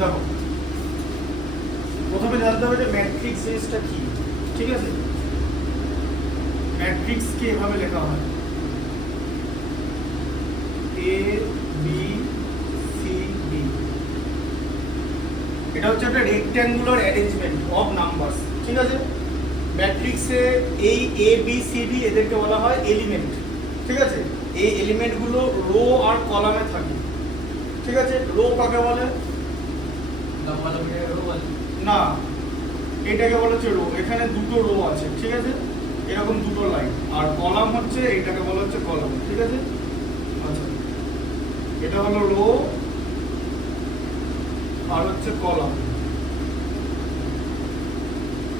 দেখো প্রথমে জানতে হবে যে ম্যাট্রিক্স জিনিসটা কি। ঠিক আছে, ম্যাট্রিক্সকে এভাবে লেখা হয় এ বি সি ডি। এটা হচ্ছে একটা রেক্ট্যাঙ্গুলার অ্যারেঞ্জমেন্ট অফ নাম্বারস। ঠিক আছে, ম্যাট্রিক্সে এই এ বি সি ডি এদেরকে বলা হয় এলিমেন্ট। ঠিক আছে, এই এলিমেন্টগুলো রো আর কলামে থাকে। ঠিক আছে, রো কাকে বলে? না, এটাকে বলা হচ্ছে রো। এখানে দুটো রো আছে। ঠিক আছে, এরকম দুটো লাইন। আর কলাম হচ্ছে এটাকে বলা হচ্ছে কলাম। ঠিক আছে, আচ্ছা এটা হলো রো আর হচ্ছে কলাম।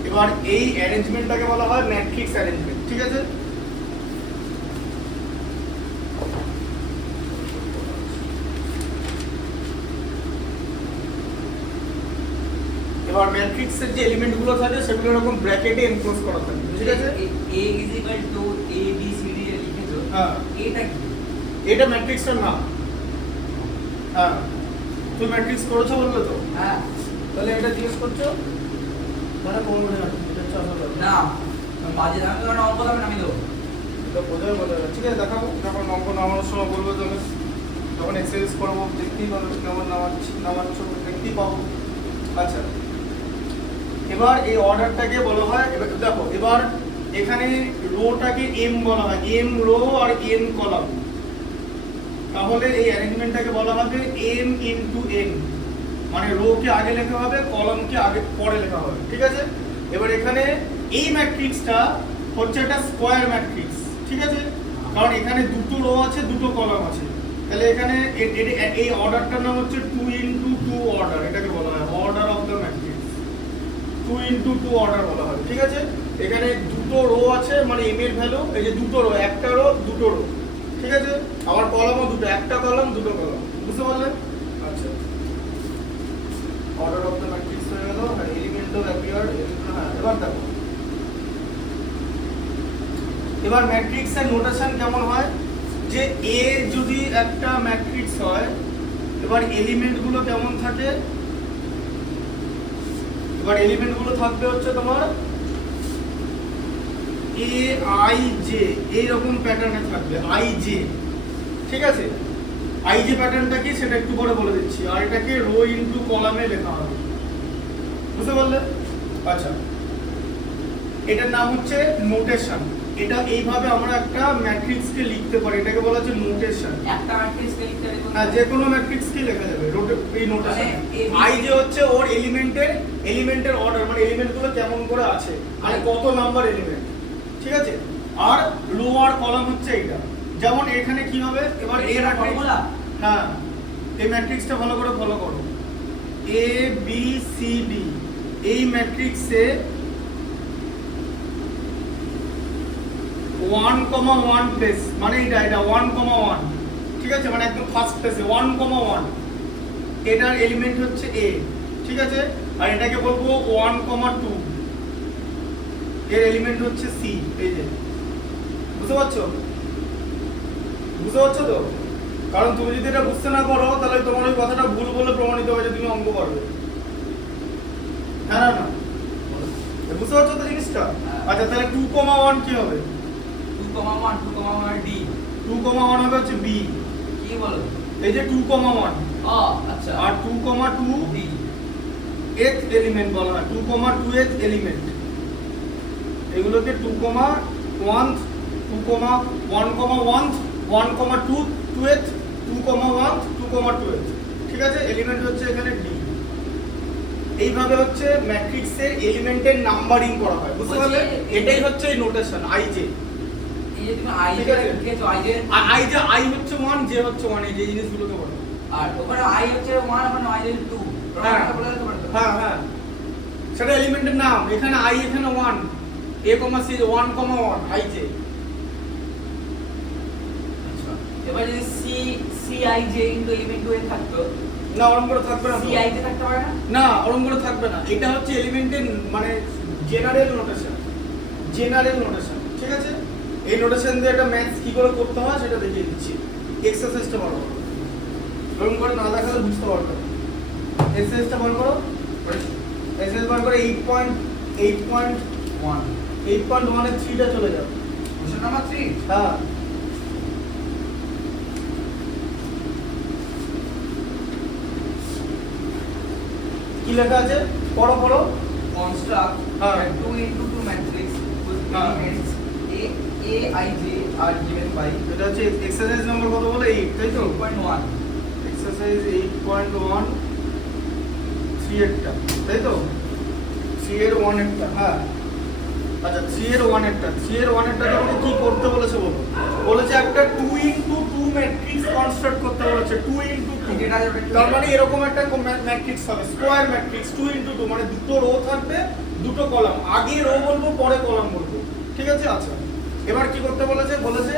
এবার এই অ্যারেঞ্জমেন্টটাকে বলা হয় ম্যাট্রিক্স অ্যারেঞ্জমেন্ট। ঠিক আছে, এবার ম্যাট্রিক্সের যে এলিমেন্টগুলো থাকে সেগুলো এরকম ব্র্যাকেটে এনক্লোজ করা থাকে। ঠিক আছে, a is equal to a b c d এ লিখেছো। হ্যাঁ, এটা কি? এটা ম্যাট্রিক্সের নাম। হ্যাঁ, তুমি ম্যাট্রিক্স করেছো বললে তো? হ্যাঁ, তাহলে এটা জিজ্ঞেস করছো মানে কোন মনে আছে? এটা হচ্ছে আসল ব্যাপার। না বাজে দাম তো অঙ্ক দামে নামিয়ে দেবো। এটা বোঝাই বোঝা। ঠিক আছে, দেখাবো যখন অঙ্ক নামানোর সময় বলবো। তুমি যখন এক্সারসাইজ করবো দেখতেই পাবো কেমন নামাচ্ছ, দেখতেই পাবো। আচ্ছা, এবার এই অর্ডারটাকে বলা হয়, এবার দেখো এবার এখানে রোটাকে এম বলা হয়, এম রো আর এন কলাম। তাহলে এই অ্যারেঞ্জমেন্টটাকে বলা হবে এম ইনটু এন, মানে রো কে আগে লেখা হবে, কলামকে আগে পরে লেখা হবে। ঠিক আছে, এবার এখানে এই ম্যাট্রিক্সটা হচ্ছে একটা স্কয়ার ম্যাট্রিক্স। ঠিক আছে, কারণ এখানে দুটো রো আছে, দুটো কলাম আছে। তাহলে এখানে এই অর্ডারটার নাম হচ্ছে 2 ইনটু 2 অর্ডার। এটাকে বলা হয় order of the matrix. 2 into 2 order বলা হয়। ঠিক আছে, এখানে দুটো রো আছে, মানে এম এর ভ্যালু এই যে দুটো রো, একটা রো দুটো রো। ঠিক আছে, আবার কলামও দুটো, একটা কলাম দুটো কলাম। বুঝতে পারলে? আচ্ছা, অর্ডার অফ দ্য ম্যাট্রিক্স হয়ে গেল। আর এলিমেন্ট অফ অ্যাপিয়ার। হ্যাঁ, এবার দেখো এবার ম্যাট্রিক্সের নোটেশন কেমন হয়, যে এ যদি একটা ম্যাট্রিক্স হয়, এবার এলিমেন্টগুলো কেমন থাকে? এবার এলিমেন্টগুলো থাকবে হচ্ছে তোমার এ আই জে, এইরকম প্যাটার্নে থাকবে আই জে। ঠিক আছে, আই জে প্যাটার্নটা কি সেটা একটু পরে বলে দিচ্ছি। আর এটাকে রো ইনটু কলামে লেখা হবে। বুঝতে পারলে? আচ্ছা, এটার নাম হচ্ছে নোটেশন। এটা এইভাবে আমরা একটা ম্যাট্রিক্সকে লিখতে পারি, এটাকে বলা হচ্ছে নোটেশন। একটা ম্যাট্রিক্সকে লিখতে পারি? হ্যাঁ, যে কোনো ম্যাট্রিক্সকে লেখা যাবে এই নোটেশন। আই যে হচ্ছে ওর এলিমেন্টের অর্ডার, মানে এলিমেন্টগুলো কেমন করে আছে, মানে কত নাম্বার এলিমেন্ট। ঠিক আছে, আর রো আর কলাম হচ্ছে এটা। যেমন এখানে কি হবে, এবার এর ফর্মুলা। হ্যাঁ, এই ম্যাট্রিক্সটা ভালো করে ফলো করো। এ বি সি ডি এই ম্যাট্রিক্সে 1,1 প্লেস, মানে এটা 1,1। ঠিক আছে, মানে একদম ফার্স্ট প্লেসে 1,1, এটার এলিমেন্ট হচ্ছে এ। ঠিক আছে, আর এটাকে বলবো 1,2, এর এলিমেন্ট হচ্ছে সি। এই যে বুঝতে পারছো? বুঝতে পারছো তো? কারণ তুমি যদি এটা বুঝতে না পারো তাহলে তোমার ওই কথাটা ভুল বলে প্রমাণিত হবে যে তুমি অঙ্ক পারবে। হ্যাঁ না, বুঝতে পারছো তো জিনিসটা? আচ্ছা, তাহলে 2,1 কি হবে? 2,1 ডি। 2,1 হবে হচ্ছে বি। কি বলো? এই যে 2,1। আচ্ছা, আর 2,2 ডি এথ এলিমেন্ট বলা হয়, 2,2 এথ এলিমেন্ট। এগুলোকে 2,1 2,1 1,2 2th 2,1 2,2th। ঠিক আছে, এলিমেন্ট হচ্ছে এখানে ডি। এইভাবে হচ্ছে ম্যাট্রিক্সের এলিমেন্টের নাম্বারিং করা হয়। বুঝতে পারলে? এটাই হচ্ছে এই নোটেশন আই জে। এই যে তুমি আই জে লিখেছো, আই হচ্ছে 1, জে হচ্ছে 1, এই যে জিনিসগুলোকে বলো। আর ওখানে আই হচ্ছে 1, ওখানে আই হচ্ছে 2। হ্যাঁ হ্যাঁ, সেটা এলিমেন্টের নাম। এখানে আই, এখানে 1, a, c 1,1 আই জে। আচ্ছা, এবার যদি C I J into element 2 এ থাকতো, না ওরকম করে থাকবে না। সি আই জে থাকতে পারে না? না, ওরকম করে থাকবে না। এটা হচ্ছে এলিমেন্টের মানে জেনারেল নোটেশন। ঠিক আছে, এই নোটেশন দিয়ে একটা ম্যাথস কি করে করতে হয় সেটা দেখিয়ে দিচ্ছি। এক্সারসাইজটা ভালো করে, এরকম করে না দেখালে বুঝতে পারবে না। এসএসটা বার করো, এসএস বার করে 8.1 এর 3টা চলে যাও। কোশ্চেন নাম্বার 3 হ্যাঁ কি লেখা আছে পড়ো পড়ো। construct हाँ। a 2 into 2 matrix whose हाँ। elements A I J are given by এটা হচ্ছে এক্সারসাইজ নাম্বার কত বলে 8 তাই তো 2.1 এক্সারসাইজ 8.1 3 একটা তাই তো 3 এর 1 একটা হ্যাঁ আচ্ছা 3 এর 1 একটা 3 এর 1 একটা তোমাকে কি করতে বলেছে বলো বলেছে একটা 2 into 2 ম্যাট্রিক্স কনস্ট্রাক্ট করতে বলেছে 2 into 2 যেটা যাবে তার মানে এরকম একটা ম্যাট্রিক্স হবে স্কয়ার ম্যাট্রিক্স 2 into 2 মানে দুটো রো থাকবে দুটো কলাম আগে রো বলবো পরে কলাম বলবো ঠিক আছে আচ্ছা এবার কি করতে বলেছে বলেছে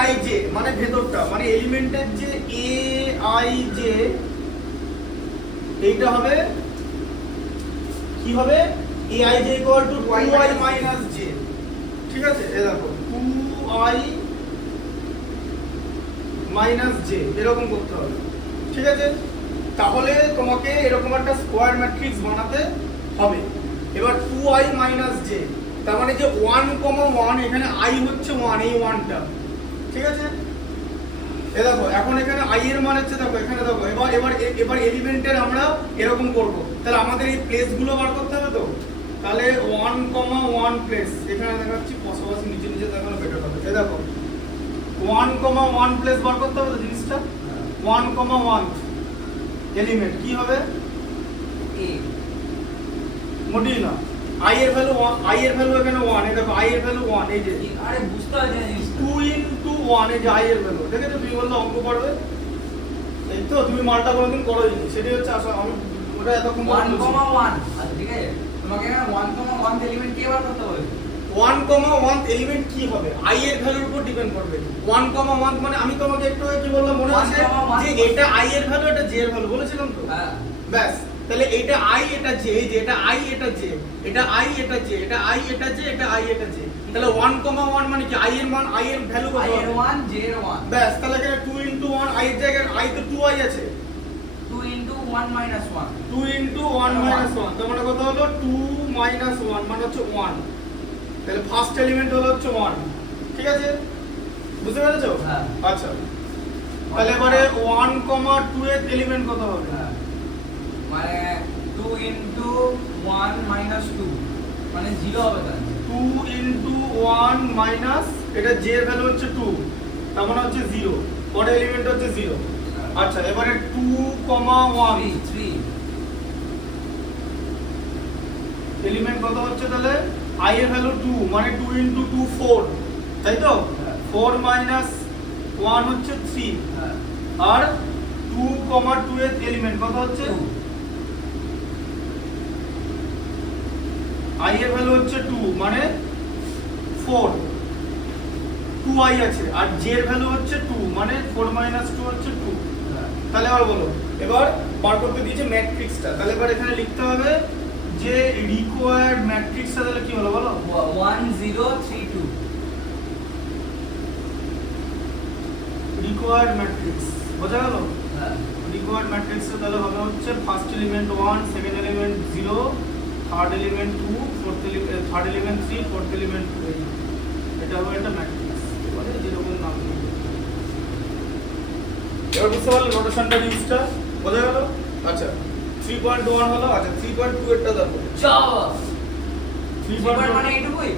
aij মানে ভেতরটা মানে এলিমেন্টের যে aij এইটা হবে কি হবে aij equal to 2i minus j ঠিক আছে এই দেখো 2i minus j এরকম করতে হবে ঠিক আছে তাহলে তোমাকে এরকম একটা স্কয়ার ম্যাট্রিক্স বানাতে হবে এবার 2i minus j তার মানে যে 1, 1 এখানে i হচ্ছে 1 এই 1টা ঠিক আছে এই দেখো এখন এখানে i এর মান হচ্ছে দেখো এখানে দেখো এবার এলিমেন্টের আমরা এরকম করব তাহলে আমাদের এই প্লেসগুলো বার করতে হবে তো তাহলে 1, 1 প্লেস এখানে দেখাচ্ছি পাশাপাশি নিচে নিচে দেখানো বেটার হবে এই দেখো 1, 1 প্লেস বার করতে হবে তো জিনিসটা 1, 1 এলিমেন্ট কি হবে A মোটেই না i এর ভ্যালু এখানে 1 এই দেখো i এর ভ্যালু 1 এই যে আরে বুঝতে হবে না জিনিসটা 2 into 1 এই যে i এর ভ্যালু ঠিক আছে তুমি বললে অঙ্ক করবে এই তো তুমি মালটা কোনোদিন করোনি সেটাই হচ্ছে আসলে আমি ওটা এতক্ষণ 1, 1 আচ্ছা ঠিক আছে তোমাকে এখানে 1, 1 এলিমেন্ট কে বার করতে বলেছে 1, 1 এলিমেন্ট কি হবে i এর ভ্যালুর উপর ডিপেন্ড করবে 1, 1 মানে আমি তোমাকে একটু আগে কি বললাম মনে 1, আছে 1 যে এটা i এর ভ্যালু এটা j এর ভ্যালু বলেছিলাম তো হ্যাঁ ব্যাস তাহলে এটা i এটা j এই যে এটা i এটা j এটা i এটা j এটা i এটা j এটা i এটা j তাহলে 1, 1 মানে কি i এর মান i এর ভ্যালু কত I এর হবে 1 J এর 1 ব্যাস তাহলে এখানে 2 into 1 i এর জায়গায় i তো 2i আছে 2 into 1 minus 1 2 into 1 minus 1 তার মানে কত হলো 2 minus 1 মানে হচ্ছে 1 তাহলে ফার্স্ট এলিমেন্ট হলো হচ্ছে 1 ঠিক আছে বুঝতে পেরেছো হ্যাঁ। আচ্ছা তাহলে এবারে 1, 2 এর এলিমেন্ট কত হবে হ্যাঁ মানে 2 into 1 minus 2 মানে 0 হবে তাহলে 2 into 1 minus এটা j এর ভ্যালু হচ্ছে 2 তার মানে হচ্ছে 0 পরের এলিমেন্ট হচ্ছে 0 আচ্ছা এবারে 2, 1 3 এলিমেন্ট কত হচ্ছে তাহলে i এর ভ্যালু 2 মানে 2 into 2 4 তাই তো হ্যাঁ। 4 minus 1 হচ্ছে 3 হ্যাঁ আর 2, 2 এর এলিমেন্ট কত হচ্ছে 2 i এর ভ্যালু হচ্ছে 2 মানে 4 2i আছে আর j এর ভ্যালু হচ্ছে 2 মানে 4 minus 2 হচ্ছে 2 হ্যাঁ তাহলে আবার বলো এবার বার করতে দিয়েছে ম্যাট্রিক্সটা তাহলে এবার এখানে লিখতে হবে যে রিকোয়ার্ড ম্যাট্রিক্সটা তাহলে কি হলো বলো 1 0 3 2 রিকোয়ার্ড ম্যাট্রিক্স বোঝা গেল হ্যাঁ রিকোয়ার্ড ম্যাট্রিক্সটা তাহলে হবে হচ্ছে first element 1 second element 0 third element 2 fourth element third element 3 fourth element 2 এটা হবে একটা ম্যাট্রিক্স এবারে যেরকম নাম দিবে এবার বুঝতে পারলে নোটেশনটা ইউজটা বোঝা গেল আচ্ছা 3.1 হলো আচ্ছা 3.2 এরটা দেখো যাও 3.1 মানে এইটুকুই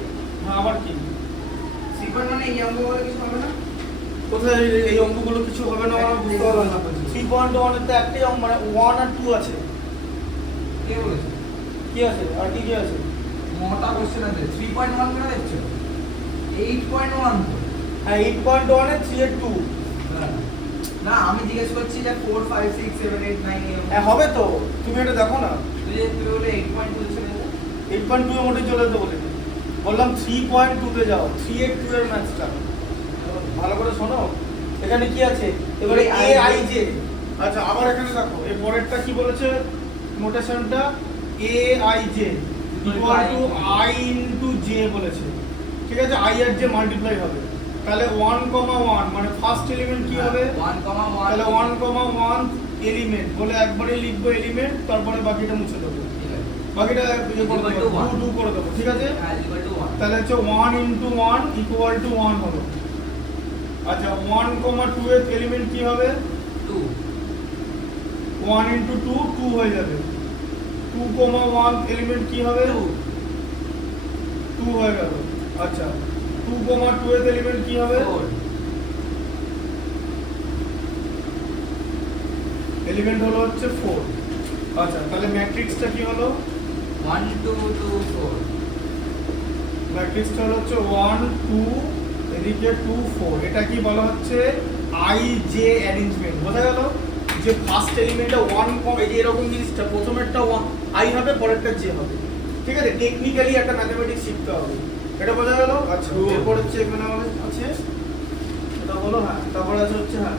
হ্যাঁ আবার কি 3 মানে এই অঙ্কগুলো কিছু হবে না কোথায় এই অঙ্কগুলো কিছু হবে না আমরা বুঝতে পারলাম না 3.1 এর তো একটাই অঙ্ক মানে 1 আর 2 আছে কে বলেছে কি আছে আর কি কি আছে মোটা কোশ্চেন আছে 3.1 করে দেখছো 8.1 তো হ্যাঁ 8.1 এর 3 এর 2 না আমি জিজ্ঞেস করছি যে 4 5 6 7 8 9 এরকম হ্যাঁ হবে তো তুমি এটা দেখো না তুই বলে 8.2 চলে যা 8.2 এর মধ্যে চলে যেতে বলিনি বললাম 3.2 তে যাও 3 এর 2 এর ম্যাথসটা ভালো করে শোনো এখানে কি আছে এবারে aij আচ্ছা আবার এখানে দেখো এই পরেরটা কি বলেছে নোটেশনটা aij equal to i into j বলেছে ঠিক আছে i আর j মাল্টিপ্লাই হবে তাহলে 1,1 মানে ফার্স্ট এলিমেন্ট কি হবে? 1,1 তাহলে 1,1 এলিমেন্ট বলে একবারে লিখবো এলিমেন্ট, তারপরে বাকিটা মুছে দেবো, ঠিক আছে বাকিটা ইয়ে করে Equal to দেবো, one. 2 করে দেবো, ঠিক আছে? হ্যাঁ equal to 1 তাহলে হচ্ছে 1 × 1 = 1 হলো। আচ্ছা 1,2 এর এলিমেন্ট কি হবে? 2 1 × 2 2 হয়ে যাবে। 2,1 এলিমেন্ট কি হবে? 2 হয়ে গেল। আচ্ছা 2,2 এর এলিমেন্ট কি হবে? 4 এলিমেন্ট হলো হচ্ছে 4। আচ্ছা তাহলে ম্যাট্রিক্সটা কি হলো? 1 2 2 4 ম্যাট্রিক্সটা হলো হচ্ছে 1 2 এদিকে 2 4। এটা কি বলা হচ্ছে? I J arrangement. বোঝা গেল যে ফার্স্ট এলিমেন্টটা 1 কম, এই যে এরকম জিনিসটা প্রথমেরটা আই হবে, পরেরটা জে হবে, ঠিক আছে? টেকনিক্যালি একটা ম্যাথমেটিক্স শিখতে হবে, এটা বোঝা গেল? আচ্ছা Good. এরপর হচ্ছে এখানে আমাদের আছে এটা হলো, হ্যাঁ তারপরে আছে হচ্ছে, হ্যাঁ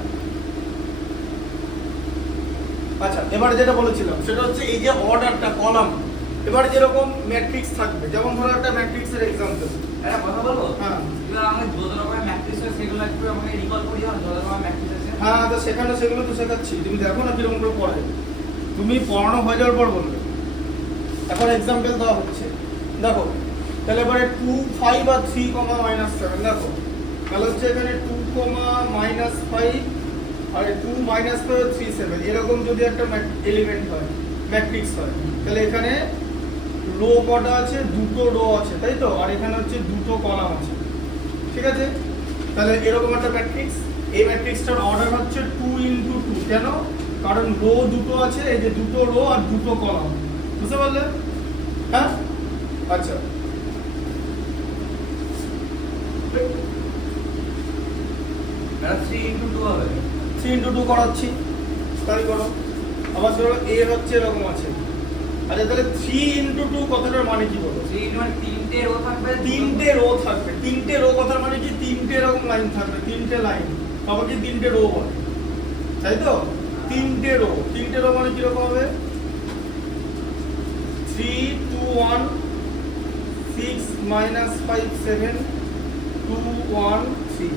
আচ্ছা এবারে যেটা বলেছিলাম সেটা হচ্ছে এই যে অর্ডারটা কলাম, এবারে যেরকম ম্যাট্রিক্স থাকবে, যেমন ধরো একটা ম্যাট্রিক্সের এক্সাম্পল। একটা কথা বলবো হ্যাঁ এবার আমাকে যত রকমের ম্যাট্রিক্স আছে সেগুলো একটু আমাকে রিকল করিয়ে দাও, যত রকমের ম্যাট্রিক্স আছে হ্যাঁ তো সেখানে সেগুলো তো শেখাচ্ছি, তুমি দেখো না কিরকম করে পড়ে, তুমি পড়ানো হয়ে যাওয়ার পর বলবে। এখন এক্সাম্পল দেওয়া হচ্ছে, দেখো তাহলে এবারে 2 5 আর 3, -7 দেখো, তাহলে হচ্ছে এখানে 2, -5 আর 2 -5 3 7 এরকম যদি একটা এলিমেন্ট হয়, ম্যাট্রিক্স হয়, তাহলে এখানে রো কটা আছে? দুটো রো আছে, তাই তো? আর এখানে হচ্ছে দুটো কলাম আছে, ঠিক আছে? তাহলে এরকম একটা ম্যাট্রিক্স, এই ম্যাট্রিক্সটার অর্ডার হচ্ছে 2 × 2। কেন? কারণ রো দুটো আছে, এই যে দুটো রো আর দুটো কলাম, বুঝতে পারলে? হ্যাঁ আচ্ছা এটা 3 × 2 হবে। 3 × 2 করাচ্ছি, তাই করো। আবার ধরো এ হচ্ছে এরকম আছে। আচ্ছা তাহলে 3 × 2 কথাটার মানে কি বলো? 3 মানে তিনটে রো থাকবে, তিনটে রো থাকবে। তিনটে রো কথার মানে কি? তিনটে এরকম লাইন থাকবে, তিনটে লাইন, তবে কি তিনটে রো বলে, তাই তো? তিনটে রো মানে কিরকম হবে? 3 2 1 6 -5 7 2 1 3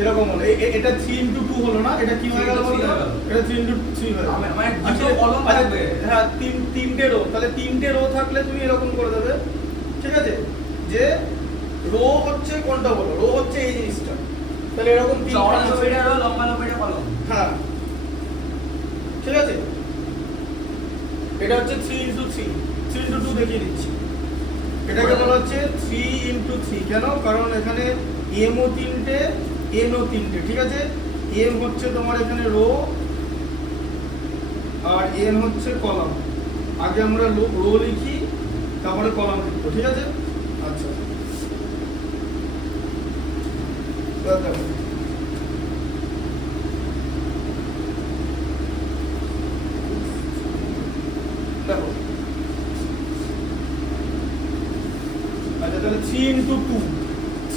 এরকম হলো। এটা 3 × 2 হলো না? এটা কি হয়ে গেল বলতো? এটা 3 × 3 হয়ে গেল। মানে দুটো কলম থাকবে। হ্যাঁ তিনটে রো, তাহলে তিনটে রো থাকলে তুমি এরকম করে দেবে, ঠিক আছে? যে রো হচ্ছে কোনটা বলো? রো হচ্ছে এই জিনিসটা, তাহলে এরকম চওড়া তিনটা লম্বাটা রো, লম্বা লম্বাটা কলম। হ্যাঁ ঠিক আছে। এটা হচ্ছে 3 × 3, 3 × 2 দেখিয়ে দিচ্ছি। এটাকে বলা হচ্ছে 3 × 3। কেন? কারণ এখানে এম ও তিনটে, এন ও তিনটে, ঠিক আছে? এম হচ্ছে তোমার এখানে রো আর এন হচ্ছে কলাম। আগে আমরা রো লিখি, তারপরে কলাম লিখবো, ঠিক আছে? আচ্ছা এবার দেখো। দেখো আচ্ছা তাহলে 3 × 2,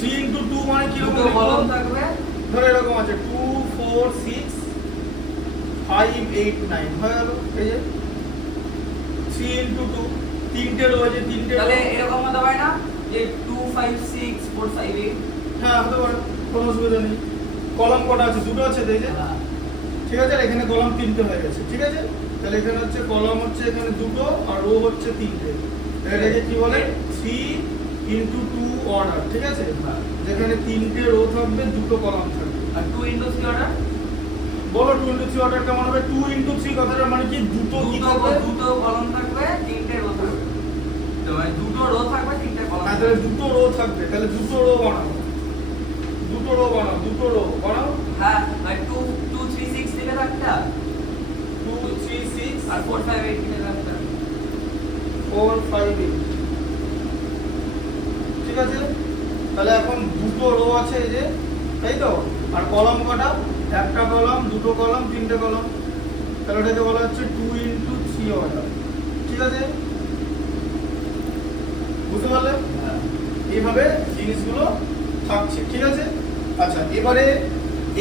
3 × 2 মানে কি দুটো রকম? কলম থাকবে, ধরো এরকম আছে 2 4 6 5 8 9 হয়ে গেল। এই যে 3 × 2, তিনটে রয়েছে, তিনটে তাহলে row। এরকম হতে পারে না যে 2 5 6 4 5 8? হ্যাঁ হতে পারে, কোনো অসুবিধা নেই। কলাম কটা আছে? দুটো আছে, তাই যে, ঠিক আছে? আর এখানে কলাম তিনটে হয়ে গেছে, ঠিক আছে? তাহলে এখানে হচ্ছে কলাম হচ্ছে এখানে দুটো আর রো হচ্ছে তিনটে। এটাকে কি বলে? 3 × 2 অর্ডার, ঠিক আছে? যেখানে তিনটে রো থাকবে, দুটো কলাম থাকবে। আর 2 × 3 অর্ডার? বলো 2 × 3 অর্ডার কেমন হবে? 2 × 3 কথাটা মানে কি? দুটো কি থাকবে? দুটো কলম থাকবে, তিনটে রো থাকবে। তো মানে দুটো রো থাকবে, তিনটে কলম হ্যাঁ থাকবে। তাহলে দুটো রো থাকবে, তাহলে দুটো রো বানাও, দুটো রো বানাও, দুটো রো বানাও। হ্যাঁ, আর 2 2 3 6 দিলে একটা, 2 3 6 আর 4 5 8 দিলে একটা। 4 5 8, ঠিক আছে? তাহলে এখন দুটো রো আছে এই যে, তাই তো? আর কলাম কটা? একটা কলাম, দুটো কলাম, তিনটে কলাম। তাহলে এটাকে বলা হচ্ছে 2 × 3 অর্ডার, ঠিক আছে? বুঝতে পারলে? এইভাবে জিনিসগুলো থাকছে, ঠিক আছে? আচ্ছা এবারে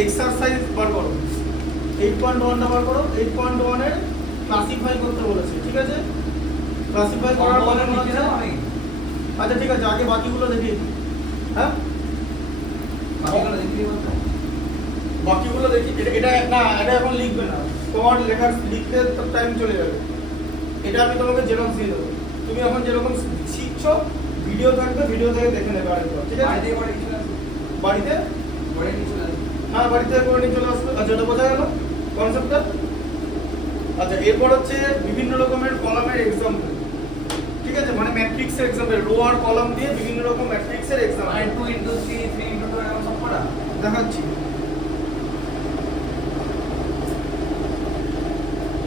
এক্সারসাইজ বার করো, 8.1টা বার করো। 8.1 এর ক্লাসিফাই করতে বলেছে, ঠিক আছে? ক্লাসিফাই করার পরে মনে হচ্ছে, আমি আচ্ছা ঠিক আছে, আগে বাকিগুলো দেখি। হ্যাঁ বাকিগুলো দেখি বলতো। বাকিগুলো দেখি, এটা না, এটা এখন লিখবে না, তোমার লেখার লিখতে তো টাইম চলে যাবে। এটা আমি তোমাকে জেরক্স দিয়ে দেবো, তুমি এখন যেরকম শিখছো ভিডিও থাকবে, ভিডিও থেকে দেখে নেবে আরেকবার, ঠিক আছে? বাড়িতে করে চলে আসবে। বাড়িতে করে নিয়ে চলে আসবে। হ্যাঁ বাড়িতে করে নিয়ে চলে আসবে। আচ্ছা এটা বোঝা গেল কনসেপ্টটা? আচ্ছা এরপর হচ্ছে বিভিন্ন রকমের কলামের এক্সাম্পল, ঠিক আছে? মানে ম্যাট্রিক্সের এক্সাম্পল, রো আর কলাম দিয়ে বিভিন্ন রকম ম্যাট্রিক্সের এক্সাম্পল মানে 2 into 3 3 into 2 এরকম সব করা। দেখাচ্ছি।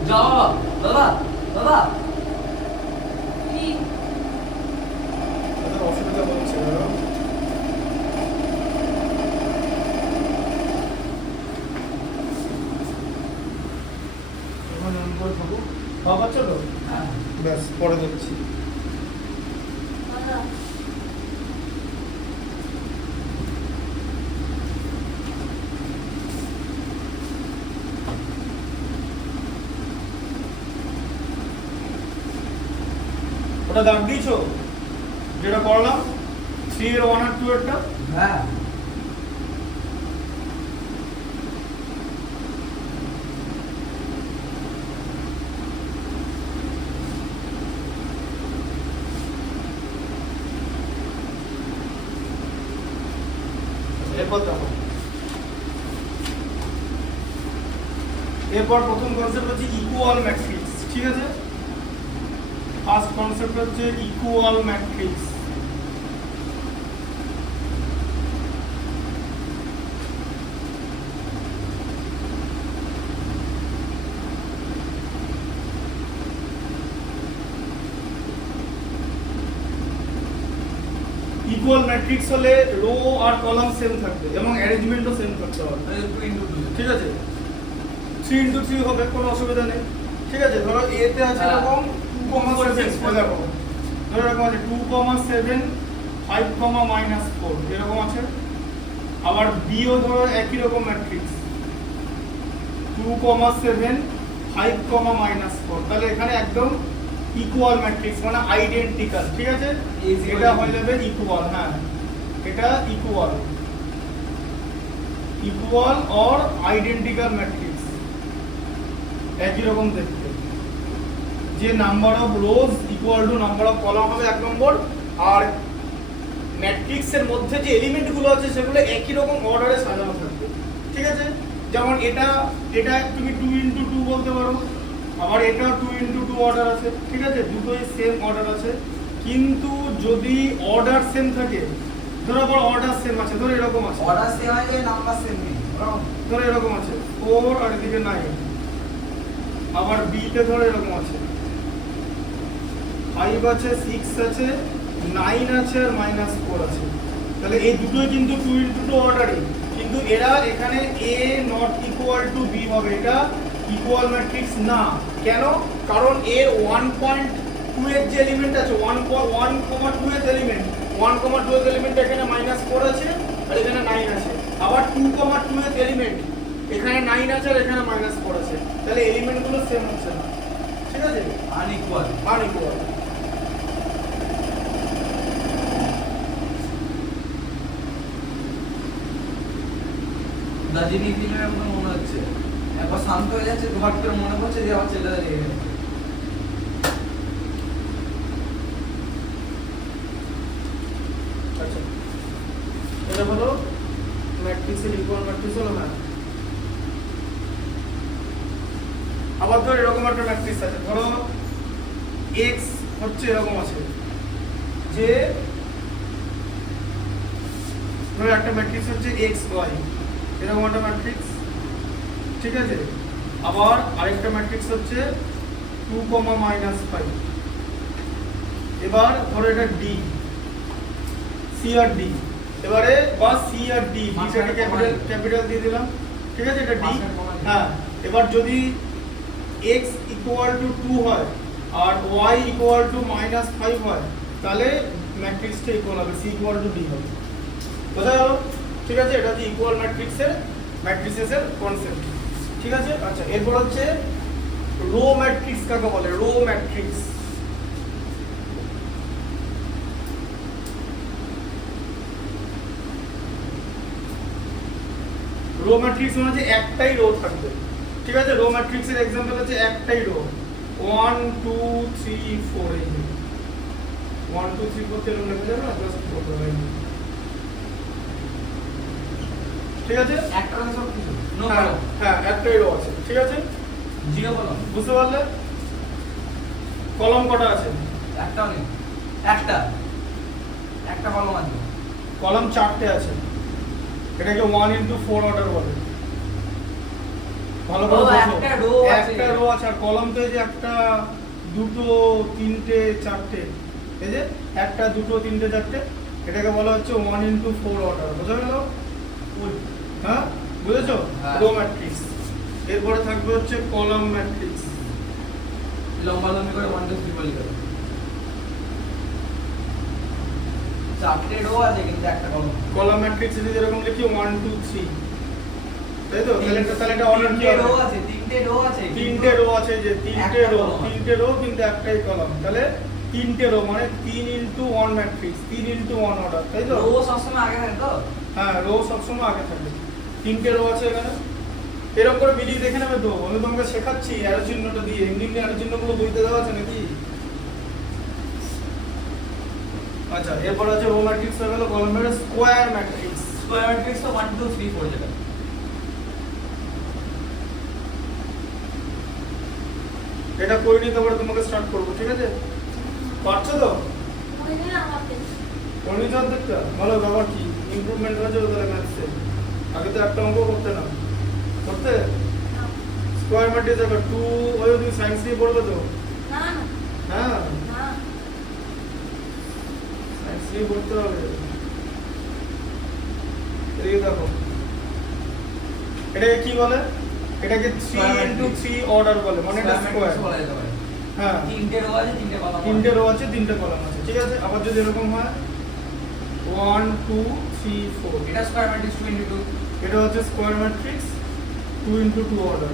যাও দাদা দাদা কি তাদের অসুবিধা হচ্ছে দাঁড়াও। এখন অন করে থাকো, বাবা চলো হ্যাঁ ব্যাস পরে দেখছি। ওটা দাগ দিয়েছো যেটা করলাম 3 এর 1 আর 2 এরটা? হ্যাঁ এরপর দেখো, এরপর প্রথম কনসেপ্ট হচ্ছে ইকুয়াল ম্যাট্রিক্স, ঠিক আছে? ফার্স্ট কনসেপ্ট হচ্ছে ইকুয়াল ম্যাট্রিক্স। ইকুয়াল ম্যাট্রিক্স হলে রো আর কলাম সেম থাকবে এবং অ্যারেঞ্জমেন্টও সেম থাকতে হবে, 2 into 2 ঠিক আছে? 3 into 3 হবে, কোনো অসুবিধা নেই, ঠিক আছে? ধরো এ তে আছে হ্যাঁ। এরকম 2,7 দেখো, ধরো এরকম আছে 2,7 5, -4 এরকম আছে। আবার বিও ধরো একই রকম ম্যাট্রিক্স 2,7 5, -4, তাহলে এখানে একদম ইকুয়াল ম্যাট্রিক্স মানে আইডেন্টিক্যাল, ঠিক আছে? এটা হয়ে যাবে ইকুয়াল, হ্যাঁ এটা equal, equal or identical matrix, একই রকম দেখতে। যে number of rose equal to number of column হবে 1 নম্বর, আর ম্যাট্রিক্সের মধ্যে যে এলিমেন্টগুলো আছে সেগুলো একই রকম অর্ডারে সাজানো থাকবে, ঠিক আছে? যেমন এটা এটা তুমি 2 into 2 বলতে পারো, আবার এটা 2 into 2 অর্ডার আছে, ঠিক আছে? দুটোই সেম অর্ডার আছে, কিন্তু যদি অর্ডার সেম থাকে, ধরো আবার অর্ডার সেম আছে, ধরো এরকম আছে, অর্ডার সেম হয় যে নাম্বার সেম নেই। ধরো এরকম আছে 4 আর এদিকে 9, আবার বি তে ধরো এরকম আছে 5 আছে 6 আছে 9 আছে আর -4 আছে, তাহলে এই দুটোই কিন্তু 2 into 2 অর্ডারই, কিন্তু এরা এখানে a not equal to b হবে, এটা ইকুয়াল ম্যাট্রিক্স না। কেন? কারণ এর 1.2 এর যে এলিমেন্ট আছে 1,2 এর এলিমেন্ট 1,2 এর এলিমেন্ট এখানে -4 আছে আর এখানে 9 আছে, আবার 2,2 এর এলিমেন্ট এখানে 9 আছে আর এখানে -4 আছে, তাহলে এলিমেন্টগুলো সেম হচ্ছে না, ঠিক আছে? আনইকুয়াল। আনইকুয়াল। দার্জিলিং ফিল্মের মতো মনে হচ্ছে, একবার শান্ত হয়ে যাচ্ছে ঘট করে মনে পড়ছে যে আমার ছেলেটা লেগে গেছে। আচ্ছা এটা হলো ম্যাট্রিক্সের ইকুয়াল ম্যাট্রিক্স হলো না। আবার ধর এরকম একটা ম্যাট্রিক্স আছে, ধরো x হচ্ছে এরকম আছে, যে ধরো একটা ম্যাট্রিক্স হচ্ছে x y এরকম একটা ম্যাট্রিক্স, ঠিক আছে? আবার আরেকটা ম্যাট্রিক্স হচ্ছে 2, -5, এবার ধরো এটা d c আর d, এবারে বা c আর d দুইটাকে ক্যাপিটাল দিয়ে দিলাম, ঠিক আছে? এটা d, হ্যাঁ। এবার যদি x ইকুয়াল টু 2 হয় আর y ইকুয়াল টু -5 হয়, তাহলে ম্যাট্রিক্সটা ইকুয়াল হবে, c ইকুয়াল টু d হবে, বোঝা গেল? ঠিক আছে? এটা হচ্ছে ইকুয়াল ম্যাট্রিক্সের কনসেপ্ট, ঠিক আছে? আচ্ছা এরপর হচ্ছে রো ম্যাট্রিক্স কাকে বলে? রো ম্যাট্রিক্স, রো ম্যাট্রিক্স মানে হচ্ছে একটাই রো থাকবে, ঠিক আছে। রো ম্যাট্রিক্সের এক্সাম্পল হচ্ছে একটাই রো 1 2 3 4 এই 1 2 3 4 এরকম লেখা যাবে না, জাস্ট বলতে হবে, ঠিক আছে। একটা রো সব কিছু নো হ্যাঁ কলম, হ্যাঁ একটাই রো আছে, ঠিক আছে। জিরো কলম, বুঝতে পারলে? কলম কটা আছে? একটাও নেই, একটা একটা কলম আছে, কলাম 4টে আছে, এটাকে 1 into 4 অর্ডার বলে। ভালো করে ও, বোঝো। একটা row আছে। একটা রো আছে, আর কলাম তো এই যে একটা দুটো তিনটে চারটে, এই যে একটা দুটো তিনটে চারটে, এটাকে বলা হচ্ছে 1 into 4 অর্ডার। বোঝা গেল? হ্যাঁ বুঝেছো? হ্যাঁ। Row matrix. এরপরে থাকবে হচ্ছে কলাম ম্যাট্রিক্স। লম্বা লম্বি করে 1 2 3 বলি করে, চারটে রো আছে কিন্তু একটা কলম। কলাম ম্যাট্রিক্স যদি এরকম লিখি 1 2 3, তাই তো? তাহলে এটা অর্ডার কি তিনটে হবে? রো আছে, তিনটে রো আছে, তিনটে রো আছে, যে তিনটে একটা রো, column আছে। তিনটে রো কিন্তু একটাই কলাম, তাহলে তিনটে রো মানে 3 into 1 ম্যাট্রিক্স, 3 into 1 অর্ডার, তাই তো? রো সবসময় আগে থাকে তো। হ্যাঁ রো সবসময় আগে থাকবে। তিনটে রো আছে এখানে, এরকম করে মিলিয়ে দেখে নেবে তো। আমি তোমাকে শেখাচ্ছি অ্যারো চিহ্নটা দিয়ে, এমনি অ্যারো চিহ্নগুলো বইতে দেওয়া আছে নাকি? আচ্ছা এরপর আছে রো ম্যাট্রিক্স হয়ে গেল, কলামের স্কোয়ার ম্যাট্রিক্স। স্কয়ার ম্যাট্রিক্স তো 1 2 3 4 যেটা। এটা করে নিতে পারে, তোমাকে স্টার্ট করবো, ঠিক আছে? পারছো তো? পরিণত অর্ধেকটা ভালো, ব্যাপার কি ইমপ্রুভমেন্ট হয়েছে তাহলে ম্যাথসে? আগে তো একটা অঙ্ক করতে না, করতে স্কোয়ার ম্যাট্রিক্স দেখো 2, ওই তুমি সায়েন্স নিয়ে পড়বে তো? হ্যাঁ সায়েন্স নিয়ে পড়তে হবে। এদিকে দেখো, এটাকে কি বলে? এটাকে 3 into 3 অর্ডার বলে, মানে এটা স্কোয়ার। বলা যেতে পারে। হ্যাঁ তিনটে রো আছে, তিনটে কলম আছে। তিনটে রো আছে, তিনটে কলাম আছে, ঠিক আছে। আবার যদি এরকম হয় 1 2 3 4, এটা স্কয়ার ম্যাট্রিক্স 2 into 2। এটা হচ্ছে স্কোয়ার ম্যাট্রিক্স 2 into 2 অর্ডার।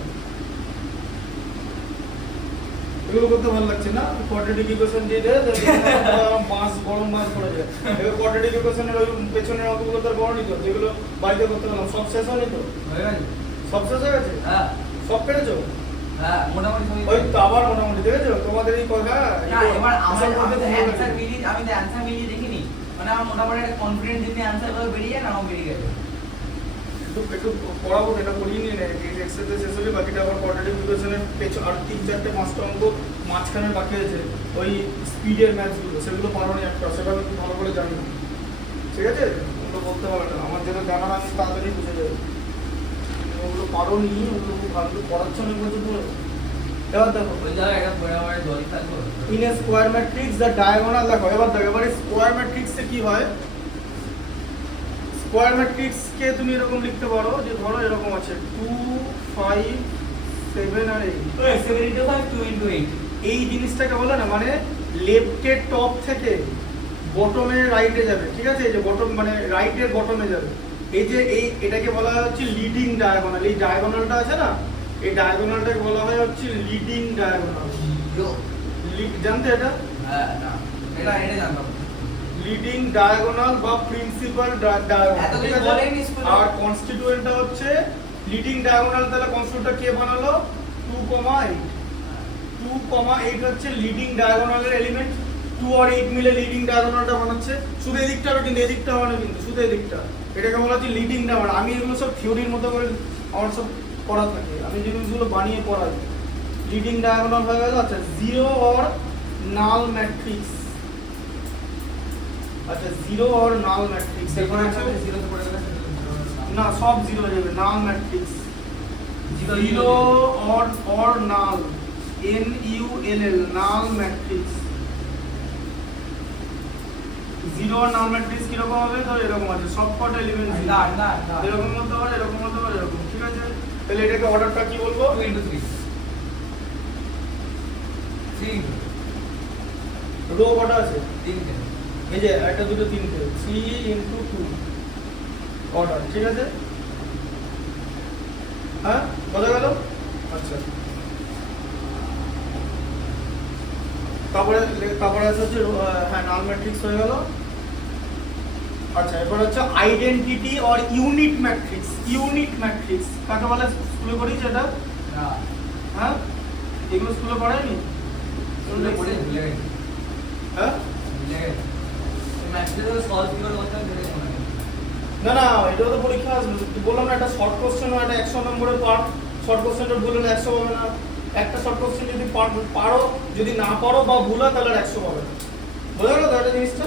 এগুলো করতে ভালো লাগছে না? কোয়াড্রেটিক ইকুয়েশন দিয়ে দেয়, মাস বড় মাস পড়ে যায়। এবার কোয়াড্রেটিক ইকুয়েশনের ওই পেছনের অঙ্কগুলো তো বড় নিত, যেগুলো বাড়িতে করতে পারলাম, সব শেষ হয়নি তো? হয়ে গেছে? সব শেষ হয়ে গেছে? হ্যাঁ সব পেরেছো? হ্যাঁ মোটামুটি সবই। ওই তো আবার মোটামুটি দেখেছো তোমাদের এই কথা। না এবার আমার অ্যানসার মিলিয়ে, আমি তো অ্যানসার মিলিয়ে দেখিনি, মানে আমার মোটামুটি একটা কনফিডেন্স যদি অ্যানসার গুলো বেরিয়ে যায় না, আমার বেরিয়ে গেছে। একটু পড়াবো, এটা পড়িয়ে নিয়ে নেয়, এই এক্সেসে শেষ হলে বাকিটা আবার কোয়াড্রেটিক ইকুয়েশনের পেছন আর 3 4টে 5টা অঙ্ক মাঝখানে বাকি আছে, ওই স্পিডের ম্যাথসগুলো, সেগুলো পারোনি একটা, সেটা আমি ভালো করে জানি না, ঠিক আছে? ওগুলো বলতে পারবে না, আমার যেটা জানার আমি তাড়াতাড়ি বুঝে যাবে। ওগুলো পারোনি, ওগুলো খুব ভালো করে পড়াচ্ছ না পর্যন্ত। এবার দেখো ওই জায়গায় একটা বড় বড় জল থাকবে। In a square matrix the diagonal, দেখো এবার দেখো, এবারে স্কোয়ার ম্যাট্রিক্সে কি হয়? স্কোয়ার ম্যাট্রিক্সকে তুমি এরকম লিখতে পারো যে ধরো এরকম আছে 2 5 7 আর 8। ওই 7 into 5 2 into 8। এই জিনিসটাকে বলে না, মানে লেফটের টপ থেকে বটমের রাইটে যাবে, ঠিক আছে? এই যে বটম মানে রাইটের বটমে যাবে, এই যে এটাকে বলা হয় হচ্ছে লিডিং ডায়াগোনাল। এই ডায়াগোনালটা আছে না, এই ডায়াগোনালটাকে বলা হয় হচ্ছে লিডিং ডায়াগোনাল। জানতে এটা? হ্যাঁ না এটা জানতাম। লিডিং ডায়াগোনাল বা প্রিন্সিপাল ডায়াগোনাল, এত ঠিক কিছু আছে? বলেনি স্কুলে। আর কনস্টিটিউয়েন্টটা হচ্ছে লিডিং ডায়াগোনাল, তাহলে কনস্টিটিউয়েন্টটা কে বানালো? 2,8। 2,8 হচ্ছে লিডিং ডায়াগোনালের এলিমেন্ট। 2 আর 8 মিলে লিডিং ডায়াগোনালটা বানাচ্ছে। শুধু এদিকটা হবে, কিন্তু এদিকটা হবে না, কিন্তু শুধু এদিকটা। এটাকে বলা হচ্ছে লিডিং ডায়াগোনাল। আমি এগুলো সব থিওরির মতো করে আমার সব পড়া থাকে, আমি জিনিসগুলো বানিয়ে পড়াই। লিডিং ডায়াগোনাল হয়ে গেল। আচ্ছা জিরো অর নাল ম্যাট্রিক্স, আচ্ছা জিরো অর নাল ম্যাট্রিক্স সেখানে আছে 0 তে পড়ে গেলে না, সব জিরো হয়ে যাবে। Null matrix, Zero zero or null, NULL, null matrix. Zero আর নাল ম্যাট্রিক্স কিরকম হবে? ধর এরকম আছে, সব কটা এলিমেন্ট না না না এরকম হতে পারে, এরকম হতে পারে, এরকম, ঠিক আছে? তাহলে এটাকে অর্ডারটা কি বলবো? 2 into 3 3 রো কটা আছে? 3 এই যে একটা দুটো তিনটে, 3 into 2 অর্ডার, ঠিক আছে? হ্যাঁ বোঝা গেল? আচ্ছা তারপরে আছে হচ্ছে হ্যাঁ নাল ম্যাট্রিক্স হয়ে গেল। আচ্ছা, এবার হচ্ছে identity or unit matrix. Unit matrix কাকে বলে? স্কুলে পড়িস এটা? না হ্যাঁ, এগুলো স্কুলে পড়ায়নি? শুনলে পড়ে ভুলে গেছি হ্যাঁ, ভুলে গেছি ম্যাথগুলো সলভ কিভাবে করতে হবে সেটা মনে নেই না না, এটাও তো পরীক্ষা আসবে। বললাম না, একটা শর্ট কোশ্চেন হয়, একটা 100 নম্বরের পার্ট। শর্ট কোশ্চেনটা ভুল হলে 100 পাবে না। একটা শর্ট কোশ্চেন যদি পারো, যদি না পারো বা ভুল হয় তাহলে 100 পাবে না। বোঝা গেল তো একটা জিনিসটা?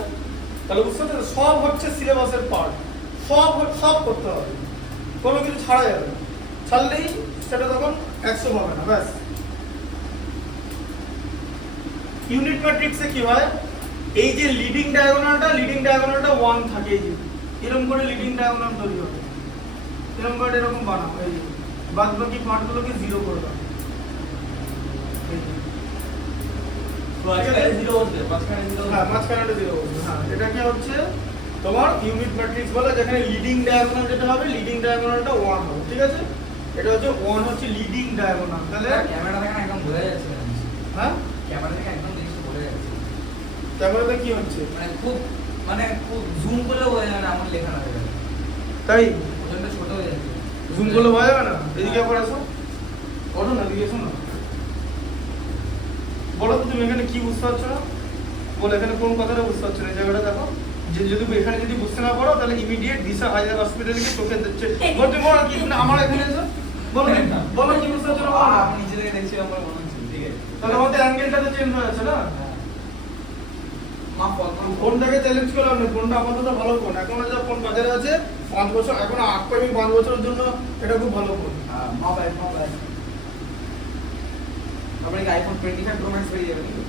তাহলে বুঝতে পারছো? সব হচ্ছে সিলেবাসের পার্ট। সব করতে হবে, কোনো কিছু ছাড়া যাবে না। ছাড়লেই সেটা তখন 100 পাবে না, ব্যাস। ইউনিট ম্যাট্রিক্সে কি হয়? এই যে লিডিং ডায়াগোনালটা 1 থাকে। এই যে এরকম করে লিডিং ডায়াগোনাল তৈরি হবে, এরকম করে এরকম বানাবো। এই যে বাদ বাকি পার্টগুলোকে 0 করে দাও। তো আজকাল জিরো হচ্ছে মাঝখানে জিরো হ্যাঁ, মাঝখানেটা 0 হবে। হ্যাঁ, এটাকে হচ্ছে তোমার ইউনিট ম্যাট্রিক্স বলে, যেখানে লিডিং ডায়াগোনাল যেটা হবে, লিডিং ডায়াগোনালটা 1 হবে। ঠিক আছে, এটা হচ্ছে 1 হচ্ছে লিডিং ডায়াগোনাল। তাহলে ক্যামেরা দেখেন একদম বোঝা যাচ্ছে না হ্যাঁ, ক্যামেরা থেকে একদম জিনিসটা বোঝা যাচ্ছে ক্যামেরাতে কি হচ্ছে? মানে খুব জুম করলে বোঝা যাবে না আমার লেখা না হয়ে যাবে তাই ওজনটা ছোট হয়ে যাচ্ছে জুম করলে বোঝা যাবে না। এদিকে একবার আসো, ওঠো না, এদিকে এসো না। বলো তো তুমি এখানে কি বুঝতে পারছো না? বলো এখানে কোন কথাটা বুঝতে পারছো না? এই জায়গাটা দেখো, যে যদি এখানে যদি বুঝতে না পারো তাহলে ইমিডিয়েট দিশা হাজার হসপিটালে গিয়ে চোখে দিচ্ছে। বলতে বলো কি না, আমার এখানে এসো, বলো বলো কি বুঝতে পারছো না? বলো। আমি নিচে থেকে দেখছি আমার মনে হচ্ছে ঠিক আছে তাহলে আমাদের অ্যাঙ্গেলটা তো চেঞ্জ হয়ে যাচ্ছে না। মা ফল ফোনটাকে চ্যালেঞ্জ করলাম না, ফোনটা আপাতত ভালো ফোন। এখন যা ফোন বাজারে আছে 5 বছর, এখন আগামী 5 বছরের জন্য এটা খুব ভালো ফোন। মা ভাই তারপরে কি আইফোন 25 প্রো ম্যাক্স পেয়ে যাবে নাকি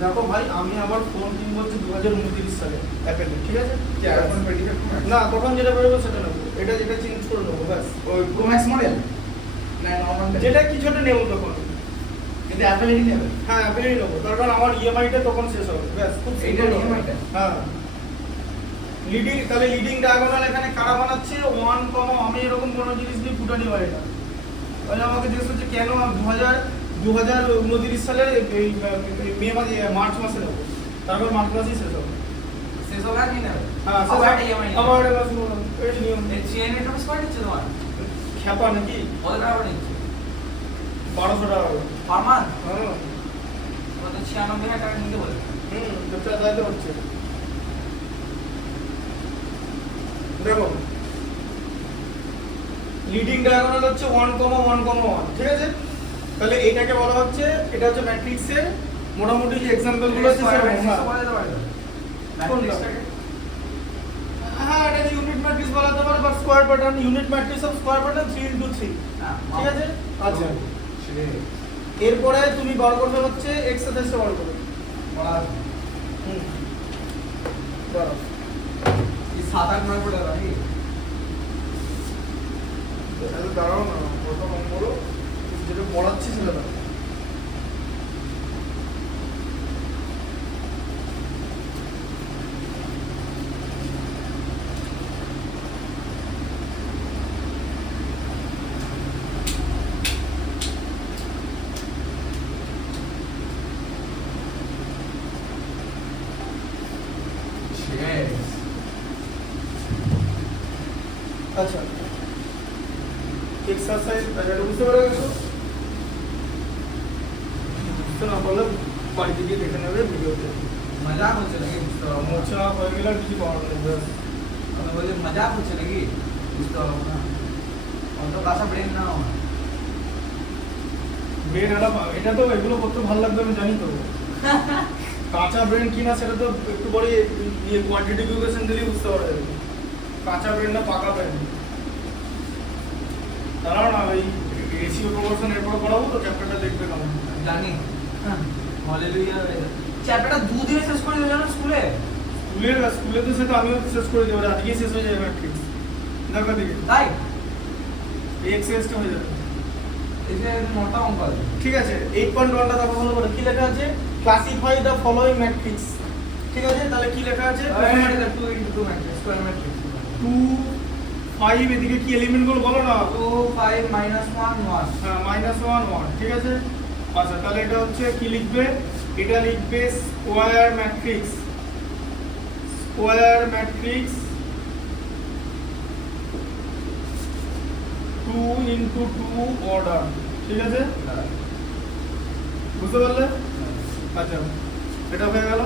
দেখো ভাই, আমি আবার ফোন কিনবো হচ্ছে 2029 সালে অ্যাপেলের। ঠিক আছে, কি আইফোন 25 প্রো ম্যাক্স না তখন যেটা বেরোবে সেটা নেবো, এটা যেটা চেঞ্জ করে নেবো ব্যাস। ওই প্রো ম্যাক্স মডেল না নরমাল যেটা কিছুটা নেবো তখন। কিন্তু অ্যাপেলেরই নেবে হ্যাঁ, অ্যাপেলই নেবো, তার কারণ আমার ইএমআইটা তখন শেষ হবে, ব্যাস। খুব এইটার simple হবে। EMI টা? হ্যাঁ, তাহলে লিডিং ডায়াগোনাল এখানে কারা বানাচ্ছে? 1, আমি এরকম কোনো জিনিস দিয়ে ফুটানি হয় না। তাহলে আমাকে জিজ্ঞেস করছে কেন 2029 সালের মার্চ মাসে নেবো, তারপর মার্চ মাসেই শেষ হবে। শেষ হবে আর কি নেবে হ্যাঁ, আবার একটা EMI নেবে আবার এটা শুনুন, এই নিয়ম এই সিএনএ টা স্কোয়ার নিচ্ছে তোমার খ্যাপা নাকি? কত টাকা করে নিচ্ছে 1200 টাকা করে। পার মান্থ হ্যাঁ, কত 96,000 টাকা নিতে বলে যেটা চাইতে হচ্ছে। দেখো, লিডিং ডায়াগোনাল হচ্ছে 1,1,1, ঠিক আছে? তাহলে এটাকে বলা হচ্ছে, এটা হচ্ছে ম্যাট্রিক্সের মোটামুটি যে এক্সাম্পল গুলো আছে সেরকম। হ্যাঁ, এটা ইউনিট ম্যাট্রিক্স বলা যেতে পারে, but square pattern, unit matrix of square pattern 3 × 3, ঠিক আছে? আচ্ছা, এরপরে তুমি বার করবে হচ্ছে x এর চেষ্টা বার করবে। দাঁড়াও, তাহলে দাঁড়াও না, ওটা কম করো, যেটা পড়াচ্ছি সেটা দাও। আচ্ছা, এক্সারসাইজ এটা বুঝতে পেরে গেছো? বুঝতে না পারলে বাড়িতে গিয়ে দেখে নেবে ভিডিওতে। মজাক হচ্ছে নাকি বুঝতে পারবো না মোছা হয়ে গেলে আর কিছু পাওয়ার নেই, ব্যাস। আমি বলি মজাক হচ্ছে নাকি বুঝতে পারবো না অত কাঁচা ব্রেন না আমার ব্রেন এটা তো এগুলো করতে ভালো লাগবে আমি জানি তো। কাঁচা ব্রেন কিনা সেটা তো একটু পরে কোয়ান্টিফিকেশন দিলেই বুঝতে পারা যাবে। কাঁচা ব্রেন না পাকা ব্রেন। দাঁড়াও না, ওই রেশিও প্রপোর্শন এরপর করাবো তো, চ্যাপ্টারটা দেখবে কেমন। জানি হলিলুইয়া চ্যাপ্টারটা 2 দিনে শেষ করে দিল জানো স্কুলে স্কুলে তো সেটা আমিও শেষ করে দেবো, আজকেই শেষ হয়ে যাবে ম্যাট্রিক্স। দেখো দিকে তাই এই এক্সারসাইজটা হয়ে যাবে। এই যে মোটা অঙ্ক আছে ঠিক আছে, 8.1টা দেখো ভালো করে, কি লেখা আছে? Classify the following matrix. ঠিক আছে, তাহলে কি লেখা আছে? 2 × 2 ম্যাট্রিক্স স্কয়ার ম্যাট্রিক্স 2, 5, এদিকে কি এলিমেন্ট গুলো বলো না। 2 5 -1 1 হ্যাঁ, -1 1, ঠিক আছে। আচ্ছা, তাহলে এটা হচ্ছে কি লিখবে? এটা লিখবে square matrix. Square matrix 2x2 order, ঠিক আছে? বুঝতে পারলে? আচ্ছা, এটা হয়ে গেল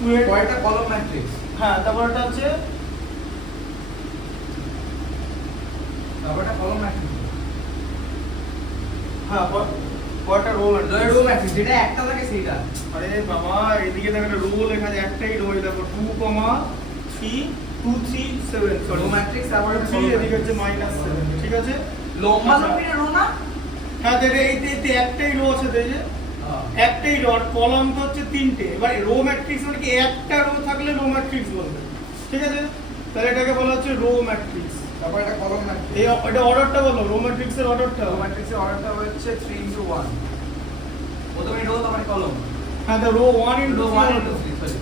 2 কয়টা কলাম ম্যাট্রিক্স, হ্যাঁ, তারপর এটা হচ্ছে তারপরটা কলাম ম্যাট্রিক্স, হ্যাঁ কয়টা রো ম্যাট্রিক্স। রো ম্যাট্রিক্স যেটা একটা থাকে সেইটা। আরে বাবা, এদিকে দেখো রো লেখা আছে, একটাই রো, দেখো 2, 3, 2, 3, 7, সরি রো ম্যাট্রিক্স তারপরে 3, এদিকে হচ্ছে -7, ঠিক আছে? লম্বা আচ্ছা। লম্বিটা রো না? হ্যাঁ, দেখে এইতে একটাই রো আছে, দেখে একটাই রো, আর কলাম তো হচ্ছে তিনটে। এবার রো ম্যাট্রিক্স মানে কি, একটা রো থাকলে রো ম্যাট্রিক্স বলবে, ঠিক আছে? তাহলে এটাকে বলা হচ্ছে রো ম্যাট্রিক্স। তারপর এটা কলাম ম্যাট্রিক্স। এই এটা অর্ডারটা বলো, রো ম্যাট্রিক্সের অর্ডারটা। রো ম্যাট্রিক্সের অর্ডারটা হচ্ছে 3:1, প্রথমে রো তারপরে কলাম। হ্যাঁ, তো row 1 into row 1 into 3, sorry.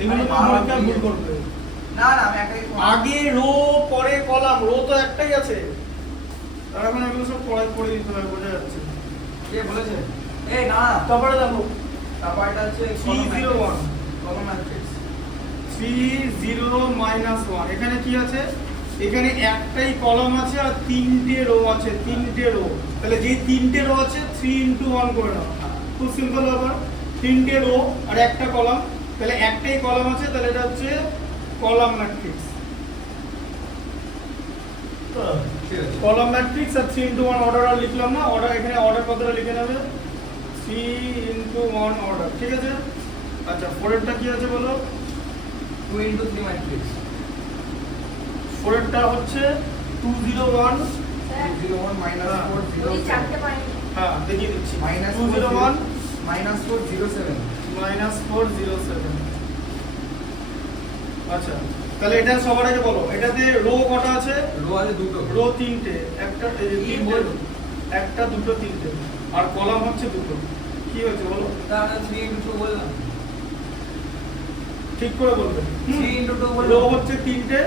এগুলো তো বারবার পরীক্ষা ভুল করবে। না না, আমি একটাই আগে রো পরে কলাম, রো তো একটাই আছে, আর এখন এগুলো সব পড়ে দিতে হবে, বোঝা যাচ্ছে। কে বলেছে? এই না না, তারপরে দেখো তারপর এটা হচ্ছে 301, কলাম ম্যাট্রিক্স। 30 - 1, এখানে কি আছে? এখানে একটাই কলাম আছে আর তিনটে রো আছে, তিনটে রো। তাহলে যে তিনটে রো আছে 3 into 1 করে নাও, খুব সিম্পল ব্যাপার। তিনটে রো আর একটা কলাম, তাহলে একটাই কলাম আছে, তাহলে এটা হচ্ছে কলাম ম্যাট্রিক্স। ঠিক আছে। কলাম ম্যাট্রিক্স আর 3 into 1 অর্ডার আর লিখলাম না, অর্ডার এখানে অর্ডার কথাটা লিখে নেবে, 3 into 1 অর্ডার, ঠিক আছে? আচ্ছা, ফোরেরটা কি আছে বলো? 2 into 3 ম্যাট্রিক্স। ফোরেরটা হচ্ছে 201, 201 minus 4 ওই 0 চারটে পাইনি। হ্যাঁ দেখিয়ে দিচ্ছি, minus 201 minus 407। -407। আচ্ছা, তাহলে এটা সবার আগে বলো, এটাতে রো কটা আছে? রো আছে দুটো। রো তিনটে, একটা এই যে কি তিনটে, বলবো? একটা দুটো তিনটে, আর কলাম হচ্ছে দুটো। কি হয়েছে বলো, তাহলে 3 into 2 বললাম। ঠিক করে বলবে। 3 into 2 রো বললাম। হচ্ছে তিনটে,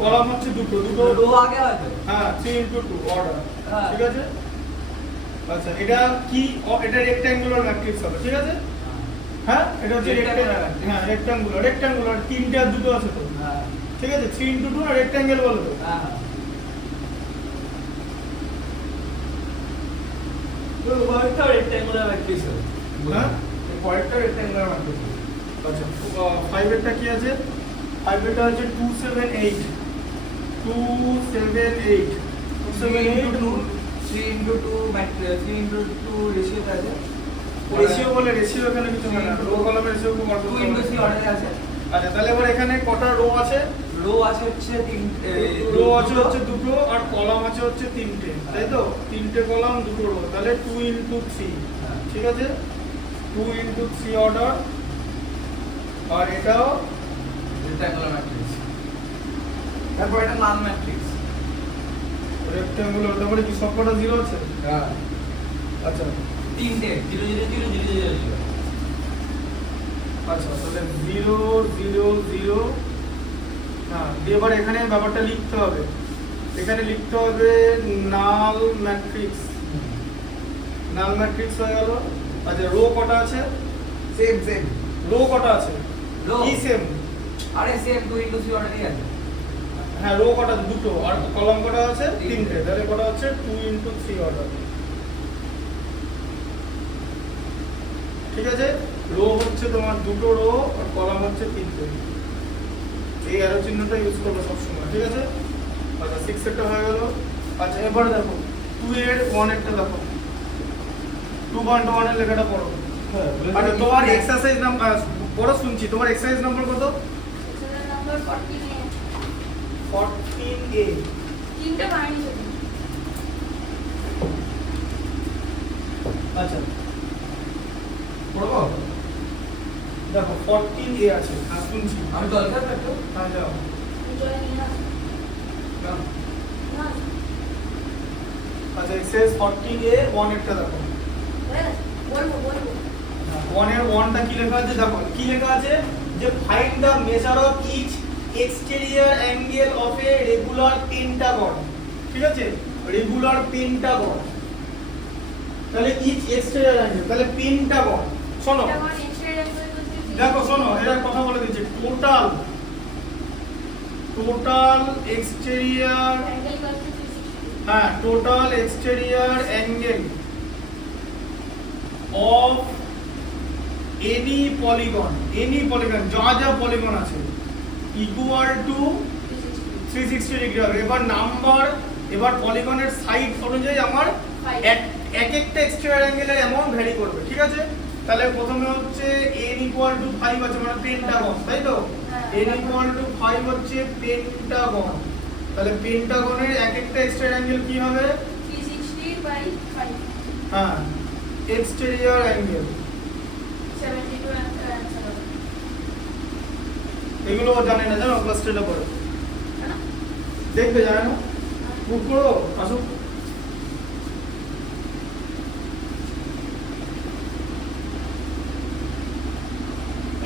কলাম হচ্ছে দুটো, দুটো রো আগে হয়তো। হ্যাঁ, 3 into 2 অর্ডার, হ্যাঁ। ঠিক আছে? আচ্ছা, এটা কি? এটা রেক্ট্যাঙ্গুলার ম্যাট্রিক্স হবে, ঠিক আছে? হ্যাঁ, এটা হচ্ছে Rectangular matrix। হ্যাঁ, রেক্ট্যাঙ্গুলার তিনটে আর দুটো আছে তো, হ্যাঁ ঠিক আছে? 3 into 2 আর রেক্ট্যাঙ্গেল বলো তো। হ্যাঁ। তো ওয়াইটা রেক্ট্যাঙ্গুলার ম্যাট্রিক্স হবে। হ্যাঁ? এই পরেরটা রেক্ট্যাঙ্গুলার ম্যাট্রিক্স। আচ্ছা, 5 এরটা কি আছে? 5 এরটা হচ্ছে 278, 278, 278 3 into 2 ম্যাট্রিক্স, 3 into 2 রেশিওতে আছে। রেশিও বলে, রেশিও এখানে কিছু হয় না, রো কলামের রেশিও খুব অল্প 2 into 3 অর্ডারে আছে। আচ্ছা, তাহলে এবার এখানে কটা রো আছে? রো আছে হচ্ছে 3, রো আছে হচ্ছে দুটো আর কলাম আছে হচ্ছে তিনটে, তাই তো? তিনটে কলাম দুটো রো, তাহলে 2 into 3, হ্যাঁ। ঠিক আছে? 2 into 3 অর্ডার, আর এটাও রেক্ট্যাঙ্গুলার ম্যাট্রিক্স। তারপর এটা নাল ম্যাট্রিক্স। রেক্ট্যাঙ্গুলার, তারপরে কি সবকটা জিরো আছে? হ্যাঁ। আচ্ছা, তিনটে 0 0 0 0 0 0। আচ্ছা, তাহলে 0 0 0, হ্যাঁ, দিয়ে এবার এখানে ব্যাপারটা লিখতে হবে, এখানে লিখতে হবে নাল ম্যাট্রিক্স। নাল ম্যাট্রিক্স হয়ে গেল। আচ্ছা, রো কটা আছে? Same same. রো কটা আছে? রো কি সেম? আরে সেম 2 into 3 অর্ডারই আছে। হ্যাঁ, রো কটা? দুটো, আর কলাম কটা আছে? তিনটে। তিনটে, তাহলে কটা হচ্ছে 2 into 3 অর্ডার, ঠিক আছে? রো হচ্ছে তোমার দুটো রো আর কলাম হচ্ছে তিনটে, এই অ্যারো চিহ্নটা ইউজ করবে সবসময়, ঠিক আছে? আচ্ছা, 6 এরটা হয়ে গেল। আচ্ছা, এবার দেখো 2 এর 1 এরটা দেখো, 2.1 এর লেখাটা পড়ো। আচ্ছা, তোমার এক্সারসাইজ নাম্বার পড়ো, শুনছি। তোমার এক্সারসাইজ নাম্বার কত? এক্সারসাইজ নাম্বার 14 এ 14A। তিনটে পাইনি শুধু। আচ্ছা, পড়বো? দেখো 14A আছে, হ্যাঁ শুনছি। আমি জল খেয়ে থাকতো। হ্যাঁ, যাও। জয় নিয়ে আসো। না, আচ্ছা, এক্সারসাইজ 14A 1 এরটা দেখো। বলবো বলবো। 1 এর 1টা কি লেখা আছে দেখো, কি লেখা আছে? যে find the measure of each exterior angle of a regular pentagon, ঠিক আছে? রেগুলার পেন্টাগন, তাহলে ইচ এক্সটেরিয়র অ্যাঙ্গেল, তাহলে পেন্টাগন। শোনো, এটা আমার এক্সট্রা রেফারেন্স দেখো শোনো, এর কথা বলে দিচ্ছি, total exterior, Angle equals to 360. হ্যাঁ total exterior angle of any polygon যা যা পলিগন আছে ইকুয়াল টু 360. 360 ডিগ্রি হবে। এবার পলিগনের সাইড অনুযায়ী আমার এক একটা এক্সটেরিয়র অ্যাঙ্গেলের অ্যামাউন্ট ভ্যারি করবে, ঠিক আছে? তাহলে প্রথমে হচ্ছে n ইকুয়াল টু 5 আছে মানে পেন্টাগন, তাই তো? n ইকুয়াল টু 5 হচ্ছে পেন্টাগন। তাহলে পেন্টাগনের এক একটা এক্সটেরিয়র অ্যাঙ্গেল কি হবে? 360 by 5. হ্যাঁ এক্সটেরিয়র অ্যাঙ্গেল 72 answer হবে। এগুলো ও জানে না, জানো ক্লাস 10 এ পড়ে है ना? দেখবে, জানে না বুক করো আসুক।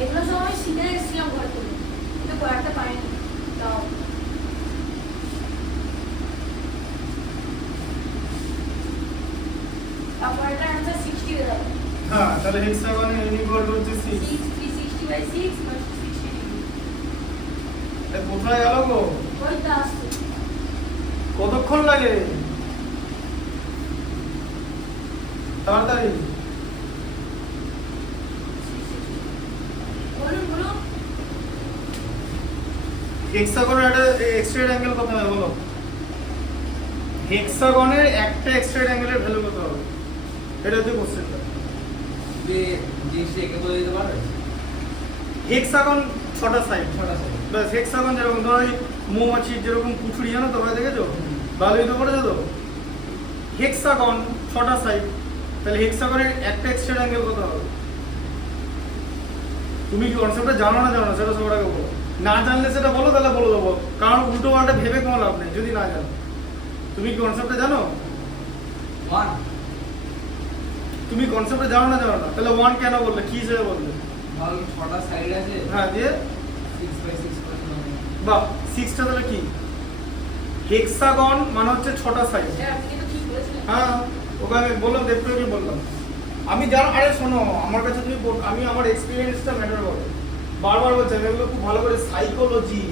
এগুলো সব আমি শিখে এসেছিলাম ঘর থেকে, কিন্তু পড়াতে পারিনি। তাও তারপর এটা आंसर 60 হয়ে যাবে। হ্যাঁ তাহলে হেক্সাগনের n ইকুয়াল টু হচ্ছে 6। 360 by 6 plus 60 degree। এটা কোথায় গেল গো? ওই তো আসছে। কতক্ষণ লাগে? তাড়াতাড়ি। 360 বলুন বলুন। হেক্সাগনের একটা এক্সটেরিয়র অ্যাঙ্গেল কত হবে বলো? হেক্সাগনের একটা এক্সটেরিয়র অ্যাঙ্গেলের ভ্যালু কত হবে? এটা হচ্ছে কোশ্চেনটা। যে জিনিসটা একে বলে দিতে পারবে হেক্সাগন 6টা সাইড, ছটা সাইড বাস হেক্সাগন যেরকম ধরো এই মৌমাছির যেরকম পুছুরি জানো তো, দেখেছো? ভালোই তো করেছো তো। হেক্সাগন 6টা সাইড, তাহলে হেক্সাগনের একটা এক্সটেরিয়র অ্যাঙ্গেল কত হবে? তুমি কি কনসেপ্টটা জানো না সেটা সবার আগে বলো। না জানলে সেটা বলো, তাহলে বলে দেবো, কারণ উল্টো পাল্টা ভেবে কোনো লাভ নেই যদি না জানো। তুমি কি কনসেপ্টটা জানো? 1 তুমি কনসেপ্টটা জানো না তাহলে 1 কেন বললে, কি হিসেবে বললে? ধরো ছটা সাইড আছে হ্যাঁ দিয়ে 6 by 6 করে হবে বাহ 6টা তাহলে কি? হেক্সাগন মানে হচ্ছে 6টা সাইড। এটা আপনি কিন্তু ঠিক বলেছিলেন। হ্যাঁ ওকে আমি বললাম, দেখতে কি বললাম আমি জানো। আরে শোনো, আমার কাছে তুমি আমি আমার এক্সপিরিয়েন্সটা ম্যাটার করে বারবার বলছি, আমি এগুলো খুব ভালো করে সাইকোলজি,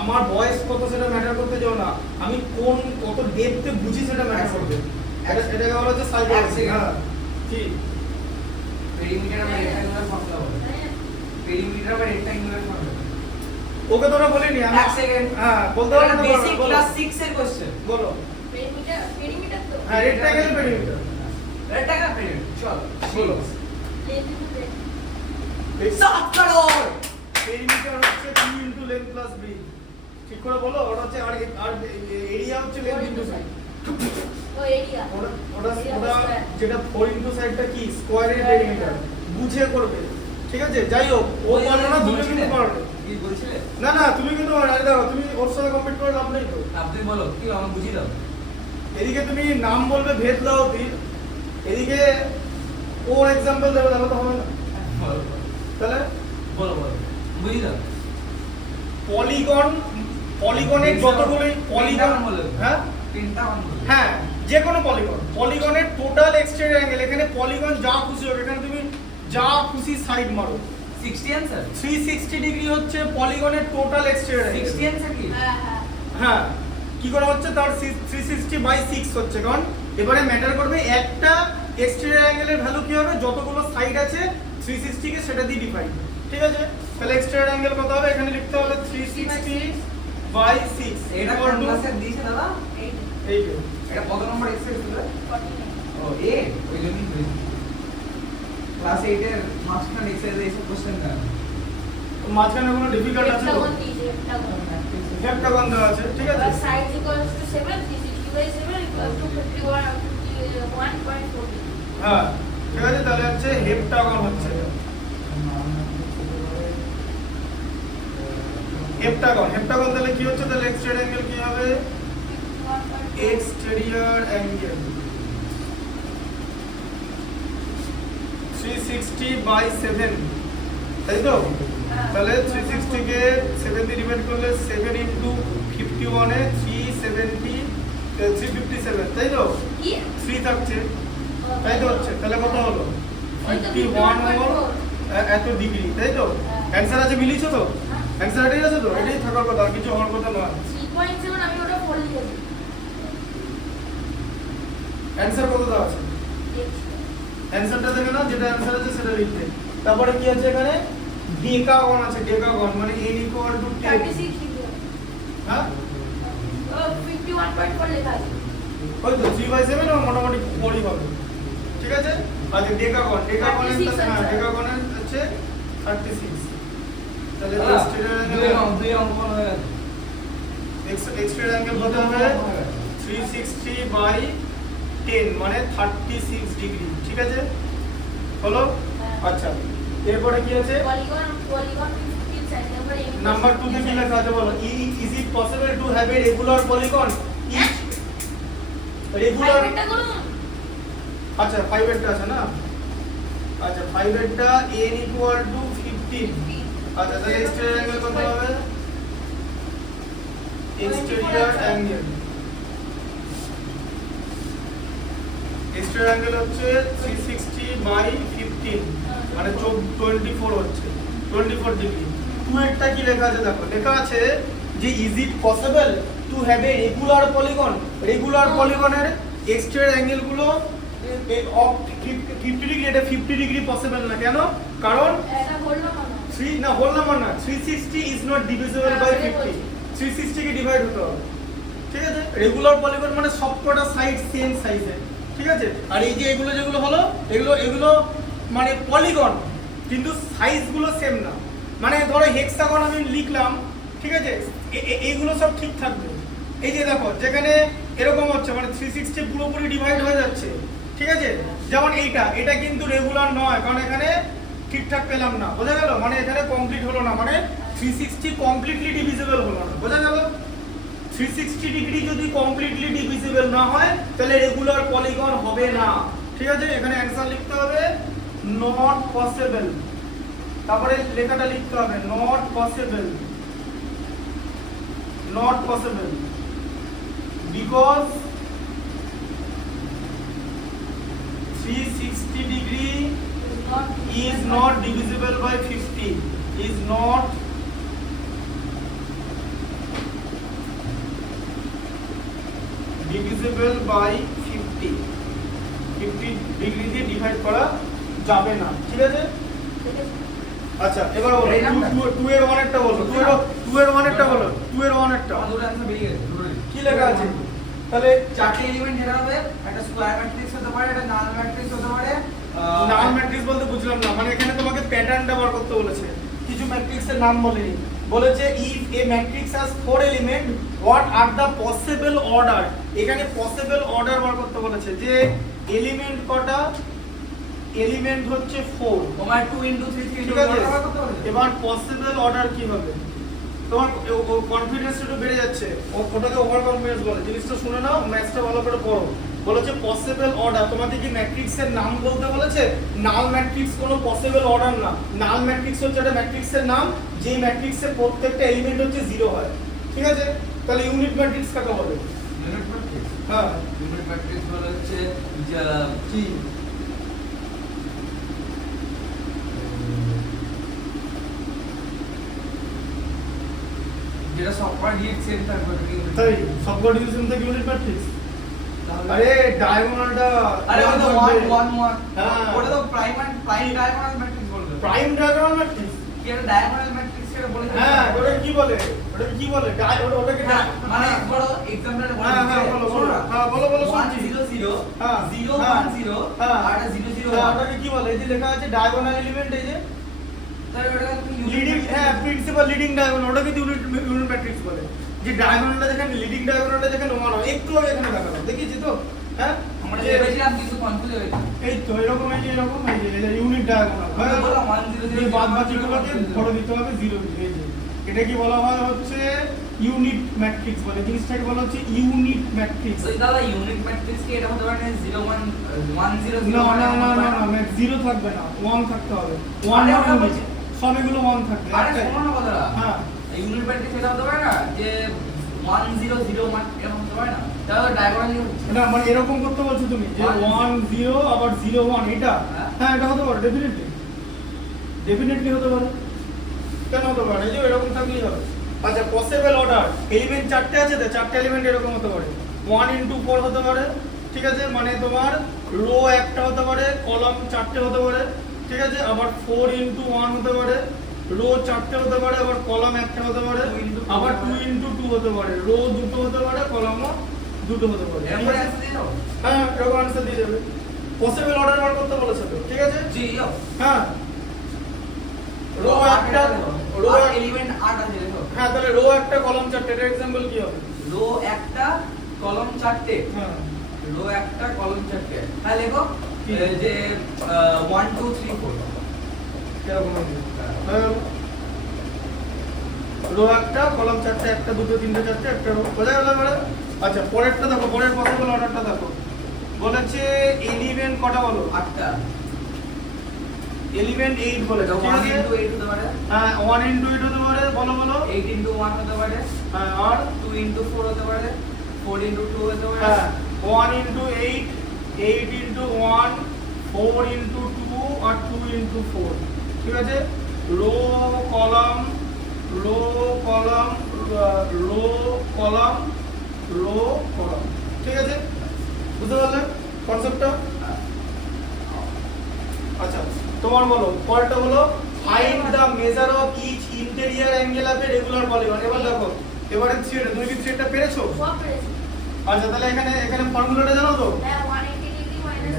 আমার বয়স কত সেটা ম্যাটার করতে যাও না, আমি কত ডেপথে বুঝি সেটা ম্যাটার করবে। এটা বলা হচ্ছে সাইকোলজি। হ্যাঁ ঠিক। পেরিমিটার বা রেক্ট্যাঙ্গুলার ফর্মুলা বলে পেরিমিটার বা রেক্ট্যাঙ্গুলার ফর্মুলা ওকে তোরা বলিনি আমি। এক সেকেন্ড হ্যাঁ বলতে পারো না, বেসিক বলো। ক্লাস 6 এর কোশ্চেন বলো। পেরিমিটার তো হ্যাঁ রেক্ট্যাঙ্গেল পেরিমিটার রেক্ট্যাঙ্গুলার পেরিমিটার চল বলো। Length into breadth. সাত কারণ পেরিমিটার হচ্ছে 2 ইনটু লেন্থ প্লাস ব্রেথ। ঠিক করে বলো। ওটা হচ্ছে আর এরিয়া হচ্ছে লেন্থ ইনটু সাইড। ও এরিয়া। ওটা যেটা 4 ইনটু সাইডটা কি স্কয়ারের পেরিমিটার বুঝে করবে, ঠিক আছে? যাই হোক ও পারলো না, তুমি কিন্তু পারবে। কি বলছিলে না তুমি কিন্তু আরে দাও, তুমি ওর সাথে কম্পিট করে লাভ নেই তো। আপনি বলো কি আমাকে বুঝিয়ে দাও এদিকে তুমি নাম বলবে ভেদ দাও তীর, এদিকে ওর এক্সাম্পল দেবে, তাহলে তো হবে না। বলো তাহলে বলো বুঝিয়ে দাও পলিগনের যতগুলো পলিগন, বলো হ্যাঁ পেন্টাগন বলো হ্যাঁ যে কোনো পলিগনের টোটাল এক্সটেরিয়র অ্যাঙ্গেল, এখানে পলিগন যা খুশি হবে, এখানে তুমি যা খুশি সাইড মারো। 60 आंसर 360 ডিগ্রি হচ্ছে পলিগনের টোটাল এক্সটেরিয়র 60 आंसर কি হ্যাঁ হ্যাঁ। হ্যাঁ কি করে হচ্ছে তার 360 বাই 6 হচ্ছে, কারণ এবারে ম্যাটার করবে একটা এক্সটেরিয়র অ্যাঙ্গেলের ভ্যালু কি হবে, যতগুলো সাইড আছে 360 কে সেটা দিয়ে ডিভাইড, ঠিক আছে? তাহলে এক্সটেরিয়র অ্যাঙ্গেল কত হবে? এখানে লিখতে হবে 360 বাই 6 এটা কোন ক্লাসে দিয়েছে দাদা এই যে এটা কত নম্বর এক্সারসাইজ ছিল 49। ও এ ওই জন্যই ধরেছি ক্লাস 8 এর মাস্টার এক্সারসাইজ এসব কোশ্চেন না মাঝখানে কোনো ডিফিকাল্ট আছে তো? হেপ্টাগন দিয়েছে, হেপ্টাগন। হেপ্টাগন দেওয়া আছে, ঠিক আছে? But sides equals to 7, 360 by 7 equals to 51.40. হ্যাঁ ঠিক আছে, তাহলে হচ্ছে হেপ্টাগন হচ্ছে হেপ্টাগন তাহলে কি হচ্ছে? তাহলে এক্সটেরিয়র অ্যাঙ্গেল কি হবে? এক্সটেরিয়র অ্যাঙ্গেল 360 বাই 7, তাই তো? তাহলে 360 কে 7 দিয়ে ডিভাইড করলে 7 ইনটু 51 এ 357, তাই তো? কি? 3 থাকছে, তাই তো হচ্ছে। তাহলে কত হলো? ওই তো 51 হলো 51.4 এত ডিগ্রি, তাই তো? অ্যানসার আছে, মিলিয়েছো তো? অ্যান্সার এটাই আছে তো, এটাই থাকার কথা, আর কিছু হওয়ার কথা নয়। 3.7 আমি ওটা 4 লিখেছি। অ্যান্সার কত দেওয়া আছে? অ্যান্সারটা দেখে না, যেটা অ্যান্সার আছে সেটা লিখতে। তারপরে কি আছে এখানে? ডেকাগন আছে, ডেকাগন মানে n equal to 10। 36 লিখেছি। হ্যাঁ 51.4 লেখা আছে। ওই তো 3/7 ও মোটামুটি 4 হবে, ঠিক আছে। আচ্ছা ডেকাগন, ডেকাগনের 36 হ্যাঁ আছে। ডেকাগনের হচ্ছে 36। তাহলে দাদা, এক্সটেরিয়র দুই অঙ্ক হয়ে গেছে। এক্সটেরিয়র অ্যাঙ্গেল কত হবে? 360/10 মানে 36 ডিগ্রি, ঠিক আছে হলো। হ্যাঁ। আচ্ছা এরপরে কি আছে? Polygon 15 centimetre. নাম্বার 2 তে কি লেখা আছে বলো? Is it possible to have a regular polygon? Each regular, ফাইভেরটা করুন। আচ্ছা 5 এরটা আছে না? আচ্ছা 5 এরটা n equal to 15। আচ্ছা তাহলে এক্সটেরিয়র অ্যাঙ্গেল কত হবে? এক্সটেরিয়র অ্যাঙ্গেল, এক্সটেরিয়র অ্যাঙ্গেল হচ্ছে 360/15 মানে 24 হচ্ছে, 24 ডিগ্রি। 2 এরটা কি লেখা আছে দেখো, লেখা আছে যে is it possible to have a regular polygon? Regular পলিগনের এক্সটেরিয়র অ্যাঙ্গেল গুলো অফ 50 ডিগ্রি, এটা 50 ডিগ্রি পসিবল না, কেন? কারণ এটা বললো না। 3 না হোল নাম্বার না, 360 ইজ নট ডিভিজিবল বাই 50। 360 কে ডিভাইড হতে হবে, ঠিক আছে। রেগুলার পলিগন মানে সবকটা সাইড সেম সাইজের, ঠিক আছে। আর এই যে এগুলো যেগুলো হলো এগুলো মানে পলিগন, কিন্তু সাইজ গুলো সেম না। মানে ধরো হেক্সাগন আমি লিখলাম, ঠিক আছে, এইগুলো সব ঠিক থাকবে। এই যে দেখো যেখানে এরকম হচ্ছে মানে 360 পুরোপুরি ডিভাইড হয়ে যাচ্ছে, ঠিক আছে। যেমন এটা কিন্তু রেগুলার নয়, কারণ এখানে ঠিকঠাক পেলাম না, বোঝা গেল? মানে এখানে কমপ্লিট হলো না, মানে 360 কমপ্লিটলি ডিভিজিবল হলো না, বোঝা গেল? 360 ডিগ্রি যদি কমপ্লিটলি ডিভিজিবল না হয় তাহলে রেগুলার পলিগন হবে না, ঠিক আছে। এখানে অ্যানসার লিখতে হবে নট পসিবল, তারপরে লেখাটা লিখতে হবে not possible, not possible because 360 degree is not divisible by 50, is not divisible by 50, 50 degree দিয়ে ডিভাইড করা যাবে না, ঠিক আছে। আচ্ছা এবার বলো 2 এর 1 এরটা বলো, 2 এর 1 এরটা বলো, 2 এর 1 এরটা আমার দুটো অ্যান্সার বেরিয়ে গেছে। কি লেখা আছে? তাহলে চারটে এলিমেন্ট যেটা হবে, একটা স্কয়ার ম্যাট্রিক্স হতে পারে, একটা নাল ম্যাট্রিক্স হতে পারে। নাম ম্যাট্রিক্স বলতে বুঝলাম না, মানে এখানে তোমাকে প্যাটার্নটা বার করতে বলেছে, কিছু ম্যাট্রিক্সের নাম বলেনি, বলেছে if A matrix has 4 element what are the possible order. এখানে পসিবল অর্ডার বার করতে বলেছে যে এলিমেন্ট কটা, এলিমেন্ট হচ্ছে 4, তোমার 2 * 3 3 ঠিক আছে। এবার পসিবল অর্ডার কি হবে? তোমার কনফিডেন্স একটু বেড়ে যাচ্ছে, ওটাকে ওভার কনফিডেন্স বলে। জিনিসটা শুনে নাও, ম্যাথসটা ভালো করে পড়ো। বলেছে পসিবল অর্ডার, তোমাকে কি ম্যাট্রিক্সের নাম বলতে বলেছে? নাল ম্যাট্রিক্স কোনো পসিবল অর্ডার না। নাল ম্যাট্রিক্স হচ্ছে একটা ম্যাট্রিক্সের নাম যে ম্যাট্রিক্সের প্রত্যেকটা এলিমেন্ট হচ্ছে 0 হয়, ঠিক আছে। তাহলে ইউনিট ম্যাট্রিক্স কাকে বলে? ইউনিট ম্যাট্রিক্স, হ্যাঁ ইউনিট ম্যাট্রিক্স বলা হচ্ছে যে কি যেটা সবকটা ডিএক্স সেম থাকবে ওটা কি? তাই সবকটা ডিভিশন থেকে ইউনিট ম্যাট্রিক্স। তাহলে আরে ডায়াগোনালটা আরে ওটা 1 1 1 হ্যাঁ। ওটা তো প্রাইম ডায়াগোনাল ম্যাট্রিক্স বলবে। প্রাইম ডায়াগোনাল ম্যাট্রিক্স, কি একটা ডায়াগোনাল ম্যাট্রিক্স সেটা বলে দিতে হ্যাঁ হবে। ওটা কি বলে? ওটাকে কি বলে? ওটাকে মানে বড় এক্সাম্পল বলে হ্যাঁ হ্যাঁ বলো বলো, হ্যাঁ বলো বলো 1 শুনছি। 0 0 হ্যাঁ 0 হ্যাঁ 1 0 হ্যাঁ আর 0 0 হ্যাঁ, 1 ওটাকে কি বলে? এই যে লেখা আছে ডায়াগোনাল এলিমেন্ট, এই যে তাহলে ওটা লিডিং, হ্যাঁ প্রিন্সিপাল লিডিং ডায়াগোনাল, ওটাকে ইউনিট ম্যাট্রিক্স বলে। যে ডায়াগোনালটা যেখানে লিডিং ডায়াগোনালটা যেখানে 1 হয়, একটু আগে এখানে দেখানো দেখিয়েছি তো, হ্যাঁ আমরা যে ভেবেছিলাম কিন্তু কনফিউজ হয়ে গেছি। এই তো এরকম, এই যে এরকম, এই যে ইউনিট ডায়াগোনাল আমরা বললাম 1 0 0 এই বাদ বাকিগুলোকে ভরে দিতে হবে 0 0। এই যে এটা কি বলা হয় হচ্ছে ইউনিট ম্যাট্রিক্স বলে, জিনিসটাকে বলা হচ্ছে ইউনিট ম্যাট্রিক্স। তো দাদা ইউনিট ম্যাট্রিক্স কি এটা হতে পারে না 0 1 1 0 0 না না না না না 0 থাকবে না, 1 থাকতে হবে। 1 আরে মানে ওটা ইউনিট, বলছি। সব এগুলো 1 থাকবে। আরে একটাই। শোনো না কথাটা। হ্যাঁ ইউনিট ম্যাট্রিক্স এটা হতে পারে না যে 1 0 0 1 এরকম হতে পারে না, তাহলে ডায়াগোনালি হচ্ছে না মানে এরকম করতে বলছো তুমি যে 1 0 আবার 0 1, এটা হ্যাঁ। হ্যাঁ এটা হতে পারে, ডেফিনেটলি হতে পারে। কেন হতে পারে না? এই যে এরকম থাকলেই হবে। আচ্ছা পসিবল অর্ডার, এলিমেন্ট চারটে আছে তো, চারটে এলিমেন্ট এরকম হতে পারে, 1 into 4 হতে পারে, ঠিক আছে, মানে তোমার রো একটা হতে পারে, কলাম চারটে হতে পারে, ঠিক আছে, আবার 4 into 1 হতে পারে, রো চারটে হতে পারে, আবার কলাম একটা হতে পারে, 2 into 2 আবার 2 into 2 হতে পারে, রো দুটো হতে পারে, কলামও দুটো হতে পারে। এরকম করে অ্যান্সার দিয়ে দাও। হ্যাঁ এরকম আনসার দিয়ে দেবে। পসিবল অর্ডার বার করতে বলেছে তো, ঠিক আছে, জি যাও। হ্যাঁ রো একটা, রো এলিমেন্ট 8 আছে দেখো। হ্যাঁ তাহলে রো একটা কলাম চারটে, এর एग्जांपल কি হবে? রো একটা কলাম চারটে, হ্যাঁ রো একটা কলাম চারটে। হ্যাঁ লেখো কি? যে 1 2 3 4। এরকম হবে। হ্যাঁ রো একটা কলাম চারটে, একটা দুটো তিনটে চারটে, একটা রো, বোঝা গেল এবারে? আচ্ছা পরেরটা দেখো, পরের পসিবল অর্ডারটা দেখো, বলেছে এলিমেন্ট কটা বলো? 8টা। এলিমেন্ট 8 বলেছে, ঠিক 1 আছে, into 8 হতে পারে, হ্যাঁ 1 into 8 হতে পারে, বলো বলো, 8 into 1 হতে পারে, হ্যাঁ আর 2 into 4 হতে পারে, 4 into 2 হতে পারে। হ্যাঁ 1 into 8, 8 into 1, 4 into 2 আর 2 into 4, ঠিক আছে, rho column, rho column, rho column, rho column, ঠিক আছে, বুঝতে পারলে কনসেপ্টটা? আচ্ছা তোমার বলো পরেরটা হলো find the measure of each interior angle of a regular polygon. এবার দেখো এবারে থ্রিটা, তুমি কি থ্রিটা পেরেছো? সব পেরেছি। আচ্ছা তাহলে এখানে এখানে ফর্মুলাটা জানো তো? হ্যাঁ 180 degree minus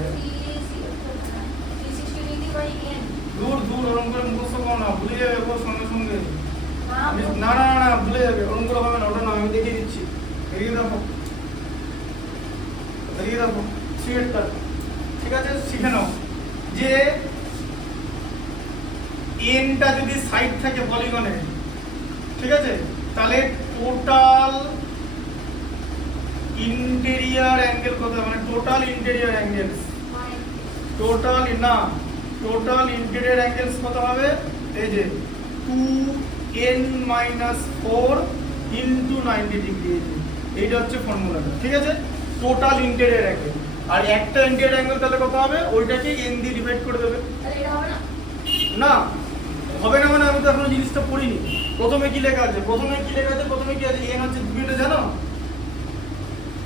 360 degree by n। দূর দূর ওরকম করে মুখস্থ করো না, ভুলে যাবে ও সঙ্গে সঙ্গে। না না না না ভুলে যাবে, ওরকম করে হবে না, ওটা না আমি দেখিয়ে দিচ্ছি, দেখিয়ে দেখো, দেখিয়ে দেখো থ্রিটা, ঠিক আছে, শিখে নাও যে এনটা যদি সাইড থাকে পলিগনে, ঠিক আছে, তাহলে টোটাল ইন্টেরিয়র অ্যাঙ্গেল কত, মানে টোটাল ইন্টেরিয়র অ্যাঙ্গেলস, টোটাল না, টোটাল ইন্টেরিয়র অ্যাঙ্গেলস কত হবে? এই যে 2n - 4 ইনটু 90 ডিগ্রি, এইটা হচ্ছে ফর্মুলাটা, ঠিক আছে, টোটাল ইন্টেরিয়র অ্যাঙ্গেল। আর একটা ইন্টেরিয়র অ্যাঙ্গেল তাহলে কত হবে? ওইটাকে n দিয়ে ডিভাইড করে দেবে। তাহলে এটা হবে না। না হবে না, মানে আমি তো এখনো জিনিসটা পড়িনি। প্রথমে কি লেখা আছে, প্রথমে কি লেখা আছে, প্রথমে কি আছে, n হচ্ছে, তুমি এটা জানো,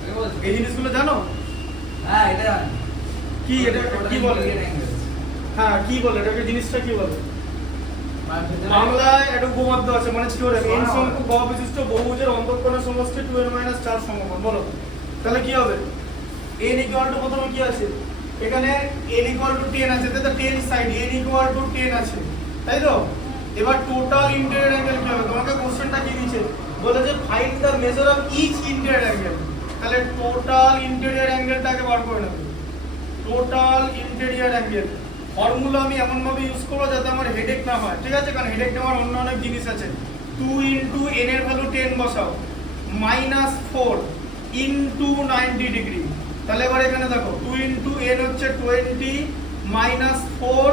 এটাকে বলছো? এই জিনিসগুলো জানো হ্যাঁ এটা কি, এটা কি বলে? Interior angle। হ্যাঁ কি বলে এটাকে, জিনিসটা কি বলে? মানে ভেতরে- বাংলায় একটা উপপাদ্য আছে, মানে থিওরেম, n শোনো। সংখ্যক গবিশিষ্ট বহুভুজের অন্তঃকোণের সমষ্টি 2n - 4 সমকোণ, বলো তাহলে কি হবে? n = প্রথমে কি আছে, এখানে n = 10 আছে, তাহলে 10 সাইড, n = 10 আছে, তাই তো? এবার টোটাল ইন্টেরিয়র অ্যাঙ্গেল কি হবে? তোমাকে কোশ্চেনটা কি দিয়েছে, বলেছে find the measure of each interior angle. তাহলে টোটাল ইন্টেরিয়র অ্যাঙ্গেলটাকে বার করে নেবে, টোটাল ইন্টেরিয়র অ্যাঙ্গেল। ফর্মুলা আমি এমন ভাবে ইউজ করবো যাতে আমার হেডেক না হয়, ঠিক আছে, কারণ হেডেক নেওয়ার অন্য অনেক জিনিস আছে। 2 ইনটু n এর ভ্যালু 10 বসাও, -4 ইনটু 90 ডিগ্রি। তাহলে এবার এখানে দেখো 2 ইনটু n হচ্ছে 20 -4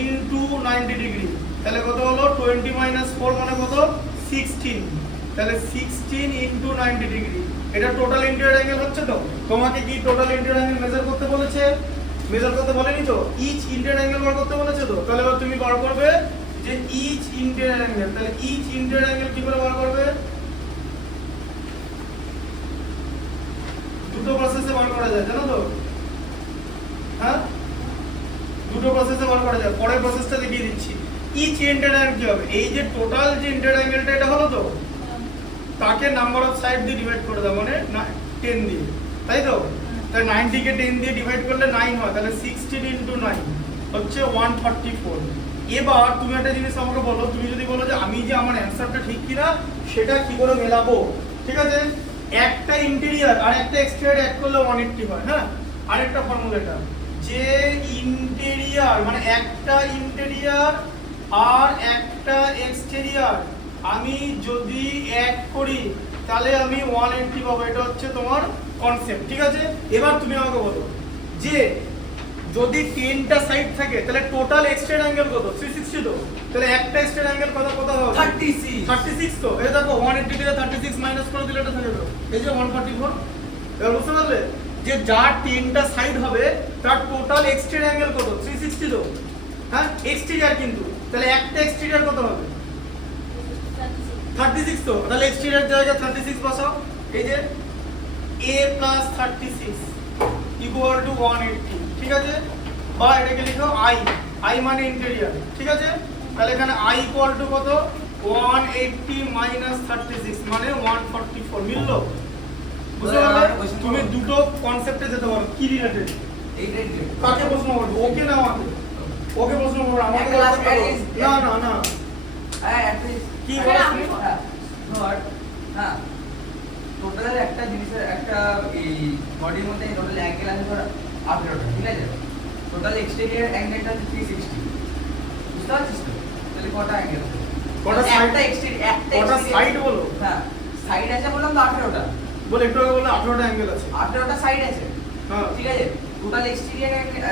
ইনটু 90 ডিগ্রি, তাহলে কত হলো? 20 - 4 মানে কত? 16, তাহলে 16 ইনটু 90 ডিগ্রি। এটা টোটাল ইন্টেরিয়র অ্যাঙ্গেল হচ্ছে তো? তোমাকে কি টোটাল ইন্টেরিয়র অ্যাঙ্গেল মেজার করতে বলেছে? মেজার করতে বলেনি তো, ইচ ইন্টেরিয়র অ্যাঙ্গেল বার করতে বলেছে তো? তাহলে এবার তুমি বার করবে যে ইচ ইন্টেরিয়র অ্যাঙ্গেল। তাহলে ইচ ইন্টেরিয়র অ্যাঙ্গেল কি করে বার করবে? দুটো প্রসেসে বার করা যায়, জানো তো? হ্যাঁ দুটো প্রসেসে বার করা যায়, পরের প্রসেসটা দেখিয়ে দিচ্ছি। ইচ ইন্টেরিয়র অ্যাঙ্গেল কি হবে? এই যে টোটাল যে ইন্টেরিয়র অ্যাঙ্গেলটা এটা হলো তো, তাকে নাম্বার অফ সাইড দিয়ে ডিভাইড করে দাও, মানে 10 দিয়ে, তাই তো? তাহলে 90 কে 10 দিয়ে ডিভাইড করলে 9 হয়, তাহলে 16 ইনটু 9 হচ্ছে 144। এবার তুমি একটা জিনিস আমাকে বলো, তুমি যদি বলো যে আমি যে আমার অ্যানসারটা ঠিক কিনা সেটা কি করে মেলাবো, ঠিক আছে, একটা ইন্টেরিয়র আর একটা এক্সটেরিয়র অ্যাড করলে 180 হয়, হ্যাঁ, আরেকটা ফর্মুলাটা যে ইন্টেরিয়র মানে একটা ইন্টেরিয়র আর একটা এক্সটেরিয়র আমি যদি অ্যাড করি তাহলে আমি 180 পাবো, এটা হচ্ছে তোমার কনসেপ্ট, ঠিক আছে। এবার তুমি আমাকে বলো যে যদি 10টা সাইড থাকে তাহলে টোটাল এক্সটেরিয়র অ্যাঙ্গেল কত? 360 তো, তাহলে একটা এক্সটেরিয়র অ্যাঙ্গেল কত কত হবে? 36 তো, এই দেখো 180 থেকে 36 মাইনাস করে দিলে এটা থাকবে, এই যে 144। এবার বুঝতে পারলে যে যার 10টা সাইড হবে তার টোটাল এক্সটেরিয়র অ্যাঙ্গেল কত? 360 তো, হ্যাঁ এক্সটেরিয়র, কিন্তু তাহলে একটা এক্সটেরিয়র কত হবে? 36 তো তাহলে এক্সটেরিয়র জায়গায় 36 বসাও। এই যে a প্লাস 36 ইকুয়াল টু 180, ঠিক আছে? বা এটাকে লিখো i মানে ইন্টেরিয়র, ঠিক আছে? তাহলে এখানে i ইকুয়াল টু কত? 180 মাইনাস 36 মানে 144। মিললো? বুঝতে পারলে? তুমি দুটো কনসেপ্টে যেতে পারো। কি রিলেটেড? কাকে প্রশ্ন করবো, ওকে না আমাকে? ওকে প্রশ্ন করবো, আমাকে না না না কি বলছ? হ্যাঁ টোটাল একটা জিনিসের একটা এই বডির মধ্যে টোটাল অ্যাঙ্গেল আছে ধর 18টা, ঠিক আছে? টোটাল এক্সটেরিয়র অ্যাঙ্গেলটা হচ্ছে 360, বুঝতে পারছিস তো? তাহলে কটা অ্যাঙ্গেল আছে? কটা সাইড? একটা এক্সটেরিয়র, একটা কটা সাইড বলো? হ্যাঁ সাইড আছে বললাম তো 18টা। বলে একটু আগে বললে 18টা অ্যাঙ্গেল আছে। 18টা সাইড আছে, হ্যাঁ ঠিক আছে? টোটাল এক্সটেরিয়র অ্যাঙ্গেল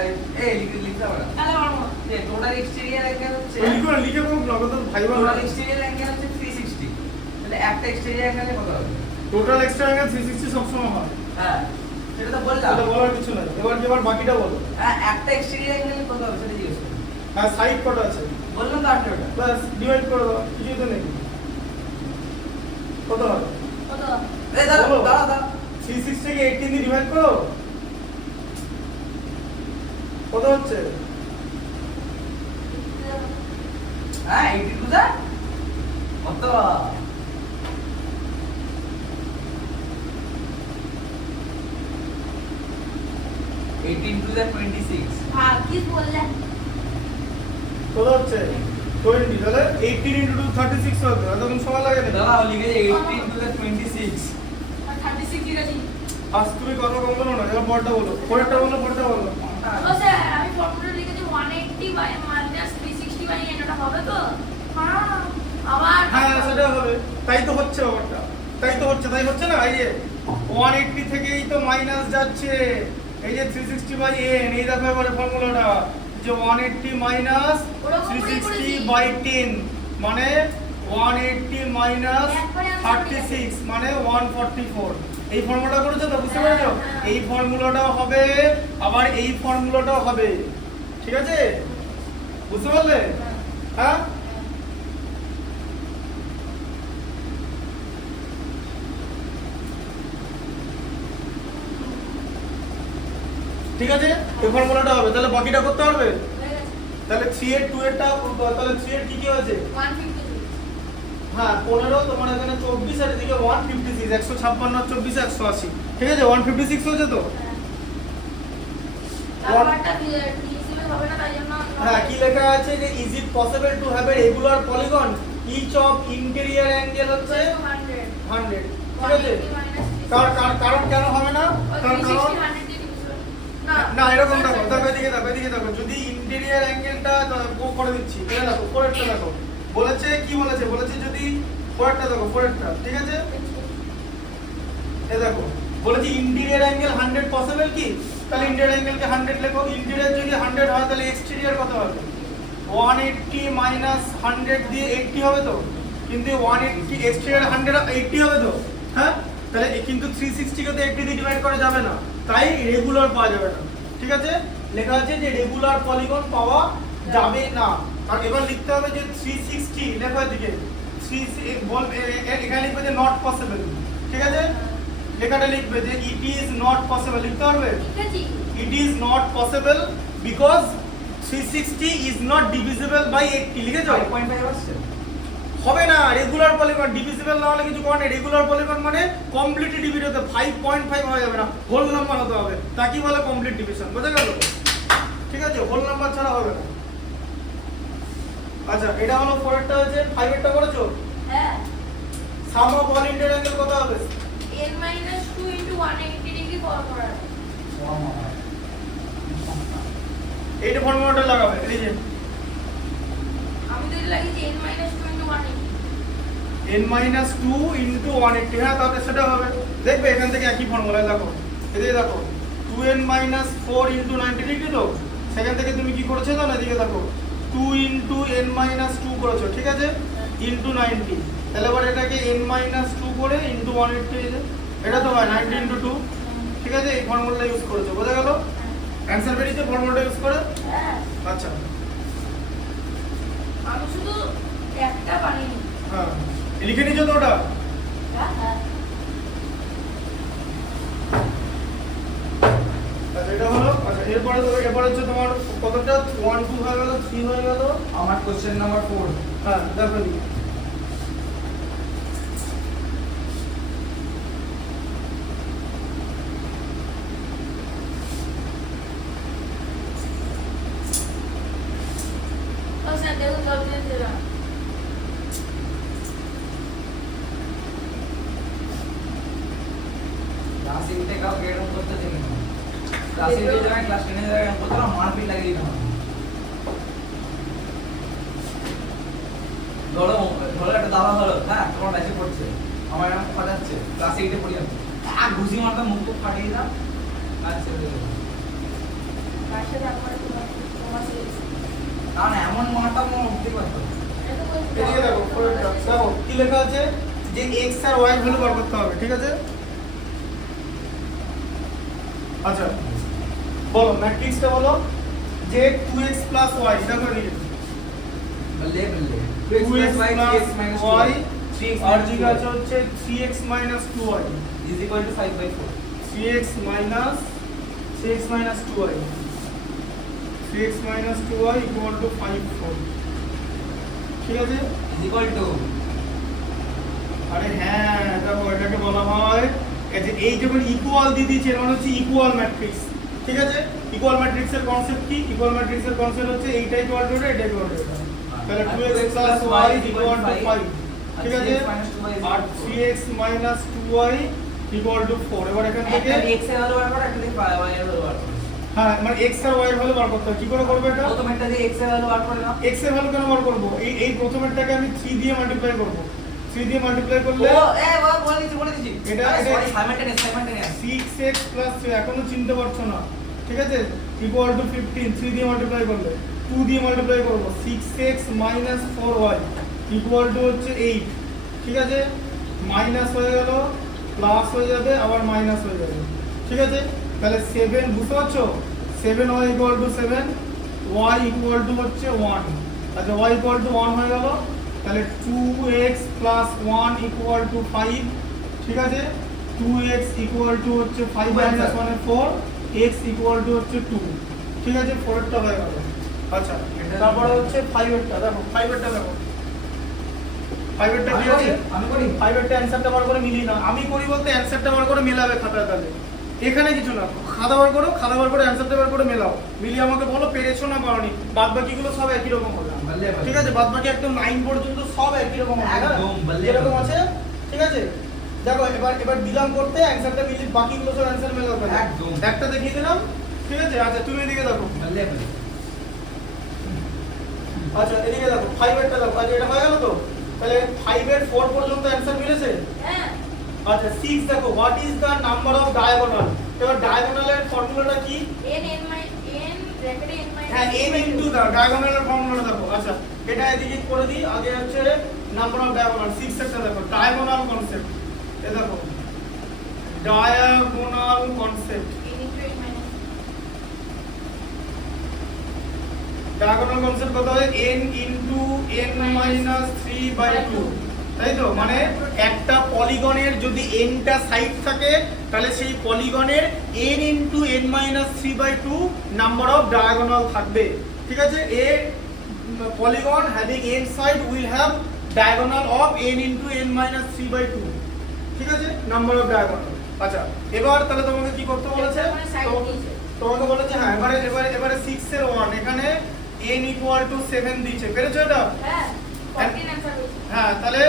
লিখতে হবে না। তাহলে পারবো না। টোটাল এক্সটেরিয়র অ্যাঙ্গেল হচ্ছে লিখো লিখে কোন নগদ ভাইবা। টোটাল এক্সটেরিয়র অ্যাঙ্গেল হচ্ছে 360, তাহলে একটা এক্সটেরিয়র অ্যাঙ্গেলে কত হবে? টোটাল এক্সট্রা অ্যাঙ্গেল 360 সব সময় হয়। হ্যাঁ সেটা তো বললাম। এটা বলার কিছু নাই। এবার বাকিটা বলো। হ্যাঁ একটা এক্সটেরিয়র অ্যাঙ্গেলে কত হবে সেটা জিজ্ঞেস করুন। আর সাইড কটা আছে? বললাম তো 18টা। বাস ডিভাইড করে দাও, কিছুই তো নেই। কত হবে? কত? এই দাঁড়া বলো। দাঁড়া দাঁড়া 360 কে 18 দিয়ে ডিভাইড করো, কত হচ্ছে? হ্যাঁ 82 দা কত? 18 to the 26 ভাগ্যিস বললেন। কত হচ্ছে? 20। তাহলে 18 into 2 36 হবে। এতক্ষণ সময় লাগে না। দাঁড়াও লিখেছে 18 to the 26 আর 36 লিখেছি। আজ তুমি কথা কম বলো না, এবার পরেরটা বলো। পরেরটা বলো। ও স্যার আমি ফর্মুলা লিখেছি 180 বাই মাইনাস 360 বাই n, ওটা হবে তো? হ্যাঁ আবার হ্যাঁ সেটা হবে। তাই তো হচ্ছে ব্যাপারটা। তাই হচ্ছে না? এই যে 180 থেকেই তো মাইনাস যাচ্ছে। এই যে 360 বাই n, এই দেখো এবারে ফর্মুলাটা যে 180 মাইনাস 360 বাই 10 মানে 180 মাইনাস 36 মানে 144। এই ফর্মুলাটা করেছো তো? বুঝতে পেরেছো? এই ফর্মুলাটাও হবে, আবার এই ফর্মুলাটাও হবে, ঠিক আছে? বুঝতে পারলে? হ্যাঁ ঠিক আছে, এই ফর্মুলাটা হবে। তাহলে বাকিটা করতে পারবে? হয়ে গেছে। তাহলে 3 এর 2 এরটা তাহলে 3 এর কি আছে? 150। হ্যাঁ 15, তোমার এখানে 24 আর এদিকে 156, 156 আর 24 180, ঠিক আছে? 156 হয়েছে তো? নাম্বারটা ডিসিবল হবে না, তাই জন্য হ্যাঁ কি লেখা আছে যে is it possible to have a regular polygon each of interior angle হচ্ছে 100 100, ঠিক আছে? কারণ কেন হবে না? কারণ না এরকম দেখো, এদিকে দেখো, যদি ইন্টেরিয়র অ্যাঙ্গেলটা করে দিচ্ছি, এটা দেখো ফোরহেডটা দেখো, বলেছে কি বলেছে যদি ফোরহেডটা দেখো, ফোরহেডটা ঠিক আছে? এই দেখো বলেছে ইন্টেরিয়র অ্যাঙ্গেল 100 পসিবল কি? তাহলে ইন্টেরিয়র অ্যাঙ্গেলকে 100 লেখো। ইন্টেরিয়র যদি 100 হয় তাহলে এক্সটেরিয়র কত হবে? 180 মাইনাস 100 দিয়ে 80 হবে তো? কিন্তু 180 এক্সটেরিয়র 100 80 হবে তো? হ্যাঁ তাহলে কিন্তু 360 কে তো 80 দিয়ে ডিভাইড করা যাবে না, তাই রেগুলার পাওয়া যাবে না, ঠিক আছে? লেখা আছে যে রেগুলার পলিগন পাওয়া যাবে না। আর এবার লিখতে হবে যে 360 লেখা দিকে 3 এখানে লিখবে যে নট পসিবল, ঠিক আছে? লেখাটা লিখবে যে ইট ইজ নট পসিবল, লিখতে পারবে? লিখেছি। It is not possible because 360 is not divisible by 80, লিখেছো? 5.5 আসছে হবে না। রেগুলার পলিগন ডিভিজিবল না হলে কিছু করে না। রেগুলার পলিগন মানে কমপ্লিটলি ডিভিড হতে 5.5 হয়ে যাবে না, হোল নাম্বার হতে হবে। তা কি বলে কমপ্লিট ডিভিশন, বোঝা গেল? ঠিক আছে, হোল নাম্বার ছাড়া হবে না। আচ্ছা এটা হলো 4 এরটা হয়েছে, 5 এরটা করেছো? হ্যাঁ সাম অফ অল ইন্টেরিয়র অ্যাঙ্গেল কত হবে? n - 2 * 180 degree formula. এইটা ফর্মুলাটা লাগাবে, এই যে আমি তো এটা লাগিয়েছি n - 2 * 180। n-2 into 180, হ্যাঁ তাহলে সেটা হবে। দেখবে এখান থেকে একই ফর্মুলা, দেখো এদিকে দেখো 2n-4 into 90 ডিগ্রি তো, সেখান থেকে তুমি কি করেছো জানো? এদিকে দেখো 2 into n-2 করেছো, ঠিক আছে? into 90, তাহলে এবার এটাকে n-2 করে into 180 এই যে এটা তো হয় 90 into 2, ঠিক আছে? এই ফর্মুলাটা ইউজ করেছো, বোঝা গেল? অ্যানসার বেরিয়েছে ফর্মুলাটা ইউজ করে? হ্যাঁ আচ্ছা আমি শুধু একটা বানিয়ে হ্যাঁ লিখে নিয়েছো তো ওটা? হ্যাঁ হ্যাঁ আচ্ছা এটা হলো। আচ্ছা এরপরে হচ্ছে তোমার কতটা 1 2 হয়ে গেল, 3 হয়ে গেল। আমার কোশ্চেন নাম্বার 4। হ্যাঁ দেখো নি। ও স্যার দেখুন জল দিয়ে দিলাম ক্লাস 8 এ কাউ গ্রেড করতে দেখি না। ক্লাস 8 এর জায়গায় ক্লাস 10 এর জায়গায় করতে না মারপিট লাগিয়ে দিতাম। ধরো একটা দাদা হলো, হ্যাঁ তোমার ব্যাচে পড়ছে, আমার এরকম ফাটাচ্ছে, ক্লাস 8 এ পড়ি আমি, এক ঘুষি মারতাম, মুখ টুক ফাটিয়ে দিতাম, আর ছেড়ে দিতাম। তার সাথে আমার তোমার সিরিজ না না এমন মারতাম না, উঠতে পারতাম। এটা তো এদিকে দেখো পরেরটা। দেখো কি লেখা আছে যে x আর y ভ্যালু বার করতে হবে, ঠিক আছে? আচ্ছা বলো ম্যাট্রিক্সটা বলো যে 2x y, দেখো এদিকে বললে 2x 2x y 3x y 3x আর দিকে আছে হচ্ছে 3x 2y is equal to 5/4 3x 2y 3x 2y equal to 5 4, ঠিক আছে? is equal to আরে হ্যাঁ দেখো এটাকে বলা হয় এই যে এই যখন ইকুয়াল দিয়ে দিয়েছে এর মানে হচ্ছে ইকুয়াল ম্যাট্রিক্স, ঠিক আছে? ইকুয়াল ম্যাট্রিক্সের কনসেপ্ট কি? ইকুয়াল ম্যাট্রিক্সের কনসেপ্ট হচ্ছে এইটা ইকুয়াল টু এটা ইকুয়াল টু এটা, তাহলে 2x y equal to 5, ঠিক আছে? আর 3x 2y equal to 4। এবার এখান থেকে একটা x এর ভ্যালু বার করো, একটা দিয়ে y এর ভ্যালু বার করো। হ্যাঁ মানে x আর y এর ভ্যালু বার করতে হবে। কি করে করবে এটা? প্রথম একটা দিয়ে x এর ভ্যালু বার করে নাও। x এর ভ্যালু কেন বার করব? এই প্রথমেরটাকে আমি 3 দিয়ে মাল্টিপ্লাই করব। 3 দিয়ে মাল্টিপ্লাই করলে ও বলে দিচ্ছি এটা- সরি সাইমালটেনিয়াস 6x 3 এখনো চিনতে পারছো না, ঠিক আছে? ইকুয়াল টু 15, 3 দিয়ে মাল্টিপ্লাই করলে 2 দিয়ে মাল্টিপ্লাই করব 6x 4y ইকুয়াল টু হচ্ছে 8, ঠিক আছে? মাইনাস হয়ে গেল, প্লাস হয়ে যাবে, আবার মাইনাস হয়ে যাবে, ঠিক আছে? তাহলে 7 বুঝতে পারছো? 7y equal to 7, y equal to হচ্ছে 1। আচ্ছা y ইকুয়াল টু 1 হয়ে গেল, তাহলে 2x 1 ইকুয়াল টু 5, ঠিক আছে? 2x ইকুয়াল টু হচ্ছে 5 মাইনাস 1 এর 4, x ইকুয়াল টু হচ্ছে 2, ঠিক আছে? 4 এরটা হয়ে গেল। আচ্ছা তারপরে হচ্ছে 5 এরটা দেখো, 5 এরটা দেখো, 5 এরটা কি আছে? আমি করি 5 এরটা অ্যানসারটা বার করে মিলিয়ে নাও। আমি করি বলতে অ্যানসারটা বার করে মেলাবে খাতায়, তাহলে এখানে কিছু না, খাতা বার করো, খাতা বার করে অ্যানসারটা বার করে মেলাও, মিলিয়ে আমাকে বলো পেরেছো না পারোনি। বাদ বাকিগুলো সব একই রকম হবে, বললে ঠিক আছে? বাদ বাকি একদম 9 পর্যন্ত সব একই রকম হবে, একদম, বললে এরকম আছে, ঠিক আছে? দেখো এবার দিলাম করতে, অ্যানসারটা মিলিয়ে বাকিগুলো সব অ্যানসার মেলাও করে একদম। একটা দেখিয়ে দিলাম, ঠিক আছে? আচ্ছা তুমি এদিকে দেখো, বললে আচ্ছা এদিকে দেখো 5 এরটা দেখো। আচ্ছা এটা হয়ে গেল তো? তাহলে 5 এর 4 পর্যন্ত অ্যানসার মিলেছে। হ্যাঁ আচ্ছা 6 দেখো, what is the number of diagonal? এবার ডায়াগোনালের ফর্মুলাটা কি? n ব্র্যাকেটে n হ্যাঁ n ইনটু দা ডায়াগোনালের ফর্মুলাটা দেখো। আচ্ছা এটা এদিকে করে দিই, আগে হচ্ছে নাম্বার অফ ডায়াগোনাল 6 এরটা দেখো, ডায়াগোনাল কনসেপ্ট। এই দেখো ডায়াগোনাল কনসেপ্ট, ডায়াগোনাল কনসেপ্ট কত হয়? n ইনটু n মাইনাস 3/2, তাই তো? মানে একটা পলিগনের যদি n টা সাইড থাকে তাহলে সেই পলিগনের n into n minus 3/2 number of diagonal থাকবে, ঠিক আছে? A polygon having n side will have diagonal of n into n minus 3/2, ঠিক আছে? Number of diagonal. আচ্ছা এবার তাহলে তোমাকে কি করতে বলেছে? তোমাকে বলেছে হ্যাঁ এবারে 6 এর 1, এখানে n ইকুয়াল টু 7 দিয়েছে, পেরেছো এটা? হ্যাঁ 14 आंसर হয়েছে। হ্যাঁ তাহলে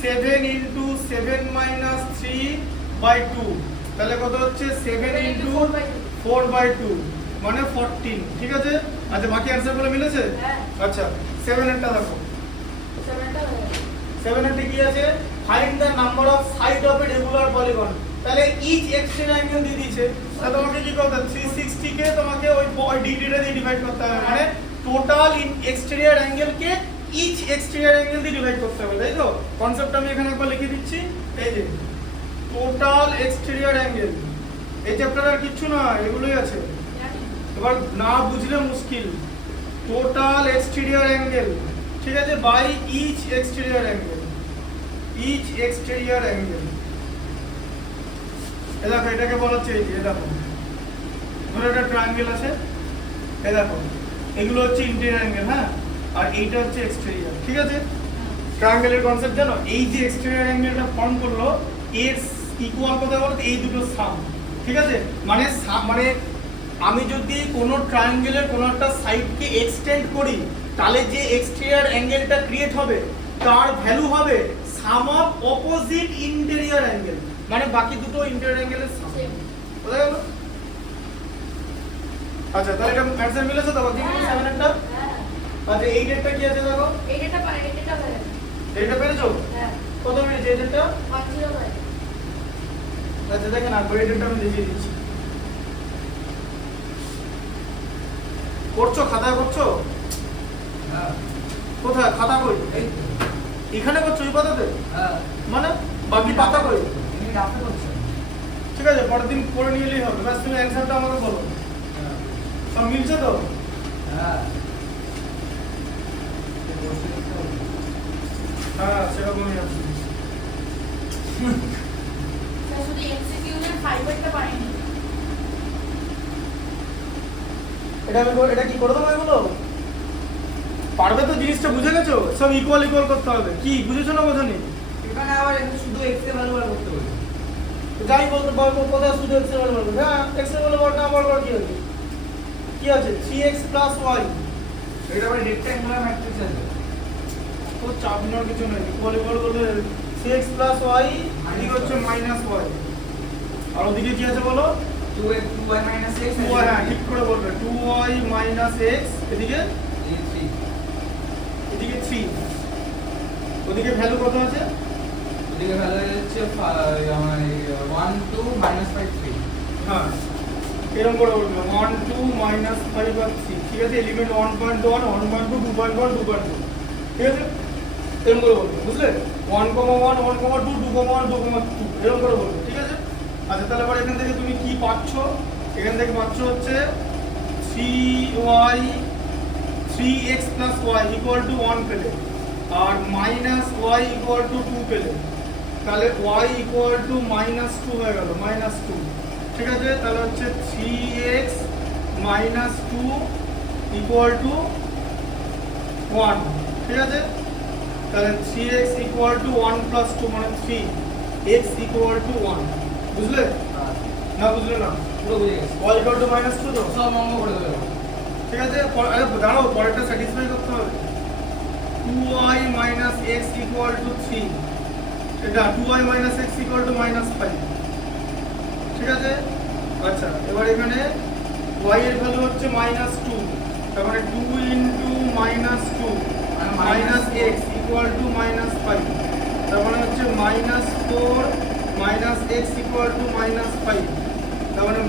7 ইনটু 7 মাইনাস 3/2, তাহলে কত হচ্ছে? 7 ইনটু 4/2 মানে 14, ঠিক আছে? আচ্ছা বাকি অ্যানসারগুলো মিলেছে? হ্যাঁ আচ্ছা 7 এরটা দেখো, 7টা হয়ে গেছে। 7 এরটা কি আছে? Find the number of side of a regular polygon. তাহলে ইচ এক্সট্রিম অ্যাঙ্গেল দিয়ে দিয়েছে, তাহলে তোমাকে কি করতে হবে? 360 কে তোমাকে ওই ডিগ্রিটা দিয়ে ডিভাইড করতে হবে, মানে টোটাল এক্সটেরিয়র অ্যাঙ্গেল কে ইচ এক্সটেরিয়র অ্যাঙ্গেল দিয়ে ডিভাইড করতে হবে, তাই তো? কনসেপ্ট আমি এখানে একবার লিখে দিচ্ছি, এই যে টোটাল এক্সটেরিয়র অ্যাঙ্গেল, এই চ্যাপ্টারে আর কিচ্ছু না, এগুলোই আছে। জানি এবার না বুঝলে মুশকিল। টোটাল এক্সটেরিয়র অ্যাঙ্গেল, ঠিক আছে, by each exterior angle, each exterior angle. এ দেখো এটাকে বলা হচ্ছে এই যে এ দেখো ধরো একটা ট্রায়াঙ্গেল আছে, এ দেখো এগুলো হচ্ছে ইন্টেরিয়র অ্যাঙ্গেল, হ্যাঁ, আর এইটা হচ্ছে এক্সটেরিয়র, ঠিক আছে। ট্রায়াঙ্গেলের কনসেপ্ট জানো, এই যে এক্সটেরিয়র অ্যাঙ্গেলটা ফর্ম করলো এর ইকুয়াল কথা বলতে এই দুটো সাম, ঠিক আছে। মানে মানে আমি যদি কোনো ট্রায়াঙ্গেলের কোনো একটা সাইডকে এক্সটেন্ড করি তাহলে যে এক্সটেরিয়র অ্যাঙ্গেলটা ক্রিয়েট হবে তার ভ্যালু হবে সাম অফ অপোজিট ইন্টেরিয়র অ্যাঙ্গেল, মানে বাকি দুটো ইন্টেরিয়র অ্যাঙ্গেলের সাম। বুঝা গেল? আচ্ছা তাহলে এটা অ্যানসার মিলেছে তো? বাকি 7 একটা। আচ্ছা এই ডেটটা কি আছে দেখো, এই ডেটটা পারে, এই ডেটটা পারে। ডেটটা পেয়েছো? হ্যাঁ কত পেয়েছে এই ডেটটা? 105। আচ্ছা দেখেন আর এই ডেটটা আমি দেখিয়ে দিচ্ছি। করছো খাতায় করছো? হ্যাঁ কোথায় খাতা কই? এই তো। এখানে করছো এই পাতাতে? হ্যাঁ মানে বাকি পাতা কই? তুমি রাফে করছো। ঠিক আছে পরের দিন করে নিলেই হবে, ব্যাস তুমি অ্যানসারটা আমাকে বলো। হ্যাঁ সব মিলছে তো? হ্যাঁ হ্যাঁ সেরকমই আছে। স্যার শুধু এমসিকিউ এর 5 টা পারেনি। এটা কি করে দেবো এগুলো? পারবে তো? জিনিসটা বুঝে গেছো? সব ইকুয়াল ইকুয়াল করতে হবে। কি বুঝেছো না বোঝনি? এখানে আবার শুধু এক্স এর ভ্যালু বার করতে বলছে। যাই বলতে পারবো কোথায় শুধু এক্স এর ভ্যালু বলবো। হ্যাঁ এক্স এর ভ্যালু না বড় বড় কি আছে? কি আছে? 3x + y। এটা আবার রেক্ট্যাঙ্গুলার ম্যাট্রিক্স আছে। তো চাপ নেওয়ার কিছু নেই, ইকুয়াল ইকুয়াল করলে 3x + y এদিকে হচ্ছে -y, আর ওদিকে কি আছে বলো? 2y - x 2y, হ্যাঁ ঠিক করে বলবে 2y - x, এদিকে 3 এদিকে 3, ওদিকে ভ্যালু কত আছে? ওদিকে ভ্যালু হচ্ছে আমার 1 2 -5 3। হ্যাঁ এরকম করে বলবে 1 2 -5 আর 3, ঠিক আছে। এলিমেন্ট 1.1 1.2 2.1 2.2, ঠিক আছে। এরকম করে বলবে, বুঝলে? 1, 1, 1, 2, 2, 1, 2, 2, এরকম করে বলবে, ঠিক আছে। আচ্ছা তাহলে এবার এখান থেকে তুমি কি পাচ্ছ? এখান থেকে পাচ্ছ হচ্ছে 3x + y = 1 পেলে, আর -y = 2 পেলে, তাহলে y = -2 হয়ে গেল, -2, ঠিক আছে। তাহলে হচ্ছে 3x - 2 = 1, ঠিক আছে। তাহলে 3x = 1 + 2 মানে 3, x = 1, বুঝলে না? বুঝলে না? পুরো বুঝে গেছি। y = -2 তো, সব অঙ্ক করে দেবো। ঠিক আছে। আরে দাঁড়াও, পরেরটা স্যাটিসফাই করতে হবে। 2y - x = 3, এটা 2y - x = -5, ঠিক আছে। আচ্ছা এবার এখানে y এর ভ্যালু হচ্ছে -2, তার মানে 2 × -2 - x = -5, তার মানে হচ্ছে -4 - x = -5, তার মানে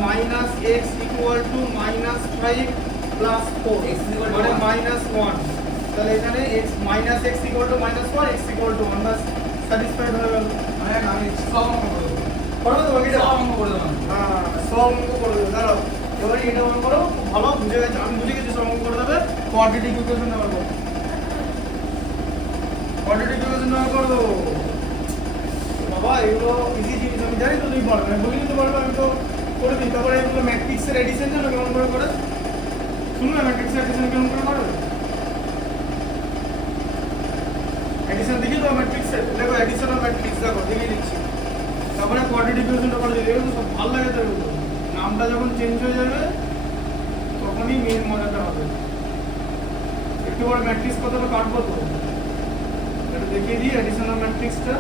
-x = -5 + 4 X = মানে 1। -1, তাহলে এখানে x - x = -1, x = 1, বাস স্যাটিসফাইড হয়ে গেল। মানে আমি সব অঙ্ক করে দেবো। করবে তো বাকিটা? সব অঙ্ক করে দেবো। হ্যাঁ সব অঙ্ক করে দেবে। দাঁড়াও এবারে এটা মনে করো, খুব ভালো বুঝে গেছে, আমি বুঝে গেছি সব অঙ্ক করে দেবে। কোয়াড্রেটিক ইকুয়েশন ব্যবহার করো, কোয়াড্রেটিক ইকুয়েশন ব্যবহার করো বাবা। এগুলো ইজি জিনিস, আমি জানি তো তুমি পারবে, আমি বলিনি তো পারবে, আমি তো করে দিই। তারপরে এগুলো ম্যাট্রিক্সের এডিশন জানো কেমন করে করে? শুনুন না ম্যাট্রিক্সের এডিশন কেমন করে করবে? এডিশন দেখি তো ম্যাট্রিক্সের, দেখো এডিশন অফ ম্যাট্রিক্স দেখো দেখিয়ে দিচ্ছি। তারপরে কোয়াড্রেটিক ইকুয়েশনটা করে দিই, এগুলো সব ভালো লাগে তো। এগুলো নামটা যখন চেঞ্জ হয়ে যাবে তখনই মেন মজাটা হবে। একটু বড় ম্যাট্রিক্স কতটা কাটবো তো এটা দেখিয়ে দিই। এডিশন অফ ম্যাট্রিক্সটা,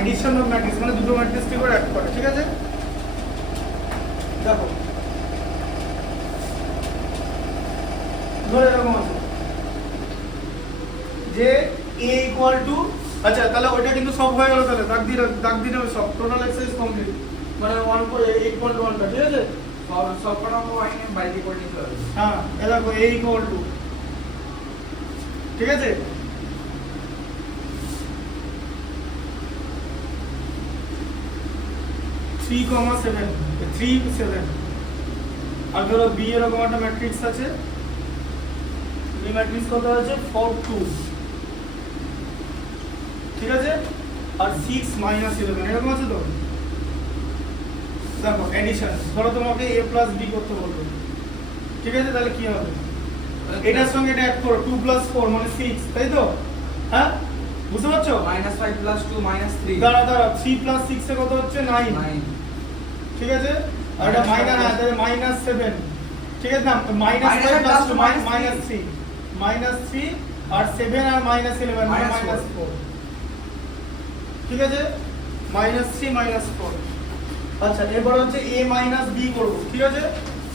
এডিশন অফ ম্যাট্রিক্স মানে দুটো ম্যাট্রিক্সকে করে অ্যাড করে, ঠিক আছে। দেখো ধরে এরকম আছে যে a = আচ্ছা তাহলে ওইটা কিন্তু সব হয়ে গেল। তাহলে দাগ দিয়ে দেবে সব, টোটাল এক্সারসাইজ কমপ্লিট, মানে 8.1টা, ঠিক আছে। সব কটা অঙ্ক বাইরে বাইরে করে নিতে হবে। হ্যাঁ এ দেখো a = ঠিক আছে। থ্রি কমা 7, 3 7, আর ধরো b এরকম একটা ম্যাট্রিক্স আছে, b ম্যাট্রিক্স কত আছে 4 2, ঠিক আছে, আর 6 মাইনাস 11 এরকম আছে তো। দেখো এডিশন, ধরো তোমাকে a প্লাস b করতে বলবো, ঠিক আছে, তাহলে কি হবে? এটার সঙ্গে এটা অ্যাড করো, 2 প্লাস 4 মানে 6, তাই তো? হ্যাঁ, বুঝতে পারছো? -5 + 2 -3 দাঁড়া দাঁড়া, 3 প্লাস 6 এ কত হচ্ছে? 9, 9 ঠিক আছে, আর এটা মাইনাস, হ্যাঁ তাহলে -7, ঠিক আছে না, -5 প্লাস 2 -3, -3 আর 7 আর -11 মানে -4, ঠিক আছে, -3 -4। আচ্ছা, এবার হচ্ছে a মাইনাস b করব, ঠিক আছে।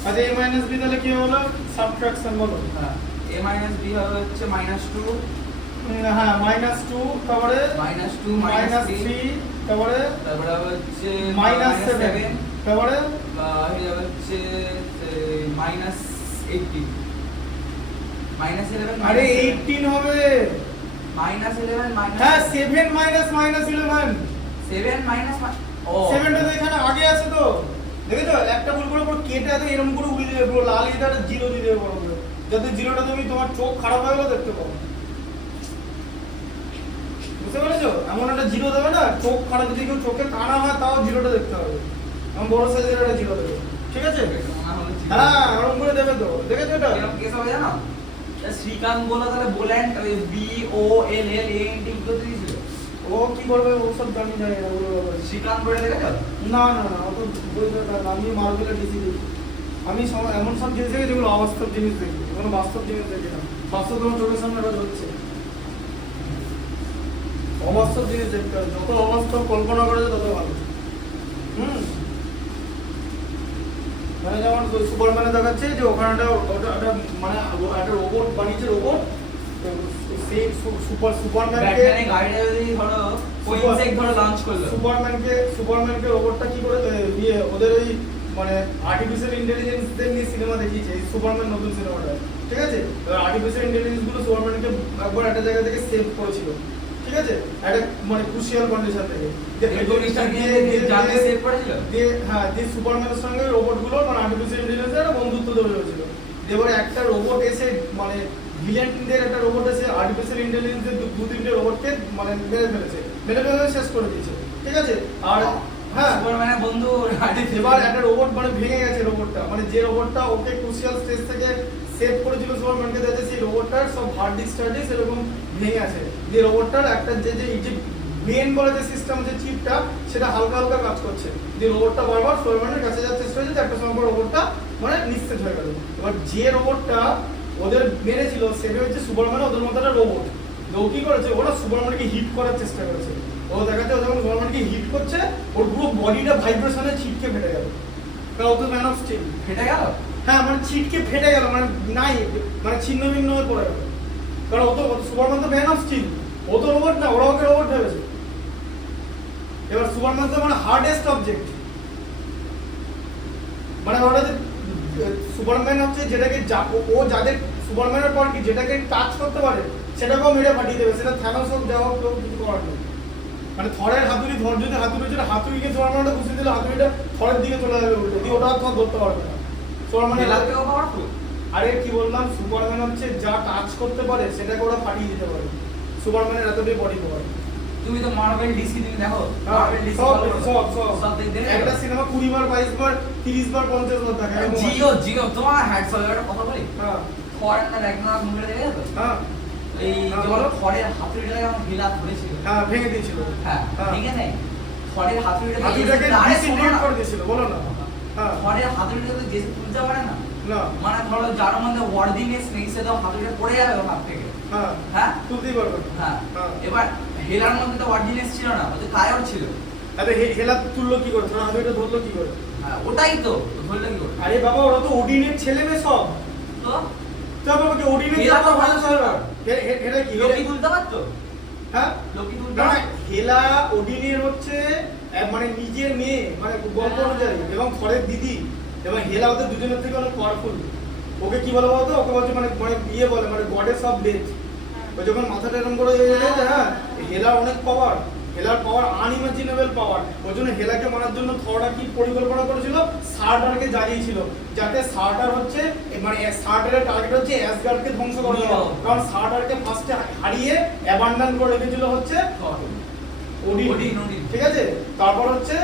আচ্ছা, a মাইনাস b তাহলে কি হলো? সাবট্রাকশন বলো। হ্যাঁ, a - b হবে হচ্ছে -2, হ্যাঁ -2, তারপরে -2 -3, তারপরে তারপরে হবে হচ্ছে -7, তারপরে হয়ে যাবে হচ্ছে -18 -11 আরে 18 হবে। -11 হ্যাঁ 7 মাইনাস -11, 7 ও 7টা তো এখানে আগে আছে তো, দেখেছো? একটা ভুল করে পুরো কেটে আছে, এরকম করে উল্টে দেবে, পুরো লাল এটা জিরো দিয়ে দেবে বড় করে, যাতে জিরোটা তুমি তোমার চোখ খারাপ হয়ে গেলে দেখতে পাও। বুঝতে পেরেছো? এমন একটা জিরো দেবে না, চোখ খারাপ যদি কেউ চোখে কানা হয় তাও জিরোটা দেখতে হবে, এমন বড় সাইজের একটা জিরো দেবে, ঠিক আছে? হ্যাঁ এরকম করে দেবে তো, দেখেছো এটা? এরকম কেস হবে জানো? শ্রীকান্ত বলা তাহলে বোল্যান্ড BOLL ANT করতে দিয়েছিল। ও কি করবে ও সব জানি না, ওগুলো ব্যাপারে। শ্রীকান্ত বলে দেখেছো? না না না, অত বলতে পারবো না, আমি মার্বেলে বেশি দেখি। আমি এমন সব জিনিস দেখি যেগুলো অবাস্তব জিনিস দেখি, কোনো বাস্তব জিনিস দেখি না। বাস্তব তোমার চোখের সামনে রোজ হচ্ছে, অবাস্তব জিনিস দেখতে হবে, যত অবাস্তব কল্পনা করা যায় তত ভালো। মানে যেমন সুপারম্যানে দেখাচ্ছে যে ওখানে একটা মানে একটা রোবট বানিয়েছে, রোবট সেই সুপারম্যানকে ব্যাটম্যানে গাড়িটা যদি ধরো ওই ইনসেক্ট ধরো লঞ্চ করলো, সুপারম্যানকে রোবটটা কি করে ইয়ে ওদের ওই মানে আর্টিফিশিয়াল ইন্টেলিজেন্সদের নিয়ে সিনেমা দেখিয়েছে এই সুপারম্যান নতুন সিনেমাটা, ঠিক আছে। এবার আর্টিফিশিয়াল ইন্টেলিজেন্স গুলো সুপারম্যানকে একবার একটা জায়গা থেকে সেভ করেছিল, ঠিক আছে, একটা মানে ক্রুশিয়াল কন্ডিশন থেকে, জানতে সেভ করেছিল। দিয়ে হ্যাঁ, দিয়ে সুপারম্যানের সঙ্গে রোবট গুলো মানে আর্টিফিশিয়াল ইন্টেলিজেন্সের একটা বন্ধুত্ব তৈরি হয়েছিল। এবারে একটা রোবট এসে মানে ভিলেনদের একটা রোবট এসে আর্টিফিশিয়াল ইন্টেলিজেন্সের দু তিনটে রোবটকে মানে মেরে ফেলে শেষ করে দিয়েছে, ঠিক আছে। আর হ্যাঁ সুপারম্যানের বন্ধু এবার একটা রোবট মানে ভেঙে গেছে, রোবটটা মানে যে রোবটটা ওকে ক্রুশিয়াল স্টেজ থেকে সেভ করেছিল সুপারম্যানকে, যাতে সেই রোবটটার সব হার্ড ডিস্ক এরকম ভেঙে আছে, যে রোবটটার একটা যে ব্রেন বলে যে সিস্টেম, যে চিপটা সেটা হালকা হালকা কাজ করছে, যে রোবটটা বারবার সুপারম্যানের কাছে যাওয়ার চেষ্টা হয়েছে, একটা সময় পর রোবটটা মানে নিস্তেজ হয়ে গেল। এবার যে রোবটটা ওদের মেরেছিল সেটা হচ্ছে সুপারম্যান, ওদের মতো একটা রোবট। ও কি করেছে, ওরা সুপারম্যানকে হিট করার চেষ্টা করেছে। ও দেখাচ্ছে ও যখন সুপারম্যানকে হিট করছে ওর পুরো বডিটা ভাইব্রেশনে ছিটকে ফেটে গেল, কারণ ও তো ম্যান অফ স্টিল। ফেটে গেল? হ্যাঁ মানে ছিটকে ফেটে গেল, মানে নাই মানে ছিন্ন ভিন্ন হয়ে পড়ে গেল, কারণ ও তো সুপারম্যান তো ম্যান অফ স্টিল, ও তো রোবট না, ওরা ওকে রোবট ভেবেছে। এবার সুপারম্যান তো মানে হার্ডেস্ট অবজেক্ট, মানে ওরা যে সুপারম্যান হচ্ছে যেটাকে ও যাদের সুপারম্যানের পর কি যেটাকে টাচ করতে পারে সেটাকেও মেরে ফাটিয়ে দেবে, সেটা থ্যানোস হোক যা হোক, কেউ কিছু করার নেই। মানে থরের হাতুড়ি, ধর যদি হাতুড়ি ছিল, হাতুড়িকে সুপারম্যানটা ঘুষে দিলে হাতুড়িটা থরের দিকে চলে যাবে উল্টে দিয়ে, ওটা আর তোমার ধরতে পারবে না সুপারম্যানের। আরে কি বললাম, সুপারম্যান হচ্ছে যা টাচ করতে পারে সেটাকে ওরা ফাটিয়ে দিতে পারে, সুপারম্যানের এতটাই বডি পাওয়ার। তুমি তো মার্বেল ডিসি তুমি দেখো, মার্বেল ডিসি সব দেখতে একটা সিনেমা 20 বার 22 বার 30 বার 50 বার দেখা যায়। জিও তোমার হ্যাডস একটা কথা বলি, হ্যাঁ ফরেন না র্যাগনারক মুভিটা দেখে তো, হ্যাঁ এই যখন থরের হাতুড়িটা যখন হিলা ধরেছিল, হ্যাঁ ভেঙে দিয়েছিল, হ্যাঁ ভেঙে নেই, থরের হাতুড়িটাকে ডিসইন্টিগ্রেট করে দিয়েছিল, বলো না। হ্যাঁ থরের হাতুড়িটা তো যে তুলতে পারে না, না মানে ধরো যার মধ্যে ওয়ার্দিনেস নেই সে তো হাতুড়িটা পড়ে যাবে ওর হাত থেকে, হ্যাঁ হ্যাঁ তুলতেই পারবে না। হ্যাঁ হ্যাঁ। এবার হেলার মধ্যে তো ওয়ার্দিনেস ছিল না, ওতে কায়র ছিল। আরে হেলা তুললো কি করে, তোমার হাতুড়িটা ধরলো কি করে? হ্যাঁ ওটাই তো ধরলে কি করে? আরে বাবা ওরা তো ওডিনের ছেলে মেয়ে সব, তো তারপর ওকে ওডিনের হেলা তো ভালো ছিল না। হেলা কি লোকি তুলতে পারতো? হ্যাঁ লোকি তুলতে না পারতো? হেলা ওডিনের হচ্ছে মানে নিজের মেয়ে, মানে গল্প অনুযায়ী, এবং থরের দিদি, এবং হেলা ওদের দুজনের থেকে অনেক পাওয়ারফুল। ওকে কি বলে বলতো, ওকে বলছে মানে মানে ইয়ে বলে মানে গডেস অফ ডেথ। ও যখন মাথাটা এরকম করে হ্যাঁ হেলা অনেক পাওয়ার, হেলার পাওয়ার আনইমাজিনেবল পাওয়ার। ওই জন্য হেলাকে মারার জন্য থরটা কি পরিকল্পনা করেছিল, সার্টারকে জাগিয়েছিল, যাতে সার্টার হচ্ছে মানে সার্টারের টার্গেট হচ্ছে অ্যাসগার্ডকে ধ্বংস করে দেওয়া, কারণ সার্টারকে ফার্স্টে হারিয়ে অ্যাবান্ডন করে রেখেছিল হচ্ছে ওডিন, ঠিক আছে। তারপর হচ্ছে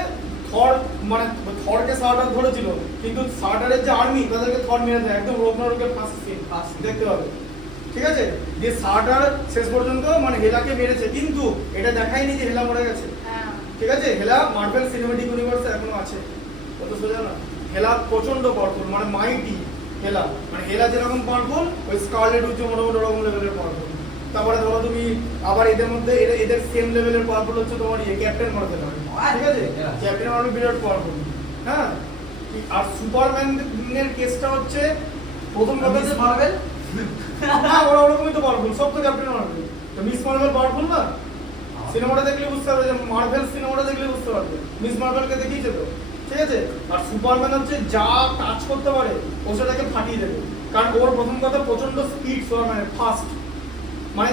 থর, মানে থরকে সার্টার ধরেছিল, কিন্তু সার্টারের যে আর্মি তাদেরকে থর মেরে দেয়, একদম রোগনারকের ফার্স্ট সিন দেখতে পাবে, ঠিক আছে। যে সার্টার শেষ পর্যন্ত মানে হেলাকে মেরেছে, কিন্তু এটা দেখায়নি যে হেলা মরে গেছে, ঠিক আছে। হেলা মার্ভেল সিনেম্যাটিক ইউনিভার্সে এখনো আছে, কত সোজা না। হেলা প্রচন্ড পাওয়ারফুল, মানে মাইটি হেলা, মানে হেলা যেরকম পাওয়ারফুল, ওই স্কারলেট হচ্ছে মোটামুটি ওরকম লেভেলের পাওয়ারফুল। তারপরে ধরো তুমি আবার এদের মধ্যে এদের সেম লেভেলের পাওয়ারফুল হচ্ছে তোমার ক্যাপ্টেন মার্ভেল, ঠিক আছে। ক্যাপ্টেন মার্ভেল বিরাট পাওয়ারফুল, হ্যাঁ। আর সুপারম্যানের কেসটা হচ্ছে প্রথম কথা যে মার্ভেল, হ্যাঁ ওরা ওরকমই তো পাওয়ারফুল, সব তো ক্যাপ্টেন মার্ভেল। তো মিস মার্ভেল পাওয়ারফুল না? সিনেমাটা দেখলে বুঝতে পারবে, যে মার্ভেল সিনেমাটা দেখলে বুঝতে পারবে, মিস মার্ভেলকে দেখিয়েছে তো, ঠিক আছে। আর সুপারম্যান হচ্ছে যা টাচ করতে পারে ও সেটাকে ফাটিয়ে দেবে, কারণ ওর প্রথম কথা প্রচন্ড স্পিড, সুপারম্যানের ফাস্ট, মানে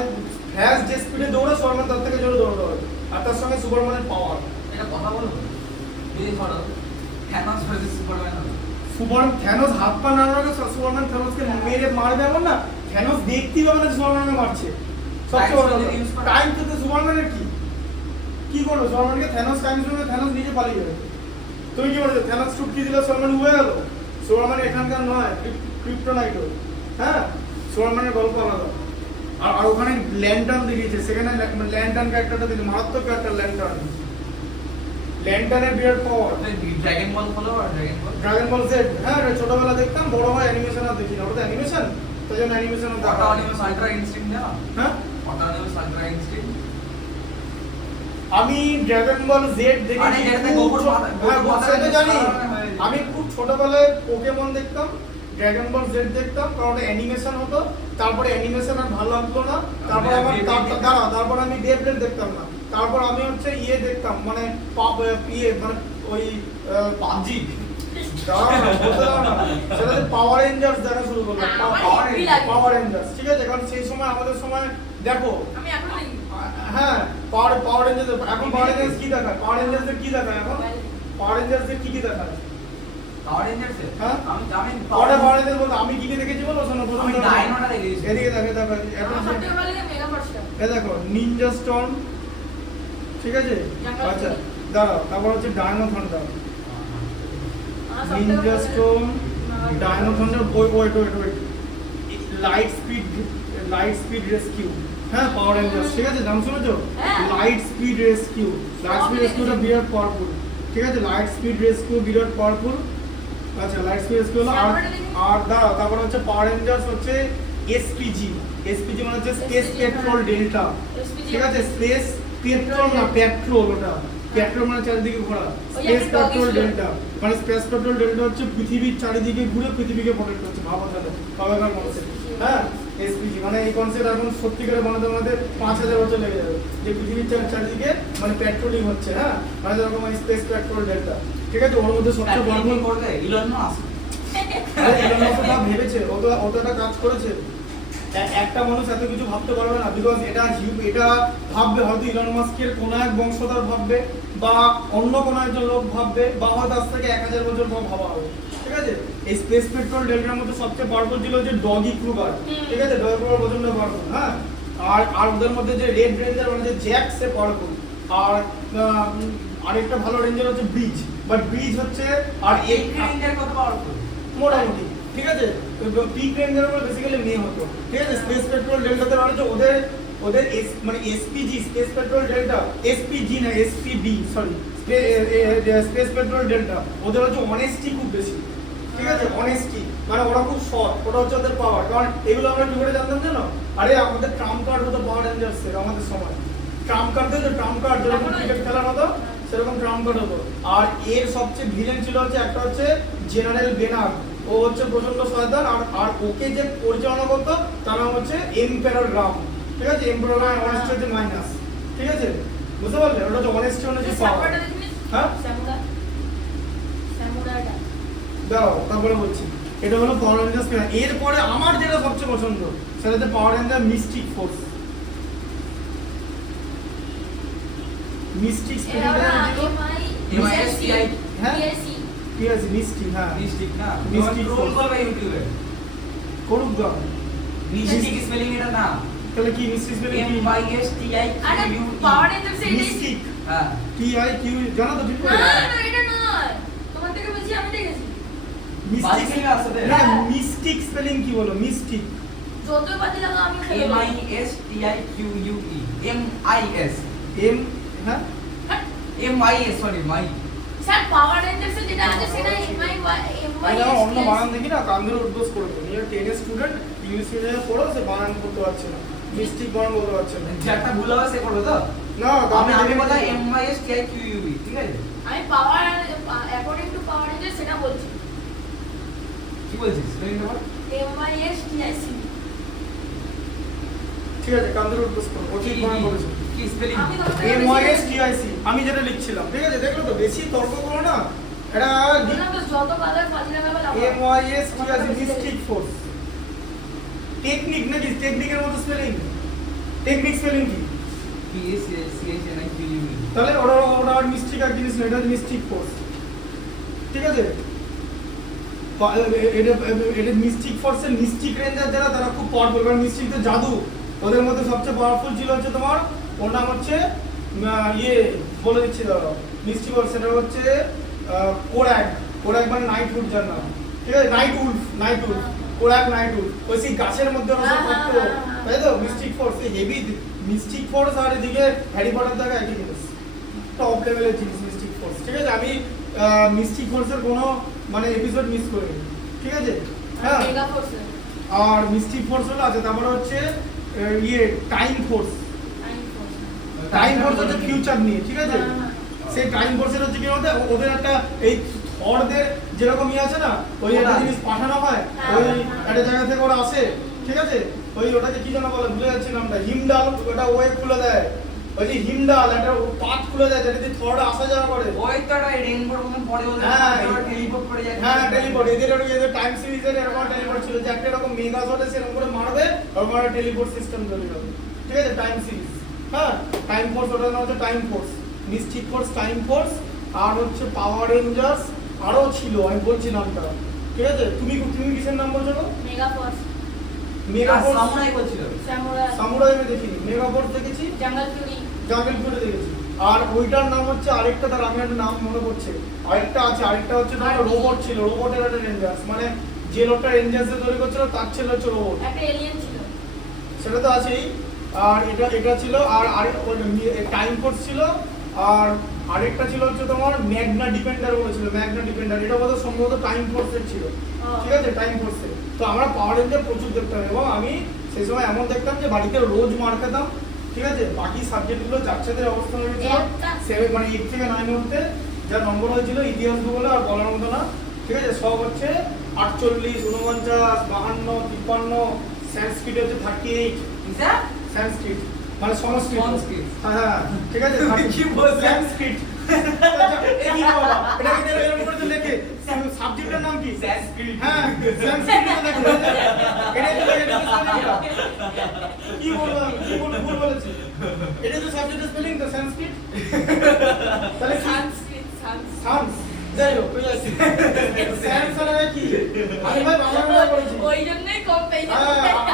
ফ্ল্যাশ যে স্পিডে দৌড়ে সুপারম্যান তার থেকে জোরে দৌড়তে পারে, আর তার সঙ্গে সুপারম্যানের পাওয়ার। এটা কথা বলো যদি ধরো থ্যানোস ভার্সেস সুপারম্যান হবে, থ্যানোস হাত পা নাড়ানোকে সুপারম্যান থ্যানোসকে মেরে মারবে এমন না, থ্যানোস দেখতেই পাবে না সুপারম্যানকে মারছে। সবচেয়ে বড় কথা টাইম তো সুপারম্যানের কি করলো সুপারম্যানকে, থ্যানোস টাইম শুনে থ্যানোস নিজে পালিয়ে যাবে। তুমি কি বলছো থ্যানোস চুটকি দিলে সুপারম্যান উড়ে গেল? সুপারম্যান এখানকার নয়, ক্রিপ্টোনাইট, হ্যাঁ। সুপারম্যানের গল্প আলাদা। আর ওখানে ল্যান্টার্ন দেখিয়েছে, সেখানে ল্যান্টার্ন ক্যারেক্টারটা দিল, মারাত্মক ক্যারেক্টার ল্যান্টার্ন। ল্যান্টার্নের বিরাট পাওয়ার। ড্রাগন বল ফলো আর ড্রাগন বল জেড, হ্যাঁ এটা ছোটবেলা দেখতাম, বড় হয় অ্যানিমেশন আর দেখি না, ওটা অ্যানিমেশন, তাই জন্য অ্যানিমেশন দেখা। অটোনিমাস আল্ট্রা ইনস্টিংক্ট জানো? হ্যাঁ অটোনিমাস আল্ট্রা ইনস্টিংক্ট আমি ড্রাগন বল জেড দেখেছি, আরে যেটাতে গোবর মাথা, হ্যাঁ গোবর তো জানি। আমি খুব ছোটবেলায় পোকেমন দেখতাম, ড্রাগন বল জেড দেখতাম, কারণ অ্যানিমেশন হতো, তারপরে অ্যানিমেশন আর ভালো লাগতো না, তারপর আমার তারপর আমি ডেভলেট দেখতাম না, তারপর আমি হচ্ছে দেখতাম, মানে মানে ওই পাবজি সেটাতে পাওয়ার রেঞ্জার্স দেখা শুরু করলাম, পাওয়ার রেঞ্জার্স, ঠিক আছে। কারণ সেই সময় আমাদের সময় দেখো আমি এখন দেখি হ্যাঁ পাওয়ার রেঞ্জার্স, এখন পাওয়ার রেঞ্জার্স কি দেখায়, পাওয়ার রেঞ্জার্সের কি দেখায় এখন, পাওয়ার রেঞ্জার্সের কি দেখায়, পাওয়ার রেঞ্জার্স হ্যাঁ আমি পাওয়ার রেঞ্জার্স বলতে আমি কি দেখেছি বলো, শোনো প্রথম আমি ডাইনোটা দেখেছি। এদিকে দেখো এখন আমার সবথেকে ভালো লাগে মেগা ফার্স্টার। এই দেখো নিনজা স্টর্ম, ঠিক আছে। আচ্ছা দাঁড়াও, তারপর হচ্ছে dino thunder, ninja storm, dino thunder, wait light speed rescue, হ্যাঁ পাওয়ার রেঞ্জার্স, ঠিক আছে। নাম শুনেছো? লাইট স্পিড রেস্কিউটা বিরাট পাওয়ারফুল, ঠিক আছে। লাইট স্পিড রেস্কিউ বিরাট পাওয়ারফুল, আচ্ছা লাইট স্পিড রেস্কিউ হলো। আর দাঁড়াও, তারপর হচ্ছে পাওয়ার রেঞ্জার্স হচ্ছে এসপিজি মানে হচ্ছে স্পেস পেট্রোল ডেল্টা, ঠিক আছে। স্পেস পেট্রোল না পেট্রোল, ওটা পেট্রোল মানে চারিদিকে ঘোরা, স্পেস পেট্রোল ডেল্টা, মানে স্পেস পেট্রোল ডেল্টা হচ্ছে পৃথিবীর চারিদিকে ঘুরে পৃথিবীকে প্রোটেক্ট করছে, ভাবো তাহলে কবেকার কনসেপ্ট, হ্যাঁ। এসপিজি মানে এই কনসেপ্ট এখন সত্যিকারে বানাতে আমাদের 5000 বছর লেগে যাবে, যে পৃথিবীর চারিদিকে মানে পেট্রোলিং হচ্ছে, হ্যাঁ, মানে যেরকম স্পেস পেট্রোল ডেল্টা, ঠিক আছে। ওর মধ্যে সবচেয়ে বড় করবে ইলন মাস্ক, ইলন মাস্ক ভেবেছে, ও তো একটা কাজ করেছে। একটা মানুষ এত কিছু ভাবতে পারবে না, বিকজ এটা ভাববে হয়তো ইলন মাস্কের কোনো এক বংশধর ভাববে, বা অন্য কোনো একজন লোক ভাববে, বা হয়তো আজ থেকে 1000 বছর পর ভাবা হবে, ঠিক আছে। এই স্পেস পেট্রোল ডেল্টার মধ্যে সবচেয়ে পাওয়ারফুল ছিল যে ডগি ক্রুগার, ঠিক আছে। ডগি ক্রুগার প্রচন্ড পাওয়ারফুল, হ্যাঁ। আর ওদের মধ্যে যে রেড রেঞ্জার মানে যে জ্যাক, সে পাওয়ারফুল। আর আরেকটা ভালো রেঞ্জার হচ্ছে ব্রিজ, বাট ব্রিজ হচ্ছে আর এই রেঞ্জার কত পাওয়ারফুল মোটামুটি, ঠিক আছে। পিক রেঞ্জার উপর বেসিক্যালি মেয়ে হতো, ঠিক আছে। স্পেস পেট্রোল ডেল্টাতে মানে ওদের মানে SPG space patrol delta, SPG না SPD sorry, space patrol delta, ওদের হচ্ছে অনেস্টি খুব বেশি, ঠিক আছে। অনেস্টি মানে ওরা খুব সৎ, ওটা হচ্ছে ওদের পাওয়ার। কারণ এগুলো আমরা কি করে জানতাম জানো? আরে আমাদের ট্রাম্প কার্ড হতো পাওয়ার রেঞ্জার্সের, আমাদের সময় ট্রাম্প কার্ড দিতো, ট্রাম্প কার্ড যেরকম ক্রিকেট খেলার হতো সেরকম ট্রাম্প কার্ড হতো। আর এর সবচেয়ে ভিলেন ছিল হচ্ছে একটা হচ্ছে জেনারেল বেনার, ও হচ্ছে প্রচন্ড শয়তান। আর ওকে যে পরিচালনা করতো তার নাম হচ্ছে এম্পারার রাম, ঠিক আছে। এম্পারার রাম অনেস্টি হচ্ছে মাইনাস, ঠিক আছে, বুঝতে পারলে? ওটা হচ্ছে অনেস্টি হচ্ছে পাওয়ার, হ্যাঁ। দাঁড়াও তারপরে বলছি, এটা হলো পাওয়ার রেঞ্জার্স। এরপরে আমার যেটা সবচেয়ে পছন্দ সেটা হচ্ছে power ranger mystic force. Mystic স্পেলিংটা দিও হ্যাঁ ঠিক আছে মিস্টিক হ্যাঁ মিস্টিক না মিস্টিক রোল করবে ইউটিউবে করুক দাও মিস্টিক স্পেলিং এটা না তাহলে কি mystic spelling M Y S T I আরে কিউ পাওয়ার রেঞ্জার্স এটাই মিস্টিক হ্যাঁ টি আই কিউ জানো তো ঠিক করে না না এটা নয় তোমার থেকে বেশি আমি দেখেছি মিস্টিক বাজে আছে না মিস্টিক স্পেলিং কি বলো মিস্টিক যতই বাজে লাগা আমি খেলে M I S T I Q U E M I S M হ্যাঁ M I S sorry my sir power rangers যেটা আছে সেটা এমআই এমআই এটা অন্য বানান দেখি না কান ধরে উদ্বোস করে দেবো নিয়ে 10 এর স্টুডেন্ট ইংলিশ মিডিয়ামে পড়ো সে বানান করতে পারছে না মিস্টিক বানান বলতে পারছে না যেটা ভুল হবে সে করবে তো না আমি বলা M I S T I Q U E ঠিক আছে আমি power according to power rangers সেটা বলছি কি বলছিস স্পেলিংটা বল M I S T I C ঠিক আছে কান ধরে উদ্বোস করো ও ঠিক বানান করেছে কি স্পেলিং আমি তোমাকে M Y S T I C আমি যেটা লিখছিলাম ঠিক আছে দেখলো তো বেশি তর্ক করো না এটা বললাম তো যত বাজার বাজে লাগা লাগা M Y S T I C mystic force technique নাকি টেকনিকের মতো স্পেলিং টেকনিক স্পেলিং কি P S C S N I Q U E তাহলে ওটা ওটা আর মিস্টিক আর জিনিস না এটা মিস্টিক ফোর্স ঠিক আছে এটা মিস্টিক ফোর্সের মিস্টিক রেঞ্জার যারা তারা খুব পাওয়ারফুল কারণ মিস্টিক তো জাদু ওদের মধ্যে সবচেয়ে পাওয়ারফুল ছিল হচ্ছে তোমার ওর নাম হচ্ছে ইয়ে বলে দিচ্ছি দাঁড়াও মিস্টিক ফোর্স সেটা হচ্ছে কোরাক কোরাক মানে নাইট উড যার নাম ঠিক আছে নাইট উড কোরাক নাইট উড ওই সেই গাছের মধ্যে ওরা সব থাকতো তাই তো mystic force heavy mystic force আর এদিকে হ্যারি পটার থেকে একই জিনিস টপ লেভেলের জিনিস মিস্টিক ফোর্স ঠিক আছে আমি মিস্টিক ফোর্সের কোনো মানে এপিসোড মিস করিনি ঠিক আছে হ্যাঁ মেগা ফোর্স আর মিস্টিক ফোর্স হলো আছে তারপরে হচ্ছে ইয়ে টাইম ফোর্স টাইম ফোর্স হচ্ছে ফিউচার নিয়ে ঠিক আছে সেই টাইম ফোর্সের হচ্ছে কি বলতে ওদের একটা এই থরদের যেরকম ইয়ে আছে না ওই একটা জিনিস পাঠানো হয় ওই একটা জায়গা থেকে ওরা আসে ঠিক আছে ওই ওটাকে কি যেন বলে ভুলে যাচ্ছি নামটা হিমডাল ওটা ওয়ে খুলে দেয় ওই যে হিমডাল একটা পাত খুলে দেয় যেটা দিয়ে থর আসা যাওয়া করে ওই তো একটা রেইনবোর মতন পড়ে ওদের হ্যাঁ, টেলিপোর্ট করে যায় হ্যাঁ টেলিপোর্ট এদের টাইম সিরিজের এরকম টেলিপোর্ট ছিল যে একটা এরকম মেগা শটে সেরকম করে মারবে আর মারা টেলিপোর্ট সিস্টেম তৈরি হবে ঠিক আছে টাইম সিরিজ হ্যাঁ টাইম ফোর্স ওটার নাম হচ্ছে time force mystic force time force আর হচ্ছে পাওয়ার রেঞ্জার্স আরো ছিল আমি বলছি নামটা ঠিক আছে তুমি কিসের নাম বলছো go mega force mega force samurai বলছিল সামুরাই সামুরাই আমি দেখিনি মেগা ফোর্স দেখেছি জঙ্গল ফিউরি জাঙ্গল ফিউরি দেখেছি আর ওইটার নাম হচ্ছে আরেকটা তার আমি একটা নাম মনে পড়ছে আরেকটা আছে আরেকটা হচ্ছে তোমার রোবট ছিল রোবটের একটা রেঞ্জার্স মানে যে লোকটা রেঞ্জার্স তৈরি করছিল তার ছেলে হচ্ছে রোবট একটা এলিয়েন ছিল সেটা তো আছেই আর এটা ছিল আর আরেক টাইম ফোর্স ছিল আর আরেকটা ছিল হচ্ছে তোমার ম্যাগনা ডিপেন্ডার বলেছিল ম্যাগনা ডিপেন্ডার এটা বোধহয় সম্ভবত টাইম ফোর্সের ছিল ঠিক আছে টাইম ফোর্সের তো আমরা পাওয়ার রেঞ্জার প্রচুর দেখতাম এবং আমি সেই সময় এমন দেখতাম যে বাড়িতে রোজ মার খেতাম ঠিক আছে বাকি সাবজেক্টগুলো যাচ্ছেদের অবস্থা হয়েছিল সেভেন মানে 8 থেকে 9 মধ্যে যা নম্বর হয়েছিল ইতিহাস ভূগোল আর বলার মতো না ঠিক আছে সব হচ্ছে 48 49 52 53 সংস্কৃত হচ্ছে 38 সংস্কৃত মানে সংস্কৃত হ্যাঁ ঠিক আছে কি বলছিস? সংস্কৃত এই কি বাবা এটা কি এরকম করে তো লেখে সাবজেক্টের নাম কি সংস্কৃত হ্যাঁ সংস্কৃত লেখে এটা তো কি বললাম ভুল বলেছি এটা তো সাবজেক্টের স্পেলিং তো সংস্কৃত তাহলে সংস্কৃত সান্স যাই হোক ওই আছে সায়েন্স মানে কি আমি ভাই বাংলা বলছি ওই জন্যই কম পেয়েছি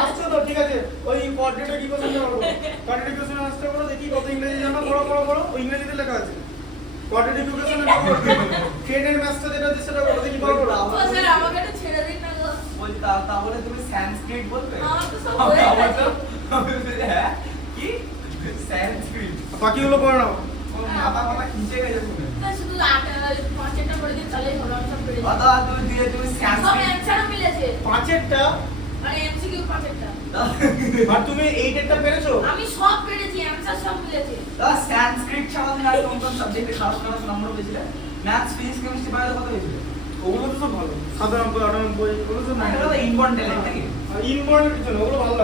আসছে তো ঠিক আছে ওই কোয়াড্রেটিক ইকুয়েশন করব কোয়াড্রেটিক ইকুয়েশন আসতে করো দেখি কত ইংরেজি জানো পড়ো ওই ইংরেজিতে লেখা আছে কোয়াড্রেটিক ইকুয়েশন ট্রেনের ম্যাথটা যেটা আছে সেটা করো দেখি পড়ো ও স্যার আমাকে একটু ছেড়ে দিন না গো বল তাহলে তুমি সংস্কৃত বলবে আমার তো সব হয়ে গেছে হ্যাঁ কি সংস্কৃত বাকিগুলো পড়ে নাও মাথা খিঁচে গেছে শুনে তা শুধু পাঁচটা করে দিন তাহলেই হলো আমি সব পেরে যাবো দাদা তুমি সব সংস্কৃত অ্যানসারও মিলেছে পাঁচেরটা মানে এমসিকিউ পাঁচটা আর তুমি এইটেরটা পেরেছো আমি সব পেরেছি অ্যানসার সব মিলেছে দাদা সংস্কৃত ছাড়া তুমি আর কোন কোন সাবজেক্টে খারাপ নম্বর পেয়েছিলে ম্যাথস ফিজিক্স কেমিস্ট্রি বায়োলজি কত পেয়েছিলে ওগুলো তো সব ভালো 97 98 ওগুলো তো এটা তো ইনবর্ন ট্যালেন্ট নাকি ইনবর্ন কিছু না ওগুলো ভালো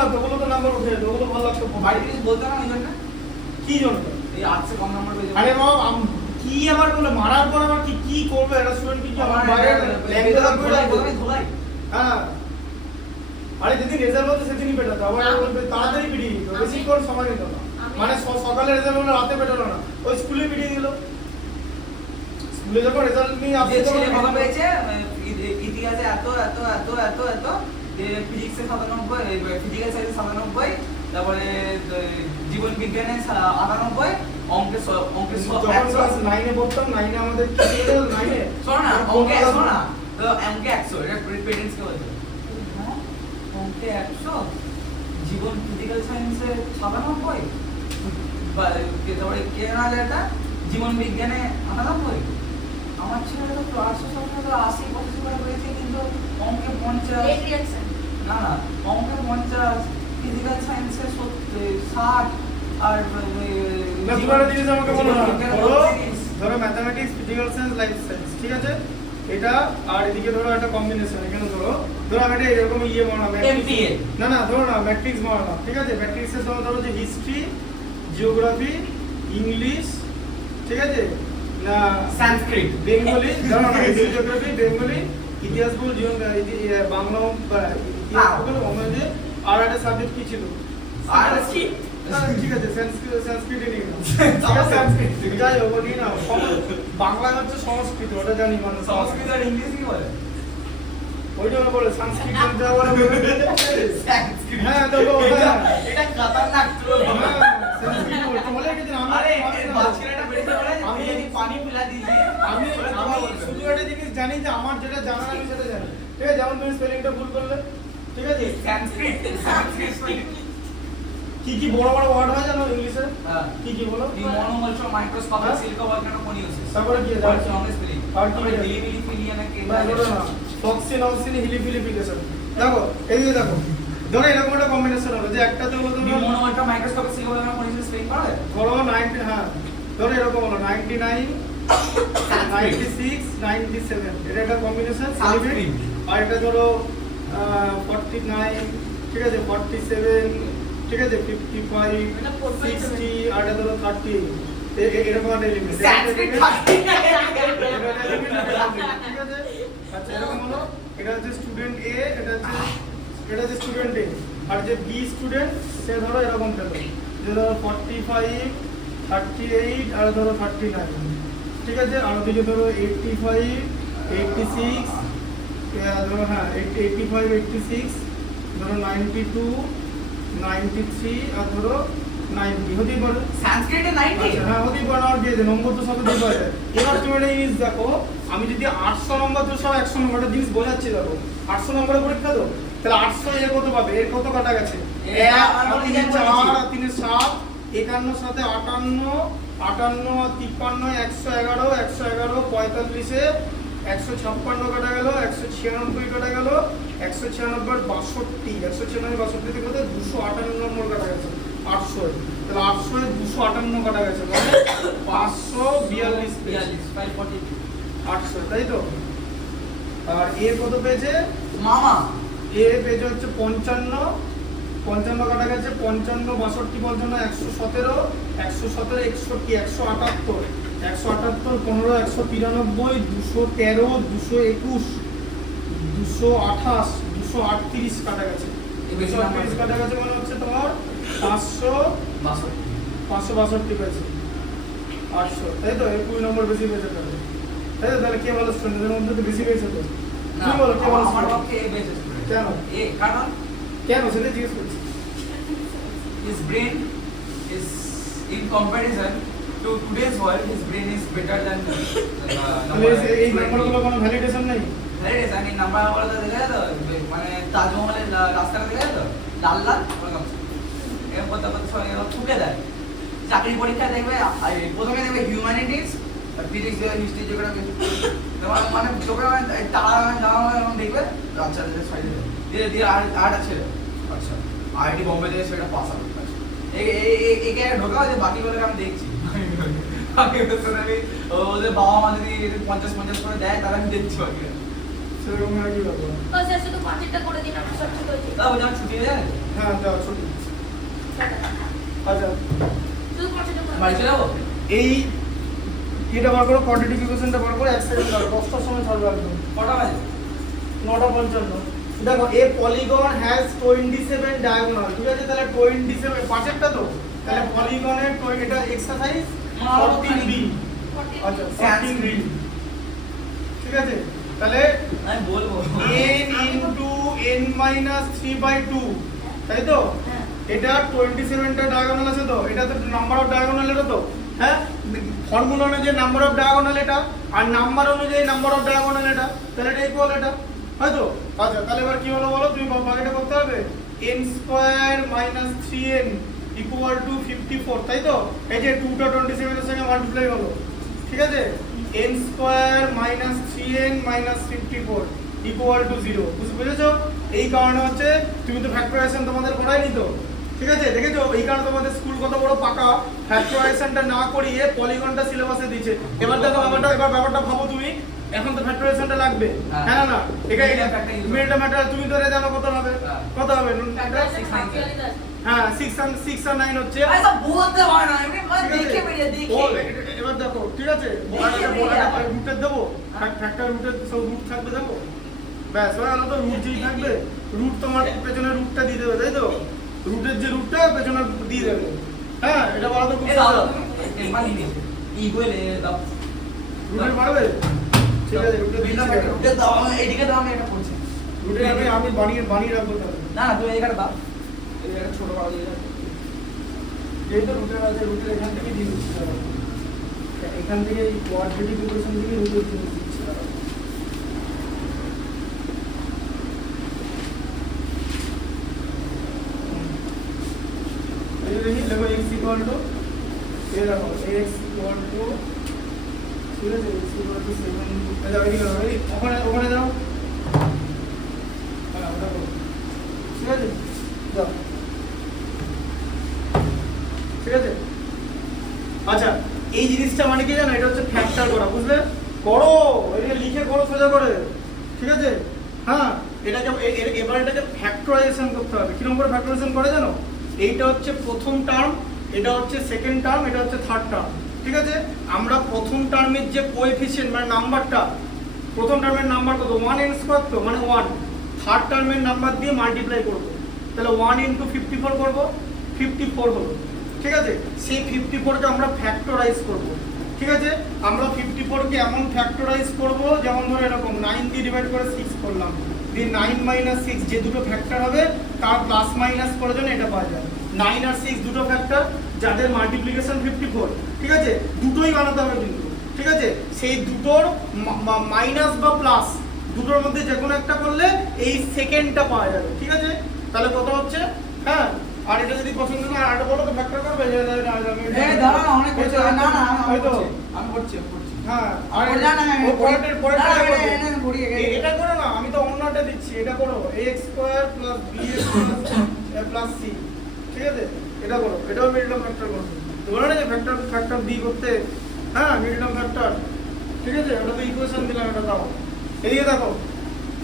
লাগতো ওগুলো তো নাম্বার উঠে যেত ওগুলো ভালো লাগতো বাড়িতে কিছু বলতে না ওই জন্য কি জন্য এই আর্টসে কম নম্বর পেয়েছে আরে বাবা কি আবার বলে মারার পর আবার কি করবে একটা স্টুডেন্ট কি আমার বাইরে ল্যাঙ্গুয়েজ ধোলাই হ্যাঁ আরে যেদিন রেজাল্ট হতো সেদিনই পেটাতো আবার বলবে তাড়াতাড়ি পিটিয়ে দিত বেশিক্ষণ সময় নিত না মানে সকালে রেজাল্ট হলো রাতে বেরোলো না, ওই স্কুলে বেরিয়ে গেল। স্কুলে যখন রেজাল্ট নিয়ে যে আসছে ছেলে ভালো পেয়েছে ইতিহাসে এত এত এত এত এত, ফিজিক্সে 97, ফিজিক্যাল সায়েন্সে 97, তারপরে জীবন বিজ্ঞানে 98, অঙ্কে যখন ক্লাস 9 এ পড়তাম, 9 এ আমাদের কি ছিল 9 এ শোনো না, অঙ্কে 100 না, তো অঙ্কে 100, এটা পেরেন্টস কে বলতো, হ্যাঁ অঙ্কে 100, জীবন ফিজিক্যাল সায়েন্সে 97, বা তারপরে কে না এটা জীবন বিজ্ঞানে 98। আমার ছেলেটা তো ক্লাসে সবসময় 80-85 করে পেয়েছে, কিন্তু অঙ্কে 50, রেড রিঅ্যাকশন। না না অঙ্কে 50, ফিজিক্যাল সায়েন্সে 60, আর না দুটো জিনিস আমাকে বলো না, বিজ্ঞানে ধরো 32। ধরো mathematics, physical science, life science, ঠিক আছে, এটা আর এদিকে ধরো একটা কম্বিনেশন, এখানে ধরো আমি এটা এরকম ইয়ে বানাবো MPA না না ধরো না ম্যাট্রিক্স বানালাম, ঠিক আছে, ম্যাট্রিক্সের সময় ধরো যে হিস্ট্রি, জিওগ্রাফি, ইংলিশ, ঠিক আছে, না সংস্কৃত, বেঙ্গলি, ধরো না হিস্ট্রি, জিওগ্রাফি, বেঙ্গলি, ইতিহাস ভূগোল, বাংলা, ইতিহাস ভূগোল, অঙ্গ্রেজি, আর একটা সাবজেক্ট কি ছিল? আর কি ঠিক আছে, সংস্কৃত নিয়ে নাও, ঠিক আছে, সংস্কৃত যাই হোক নিয়ে নাও, বাংলা হচ্ছে সংস্কৃত, ওটা জানি, মানে সংস্কৃত আর ইংলিশ কি বলে? ওই জন্য বলে সংস্কৃত যা বলে সংস্কৃত, হ্যাঁ দেখো এটা খতরনাক ট্রোল। সংস্কৃত বলতে বলে কিন্তু আরে এর বাচ্চাটা বেরিয়ে বলে আমি যদি পানি পিলা দিয়েছি, আমি শুধু একটা জিনিস জানি যে আমার যেটা জানা আমি সেটা জানি, ঠিক আছে, যেমন তুমি স্পেলিংটা ভুল করলে, ঠিক আছে, সংস্কৃত কি কি বড় বড় ওয়ার্ড হয় জানো ইংলিশে? হ্যাঁ কি কি বলো? the monomolar microscopic silica volcanoconiosis, তারপরে কি আছে? what's wrong with spelling? আর কি তারপরে আছে? হিলিবিলিফিলিয়া না না বলো না, ফক্সিন অক্সিন হিলিফিলিফিকেশন, দেখো এই যে দেখো ধরো এরকম একটা কম্বিনেশন হলো যে একটাতে হলো the তোমার monomolar microscopic silica volcanoconiosis spelling পারবে? ধরো 90, হ্যাঁ ধরো এরকম হলো 99, 96, 97, এটা একটা কম্বিনেশন, Sanskrit। আর এটা ধরো 49, ঠিক আছে, 47, ঠিক আছে, 55, এটা 4.7 60, আর এটা ধরো 30, এরকম একটা এলিমেন্ট, Sanskrit ঠিক আছে, আচ্ছা এরকম হলো, এটা হচ্ছে স্টুডেন্ট এ, এটা হচ্ছে স্টুডেন্ট এ, আর যে বি স্টুডেন্ট সে ধরো এরকম পেলো, যে ধরো 45, 38, আর ধরো 39, ঠিক আছে, আর ওদিকে ধরো 85, 86, ধরো হ্যাঁ 85, 86, ধরো 92, 93, আর ধরো 90, হতেই পারে। সংস্কৃতে 90? আচ্ছা, হ্যাঁ হতেই পারে, আর দিয়ে দে, নম্বর তো সব দিতে পারে। এবার তুমি একটা জিনিস দেখো, আমি যদি 800 নম্বর 200 100 নম্বরটা জিনিস বোঝাচ্ছি, দেখো 800 নম্বরের পরীক্ষা তো, তাহলে 800 এর কত পাবে, এর কত কাটা গেছে, এটা 1 আমার আর মনে 3 হয় 4 আর 3 7, 51 সাথে 58, 58 আর 53, 111, 111, 45-এ 156 কাটা গেল, 196 কাটা গেল, 196 আর 62, 196 62 থেকে 258 নম্বর কাটা গেছে 800, তাহলে 800 এ 258 কাটা গেছে, মানে 542 পেয়েছে, 542 800, তাই তো। আর এর কত পেয়েছে, মামা এ পেয়েছে হচ্ছে 55, 55 কাটা গেছে, 55 62 55 117, 117 61, 178, 178 15 193, 213, 221, 228, 238 কাটা গেছে, এই বেশি নাম্বার 238 কাটা গেছে, মানে হচ্ছে তোমার 562 পেয়েছে, 800, তাই তো, 20 নম্বর বেশি পেয়েছে তাহলে, তাই তো, তাহলে কে ভালো স্টুডেন্ট, এর মধ্যে তো বেশি পেয়েছে তো, না তুমি বলো কে ভালো আমার student? পক্ষে এ বেস্ট স্টুডেন্ট। কেন? এ কারণ কেন সেটা জিজ্ঞেস করছি। his brain is in comparison to today's world, his brain is better than তাহলে এই নম্বরগুলো কোনো ভ্যালিডেশন নেই? validation in number বলে তো দেখা যায় তো, মানে তাজমহলের রাস্তাটা দেখা যায় তো লাল লাল ওরকম এরকম করতে করতে সবাই এরকম ঠুকে দেয়। চাকরি পরীক্ষা দেখবে প্রথমে দেখবে হিউম্যানিটিস, ফিজিক্স, হিস্ট্রি, জিওগ্রাফি, মানে জিওগ্রাফি তারা এরকম দেখবে, আচ্ছা সাইডে ধীরে ধীরে আর্ট আছে, আচ্ছা আইআইটি বোম্বে থেকে সেটা পাস আউট, একে ঢোকাও যে বাকিগুলোকে আমি দেখছি। আমি ওদের বাবা মা যদি 50-50 করে দেয় তাহলে আমি দেখছি বাকি। সেরকম আর কি ব্যাপার? ও স্যার শুধু কন্টেন্টটা করে দিন, আমার সব ঠিক হয়েছে। তারপর যখন ছুটি হয়ে যায় হ্যাঁ দাও ছুটি। আচ্ছা শুধু কন্টেন্টটা করে বাড়ি চলে যাবো। এই এটা বার করো, কোয়ান্টিটি ইকুয়েশনটা বার করো, 1 সেকেন্ড দাও, 10টার সময় ছাড়বে একদম, কটা বাজে? 9:55। দেখো এ পলিগন হ্যাজ 27 ডায়াগোনাল, ঠিক আছে, তাহলে 27 পাঁচেরটা তো তাহলে পলিগনের এটা এক্সারসাইজ 14b। আচ্ছা 14b, ঠিক আছে। তাহলে আমি বলবো n into n minus 3/2, তাই তো? হ্যাঁ। এটা 27টা ডায়াগোনাল আছে তো, এটা তো নাম্বার অফ ডায়াগোনাল এটা তো, হ্যাঁ ফর্মুলা অনুযায়ী নাম্বার অফ ডায়াগোনাল এটা, আর নাম্বার অনুযায়ী নাম্বার অফ ডায়াগোনাল এটা, তাহলে এটা ইকুয়াল এটা, হয়তো? আচ্ছা তাহলে এবার কি হলো বলো, তুমি ভাগটা করতে হবে, n square minus 3n equal to 54, তাই তো? এই যে 2টা 27 এর সঙ্গে মাল্টিপ্লাই হলো, ঠিক আছে। n square minus 3n minus 54 equal to 0, বুঝেছো? এই কারণে হচ্ছে তুমি তো ফ্যাক্টরাইজেশন তোমাদের পড়ায়নি তো, ঠিক আছে, দেখেছো? এই কারণে তোমাদের স্কুল কত বড় পাকা, ফ্যাক্টরাইজেশনটা না করিয়ে পলিগনটা সিলেবাসে দিয়েছে। এবার দেখো ব্যাপারটা ভাবো তুমি, এখন তো ফ্যাক্টরাইজেশনটা লাগবে, হ্যাঁ না? এটা মিডল ম্যাটার তুমি তো জানো কত হবে, কত হবে? হ্যাঁ 6 আর 9 হচ্ছে, ऐसा बोलते हो ना मैं देखे मेरे ও देखे এবার দেখো, ঠিক আছে, রুটের দেবো, ফ্যাক্টর রুটের সব রুট থাকবে, দেখো ব্যাস হয়ে গেল তো। রুট যেই থাকবে, রুট তোমার পেছনে রুটটা দিয়ে দেবে, তাই তো? রুটের যে রুটটা পেছনে দিয়ে দেবে, হ্যাঁ এটা বলা তো খুব ए সহজ। दादा तुम मान लीजिए ईगो ले दाও রুটের পারবে, ঠিক আছে, রুটের দিয়ে দেবে। এ দাও এদিকে দাও আমি এটা করছি রুটের আমি বানিয়ে রাখবো তাহলে, না না তুমি এদিকে দাও এই একটা ছোট পাওয়া দিয়ে যাবে, যেহেতু রুটের আছে, রুটের এখান থেকে দিয়ে দিচ্ছি, দাঁড়াও। এখান থেকে এই কোয়াড্রেটিক ইকুয়েশন থেকে রুটের জিনিস দিচ্ছি, দাঁড়াও। এই দেখি দেখো x ইকুয়াল টু এই দেখো x ইকুয়াল টু, ঠিক আছে, x ইকুয়াল টু 7, যাও এদিকে যাও, ওখানে যাও, হ্যাঁ ওটা করো, ঠিক আছে, যাও, ঠিক আছে। আচ্ছা এই জিনিসটা মানে কি জানো, এটা হচ্ছে ফ্যাক্টর করা, বুঝলে? করো, এটা লিখে করো সোজা করে, ঠিক আছে। হ্যাঁ এটাকে এবার এটাকে ফ্যাক্টরাইজেশন করতে হবে। কিরকম করে ফ্যাক্টরাইজেশন করে জানো? এইটা হচ্ছে প্রথম টার্ম, এটা হচ্ছে সেকেন্ড টার্ম, এটা হচ্ছে থার্ড টার্ম, ঠিক আছে। আমরা প্রথম টার্মের যে কোএফিসিয়েন্ট মানে নাম্বারটা, প্রথম টার্মের নাম্বার কত, 1n স্কয়ার তো মানে 1, থার্ড টার্মের নাম্বার দিয়ে মাল্টিপ্লাই করব, তাহলে 1 × 54 করব, 54 হলো, ঠিক আছে। সেই 54 কে আমরা ফ্যাক্টরাইজ করব, ঠিক আছে। আমরা 54 কে এমন ফ্যাক্টরাইজ করব, যেমন ধরো এরকম 9 দিয়ে ডিভাইড করে 6 করলাম, দিয়ে 9 - 6 যে দুটো ফ্যাক্টর হবে তার প্লাস মাইনাস করে জন্য এটা পাওয়া যায়। 9 আর 6 দুটো ফ্যাক্টর যাদের মাল্টিপ্লিকেশন 54, ঠিক আছে, দুটোই বানাতে হবে কিন্তু, ঠিক আছে। সেই দুটোর মাইনাস বা প্লাস দুটোর মধ্যে যে কোনো একটা করলে এই সেকেন্ডটা পাওয়া যাবে, ঠিক আছে। তাহলে কত হচ্ছে, হ্যাঁ। আর এটা যদি পছন্দ না আর বলো তো ফ্যাক্টর করবে, এ দাঁড়া না অনেক করছে না না আমি করছি হ্যাঁ আর না না ও পরেরটা পড়িয়ে গেছে এটা করো না, আমি তো অন্যটা দিচ্ছি, এটা করো ax² + bx + c, ঠিক আছে। এটা করো, এটাও মিডল টার্ম ফ্যাক্টর করো, তো বলো না যে ফ্যাক্টর বি করতে, হ্যাঁ মিডল টার্ম ফ্যাক্টর, ঠিক আছে। ওটা তো ইকুয়েশন দিলাম, এটা দাও, এদিকে দেখো,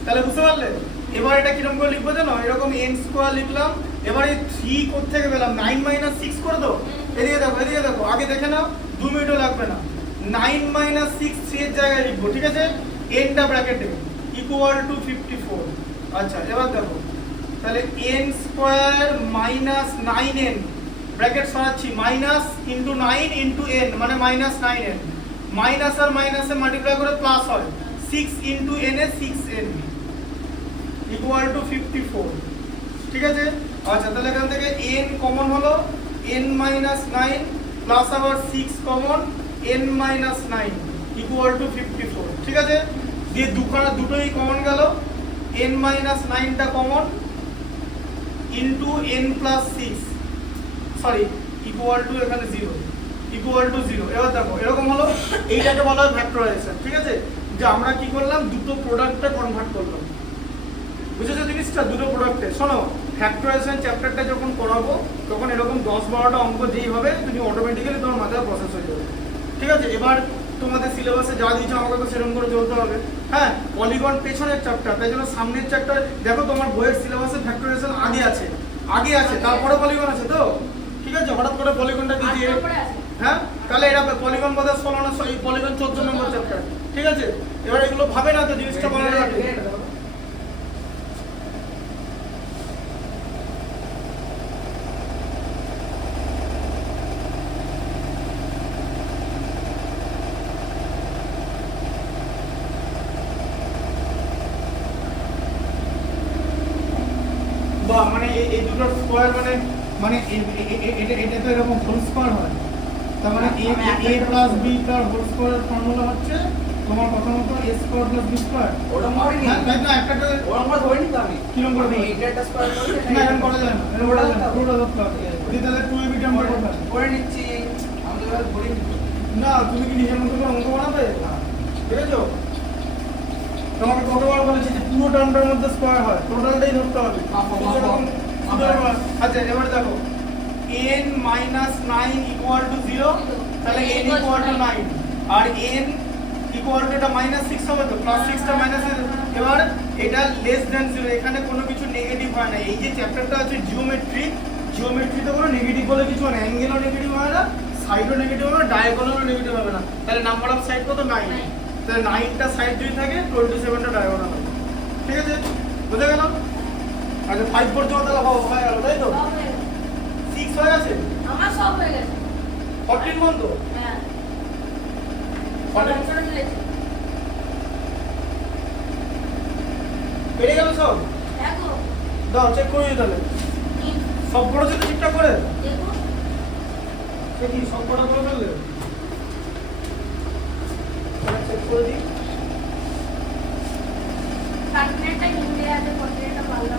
তাহলে বুঝতে পারলে। এবার এটা কিরকম করে লিখবো জানো, এরকম n² লিখলাম, এবার এই 3 কোথা থেকে পেলাম, 9 - 6 করে দাও। এদিকে দেখো, আগে দেখে নাও, 2 মিনিটও লাগবে না। 9 - 6 3 এর জায়গায় লিখবো, ঠিক আছে, nটা ব্র্যাকেটে ইকুয়াল টু 54। আচ্ছা এবার দেখো, তাহলে n² - 9n ব্র্যাকেট সরাচ্ছি, মাইনাস ইনটু 9 ইনটু n মানে -9n, মাইনাস আর মাইনাসে মাল্টিপ্লাই করে প্লাস হয়, 6 into n A 6n equal to 54, ঠিক আছে। আচ্ছা তাহলে এখান থেকে n কমন হলো, n - 9 প্লাস আবার 6 কমন, n - 9 ইকুয়াল টু 54, ঠিক আছে। দিয়ে দুটোই কমন গেল, n - 9টা common into n + 6, sorry equal to এখানে 0, ইকুয়াল টু 0। এবার দেখো এরকম হলো, এইটাকে বলা হয় ফ্যাক্টরাইজেশন, ঠিক আছে। যে আমরা কি করলাম, দুটো প্রোডাক্টটা কনভার্ট করলাম, বুঝেছো জিনিসটা, দুটো প্রোডাক্টে। শোনো, ফ্যাক্টরাইজেশন চ্যাপ্টারটা যখন পড়াবো তখন এরকম 10-12টা অঙ্ক যেই হবে তুমি অটোমেটিক্যালি তোমার মাথায় প্রসেস হয়ে যাবে, ঠিক আছে। এবার তোমাদের সিলেবাসে যা দিয়েছে আমাকে তো সেরকম করে চলতে হবে, হ্যাঁ। পলিগন পেছনের চ্যাপ্টার, তাই জন্য সামনের চ্যাপ্টার দেখো, তোমার বইয়ের সিলেবাসে ফ্যাক্টরাইজেশন আগে আছে, তারপরে পলিগন আছে তো, ঠিক আছে। হঠাৎ করে পলিগনটা দিয়ে, হ্যাঁ, তাহলে এটা পলিগন বোধহয় 16 না, এই পলিগন 14 নম্বর চ্যাপ্টার, ঠিক আছে। এবার এগুলো ভাবে না তো জিনিসটা বলার আগে, দুটোর স্কোয়ার মানে মানে এটা তো এরকম হোল স্কোয়ার হয়, তার মানে a প্লাস b তার হোল স্কোয়ারের ফর্মুলা হচ্ছে তোমার কথা মতো a square plus b square. ওটা মনে নেই, হ্যাঁ তাই না, একটা ওটা আমরা ধরে নিতে আমি কিরকম করে আমি এইটা একটা স্কয়ার করে না এরকম করা যায় না, এরকম করা যায় না, পুরোটা ধরতে হবে। যদি তাহলে 2ab টার্মটা কোথায়? করে নিচ্ছি আমি তো ধরে নিচ্ছি না তুমি কি নিজের মতো করে অঙ্ক বানাবে? বুঝেছো? তোমাকে কতবার বলেছি যে পুরো টার্মটার মধ্যে স্কয়ার হয়, টোটালটাই ধরতে হবে। আচ্ছা এবারে দেখো n minus 9 equal to 0, তাহলে n equal to 9 R n equal to এটা -6 হবে তো, +6 টা মাইনাস, এবার এটা লেস দ্যান 0, এখানে কোনো কিছু নেগেটিভ হয় না। এই যে চ্যাপ্টারটা আছে জিওমেট্রি, জিওমেট্রিতে কোনো নেগেটিভ বলে কিছু হয় না, অ্যাঙ্গেলও নেগেটিভ হয় না, সাইডও নেগেটিভ হবে না, ডায়াগোনালও নেগেটিভ হবে না। তাহলে নাম্বার অফ সাইড কত? 9। তাহলে 9টা সাইড যদি থাকে 27টা ডায়াগোনাল হবে। ঠিক আছে, বুঝে গেল? আচ্ছা 5 পর্যন্ত তাহলে হয়ে গেল, তাই তো? 6 হয়ে গেছে, আমার সব হয়ে গেছে। 14 বন্ধ, হ্যাঁ। 14 সব মিলেছে। পেরে গেল সব? দেখো, দাও চেক করে দিই তাহলে। সব পড়েছে তো ঠিকঠাক করে? দেখো। সে কি সব পড়া করে ফেললে? চেক করে দিই। কাটনেটা হিন্দে আছে, কটনেটা বাংলা।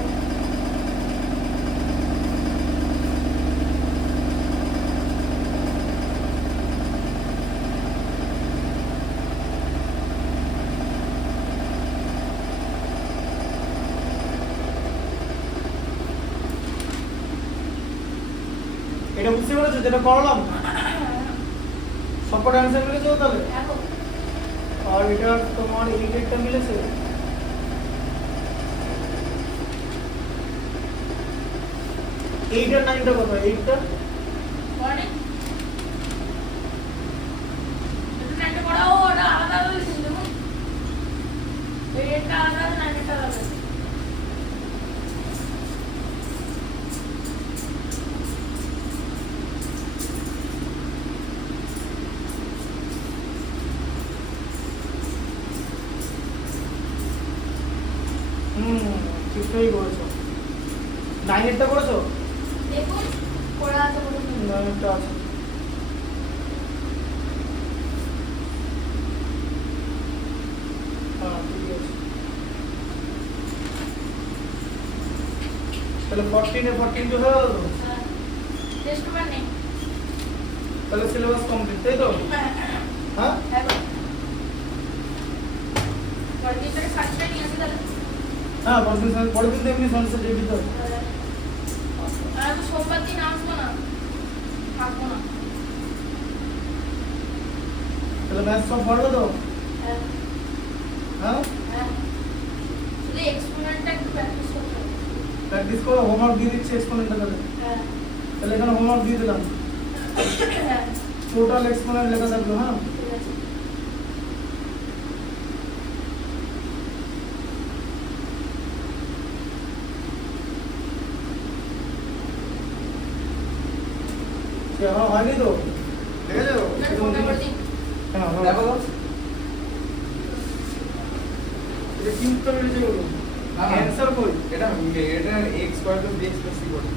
এটা বুঝতে পেরেছো যেটা করলাম? সবকটা অ্যান্সার মিলেছে তো তাহলে? দেখো, আর এটা তোমার 8টা মিলেছে। এইট আর 9টা কত? 8টা পড়ে। এটা নাইনটা পড়াও, ওটা আলাদা আলাদা লিখে দেবো। এটা আলাদা, নাইনটা আলাদা। ঠিকঠাকই করেছো। 9এরটা করেছো? দেখুন, পড়া আছে বলুন। 9এরটা আছে। হ্যাঁ ঠিক আছে। তাহলে 14 এ 14 তো হয়ে গেল তো? টেস্ট পেপার নেই। তাহলে সিলেবাস কমপ্লিট, তাই তো? হ্যাঁ দেখো, পরদিনটাকে সাতটা নিয়ে আসি তাহলে। হ্যাঁ পরের দিন তো এমনি সানসেট দিয়ে দিতে হবে। আর আমি সোমবার দিন আসবো না, থাকবো না। তাহলে ম্যাথ সব পড়বে তো? হ্যাঁ, হ্যাঁ হ্যাঁ। শুধু এক্সপোনেন্টটা একটু প্র্যাকটিস করতে হবে। প্র্যাকটিস করো, হোমওয়ার্ক দিয়ে দিচ্ছি এক্সপোনেন্টটা তাহলে। হ্যাঁ, তাহলে এখানে হোমওয়ার্ক দিয়ে দিলাম, হ্যাঁ, টোটাল এক্সপোনেন্ট লেখা থাকলো। হ্যাঁ ঠিক আছে। এখনো হয়নি তো? দেখেছো? না, ফোনটা করে দিন। হ্যাঁ দেখো এটা কি উত্তর হয়েছে বলো? অ্যান্সার কই? এটা x square plus bx plus c করে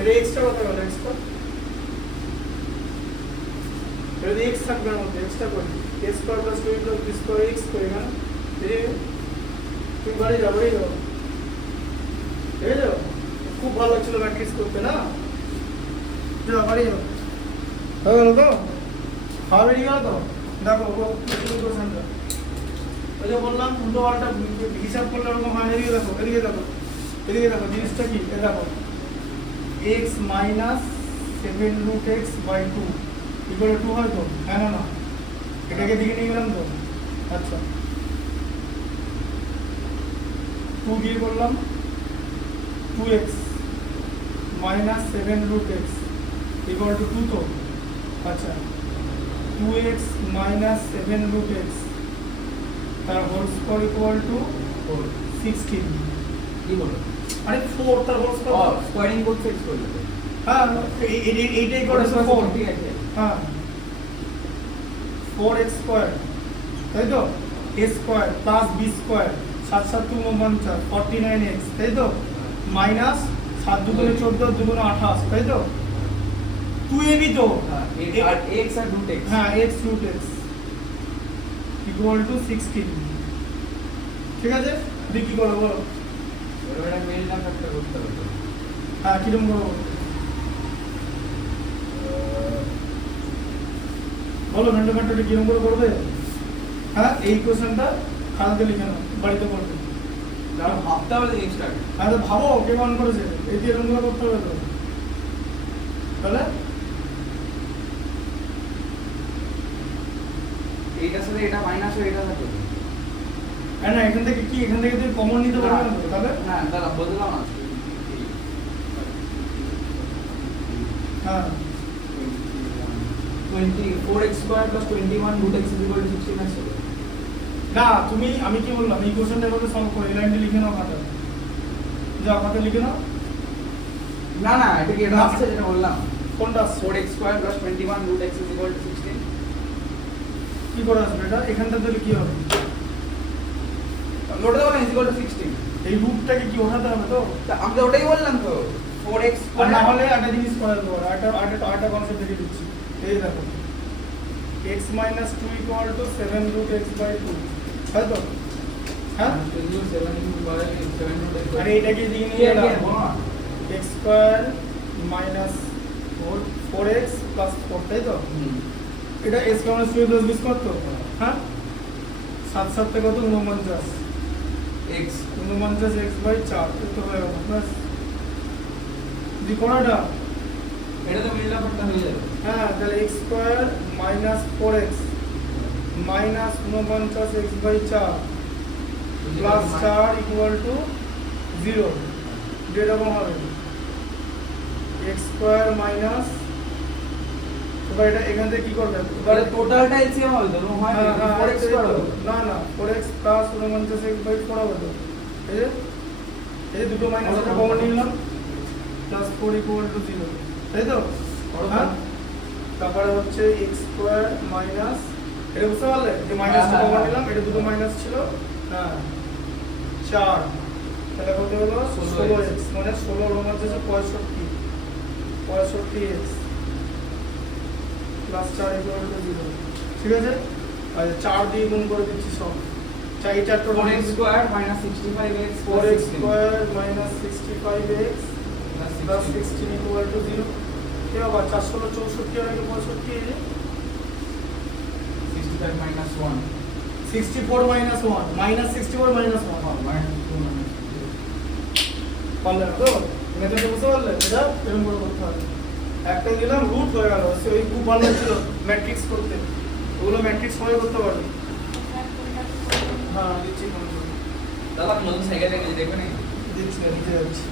এটা এক্সট্রা কথা বলো, এক্সট্রা যদি এক্স থাকবে এর মধ্যে, এক্সট্রা করি a square plus 2 plus b square x করি না, তুমি বাড়ি যাও, বাড়ি যাও। দেখেছো? খুব ভালো লাগছিল প্র্যাকটিস করতে না? যাও বাড়ি যাও। হয়ে গেল তো? খাওয়া বেরিয়ে গেল তো? দেখো কোশ্চেনটা ওই যে বললাম উল্টো পাল্টা হিসাব করলে ওরকম হয়। এদিকে দেখো, এদিকে দেখো, এদিকে দেখো, জিনিসটা কি? এ দেখো x minus 7 root x by 2 equal 2 হয় তো? হ্যাঁ না? এটাকে দিকে নিয়ে গেলাম তো? আচ্ছা 2 দিয়ে করলাম 2x minus 7 root x equal to 2 তো? আচ্ছা 2x মাইনাস 7 রুট x তার হোল স্কয়ার ইকুয়াল টু 16। কি বলো? আরে 4 তার হোল স্কয়ার। স্কোয়ারিং করতে x করলে হ্যাঁ এইটাই করে 4। ঠিক আছে। হ্যাঁ 4x স্কয়ার, তাই তো? a square plus b square 7 7 49 49x তাই তো মাইনাস 7 দুগুণে 14 দুগুণে 28 তাই তো 2ab তো আর x আর root x হ্যাঁ x root x equal to 16 ঠিক আছে দি কি করব বলো ওটা মেল না ফ্যাক্টর করতে হবে হ্যাঁ কিরকম করবো বলো মেন্টাল ফ্যাক্টরটা কিরকম করে করবে হ্যাঁ এই কোশ্চেনটা খাতাতে লিখে নাও বাড়িতে পড়বে তাহলে ভাবতে হবে জিনিসটা হ্যাঁ তো ভাবো কে অন করেছে এই দিয়ে এরকম করে করতে হবে তো তাহলে এইটার সাথে এটা মাইনাস হয়ে এটা থাকবে হ্যাঁ না এখান থেকে কি এখান থেকে তুমি কমন নিতে পারবে না তো তাহলে না দাদা বদলাও না হ্যাঁ 24x square plus 21 root x is equal to 16 আছে না তুমি আমি কি বললাম এই কোশ্চেনটা এভাবে সলভ করো এই লাইনটা লিখে নাও খাতায় যাও খাতায় লিখে নাও না না এটা কি এটা আসছে যেটা বললাম কোনটা আসছে 4x square plus 21 root x is equal to 16 কি করে আসবে এটা এখানটা তাহলে কি হবে ওটা তো is equal to 16 এই রুটটাকে কি ওঠাতে হবে তো তা আমি তো ওটাই বললাম তো 4x আর না হলে একটা জিনিস করে দেবো একটা কনসেপ্ট দেখে দিচ্ছি এই দেখো x minus 2 equal to 7 root x by 2 তাই তো হ্যাঁ আর এইটাকে দিকে নিয়ে এলাম x square minus 4x plus 4 তাই তো এটা x minus 2 plus বিশ করতো হ্যাঁ 7 7 থেকে কত 49 x 49 x by 4 তো হয়ে গেল বাস দি কোনটা এটা তো মিলনা করতে হয়ে যাবে হ্যাঁ তাহলে x square minus 4x minus 49 x by 4 plus 4 equal to 0 যেরকম হবে x স্কয়ার মাইনাস এবার এটা এখান থেকে কি করবে এবারে টোটালটা এলসিএম হবে তো হয় 4x স্কয়ার হবে না না 4x প্লাস 49 x বাই 4 হবে তো এই যে দুটো মাইনাস এটা কমন নিলাম প্লাস 4 ইকুয়াল টু 0 তাই তো হ্যাঁ তারপরে হচ্ছে x স্কয়ার মাইনাস এটা বুঝতে পারলে যে মাইনাসটা কমন নিলাম এটা দুটো মাইনাস ছিল হ্যাঁ 4 তাহলে কত হলো 16x মানে 16 এর মধ্যে আছে 65x প্লাস 4 ইকুয়াল টু 0 ঠিক আছে আর 4 দিয়ে গুণ করে দিচ্ছি সব 4 4 টো 4x square minus 65x 4x square minus 65x plus 16 equal to 0 কি হবে 464 আর 65 এই 65 minus 1 64 minus 1 minus 64 minus 1 পারলে না তো এটা তো বুঝতে পারলে এটা এরকম করে করতে হবে একটা দিলাম রুট হয়ে গেল সে ওই খুব ভালো ছিল ম্যাট্রিক্স করতে ওগুলো ম্যাট্রিক্স সবাই করতে পারবে হ্যাঁ দিচ্ছি দাদা নতুন সাইকেল দেখবেন দিচ্ছি দিতে যাচ্ছি